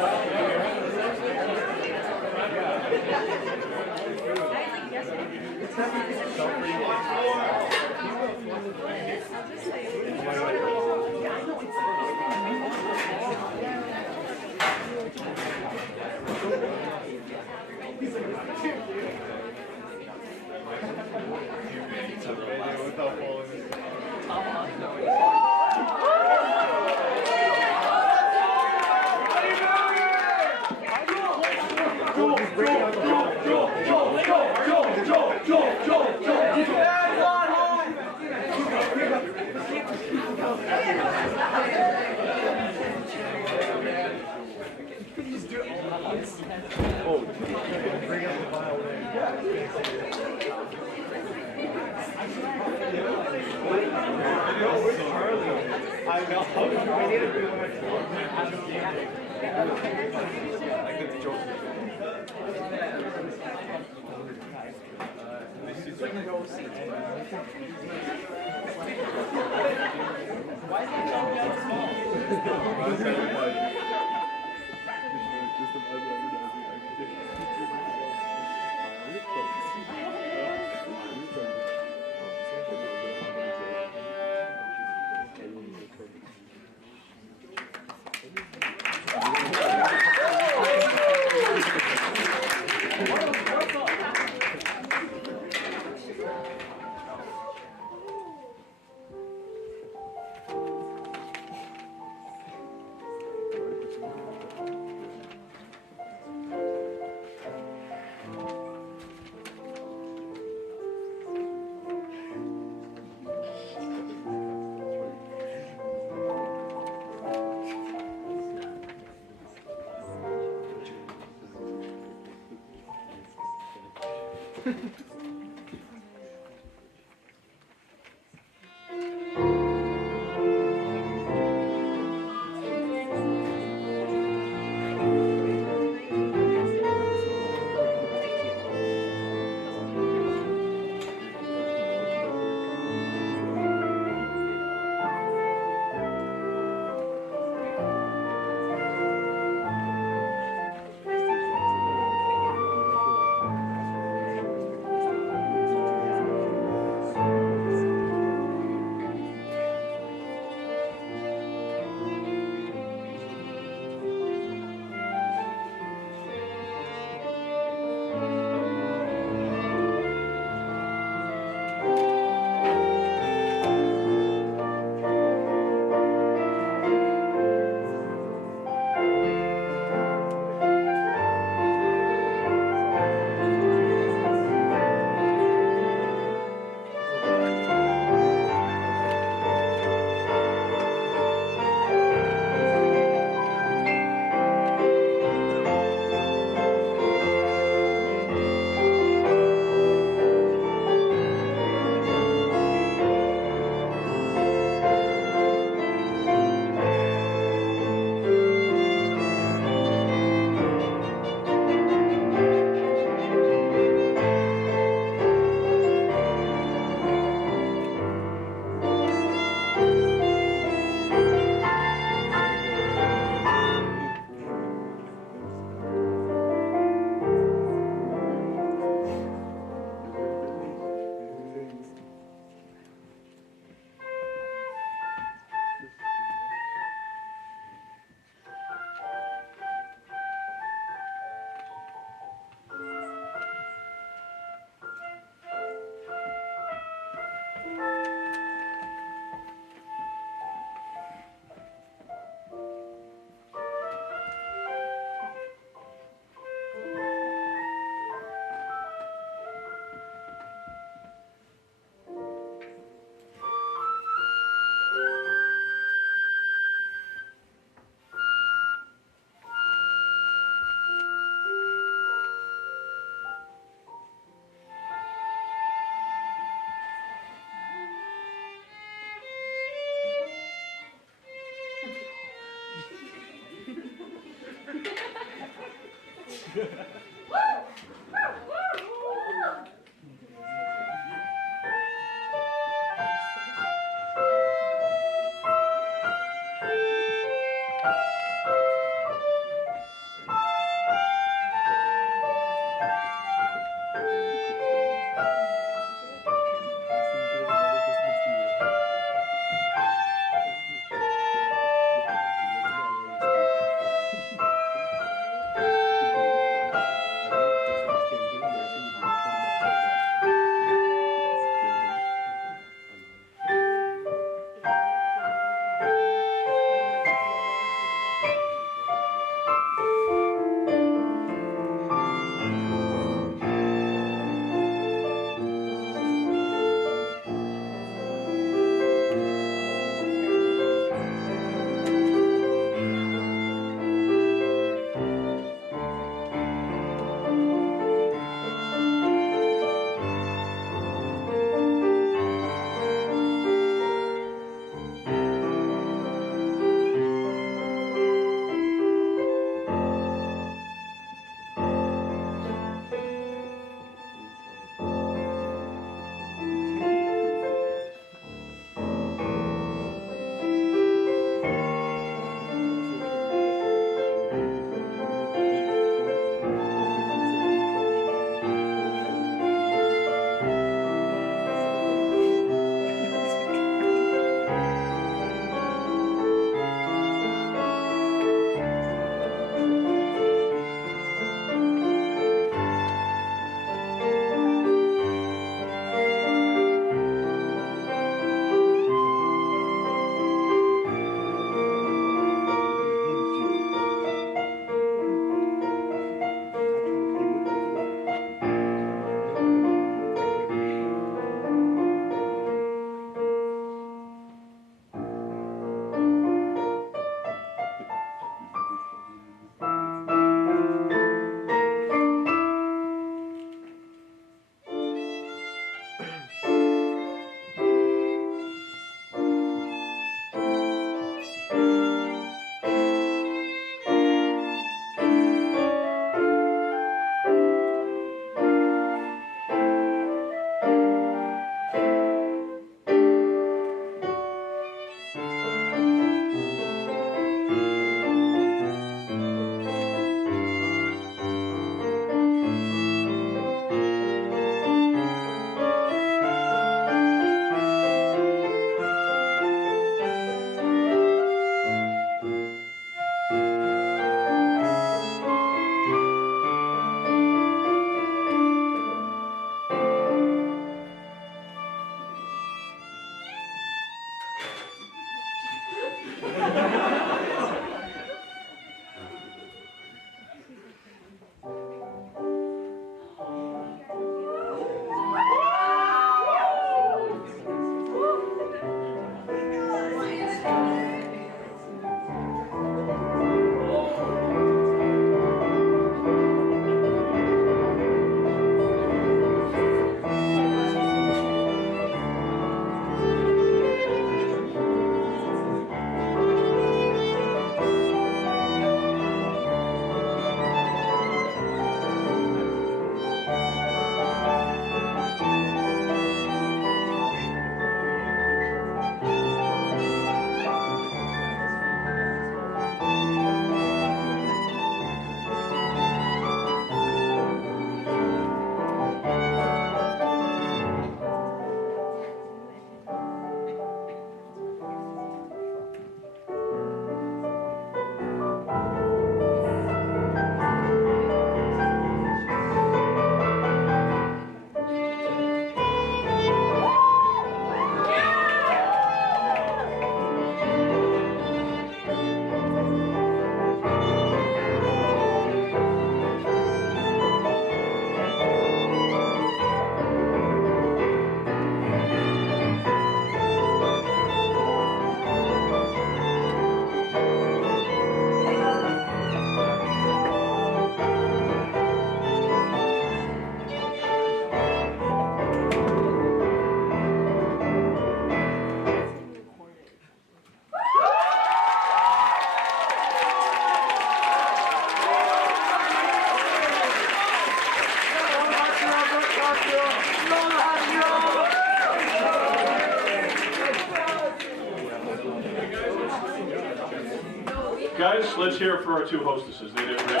Guys, let's hear it for our two hostesses. They did great.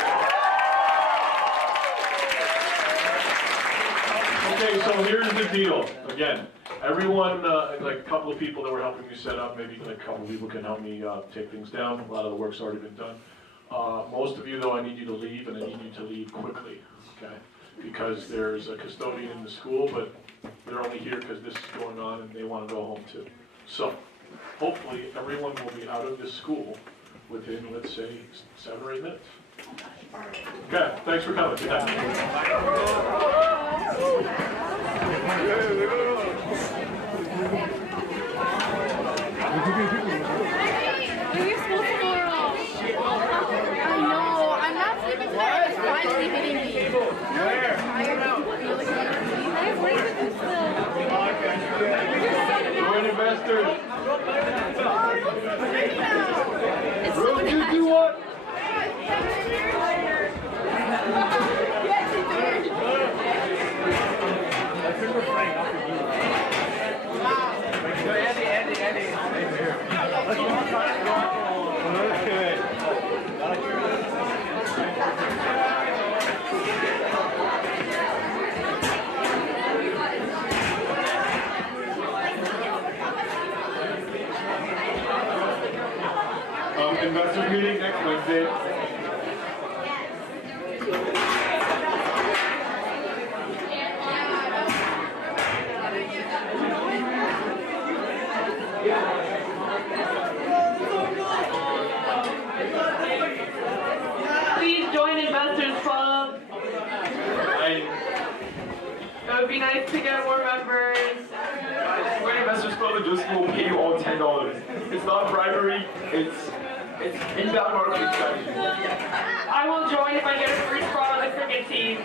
Okay, so here's the deal. Again, everyone, like a couple of people that were helping me set up, maybe like a couple of people can help me take things down. A lot of the work's already been done. Most of you, though, I need you to leave, and I need you to leave quickly, okay? Because there's a custodian in the school, but they're only here because this is going on, and they want to go home too. So, hopefully, everyone will be out of this school within, let's say, 7 or 8 minutes. Okay, thanks for coming. Good night. We're supposed to go wrong. I know. I'm not sleeping tonight. It's finally hitting me. Where? I'm working with you still. We're an investor. It's Bro, so you nice. do what? Investor meeting next Wednesday. Please join Investors Club. It would be nice to get more members. Join Investors Club and just will pay you all $10. It's not bribery, it's inbound marketing strategy. I will join if I get a free spot on the cricket team.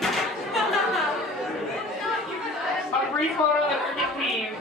A free spot on the cricket team.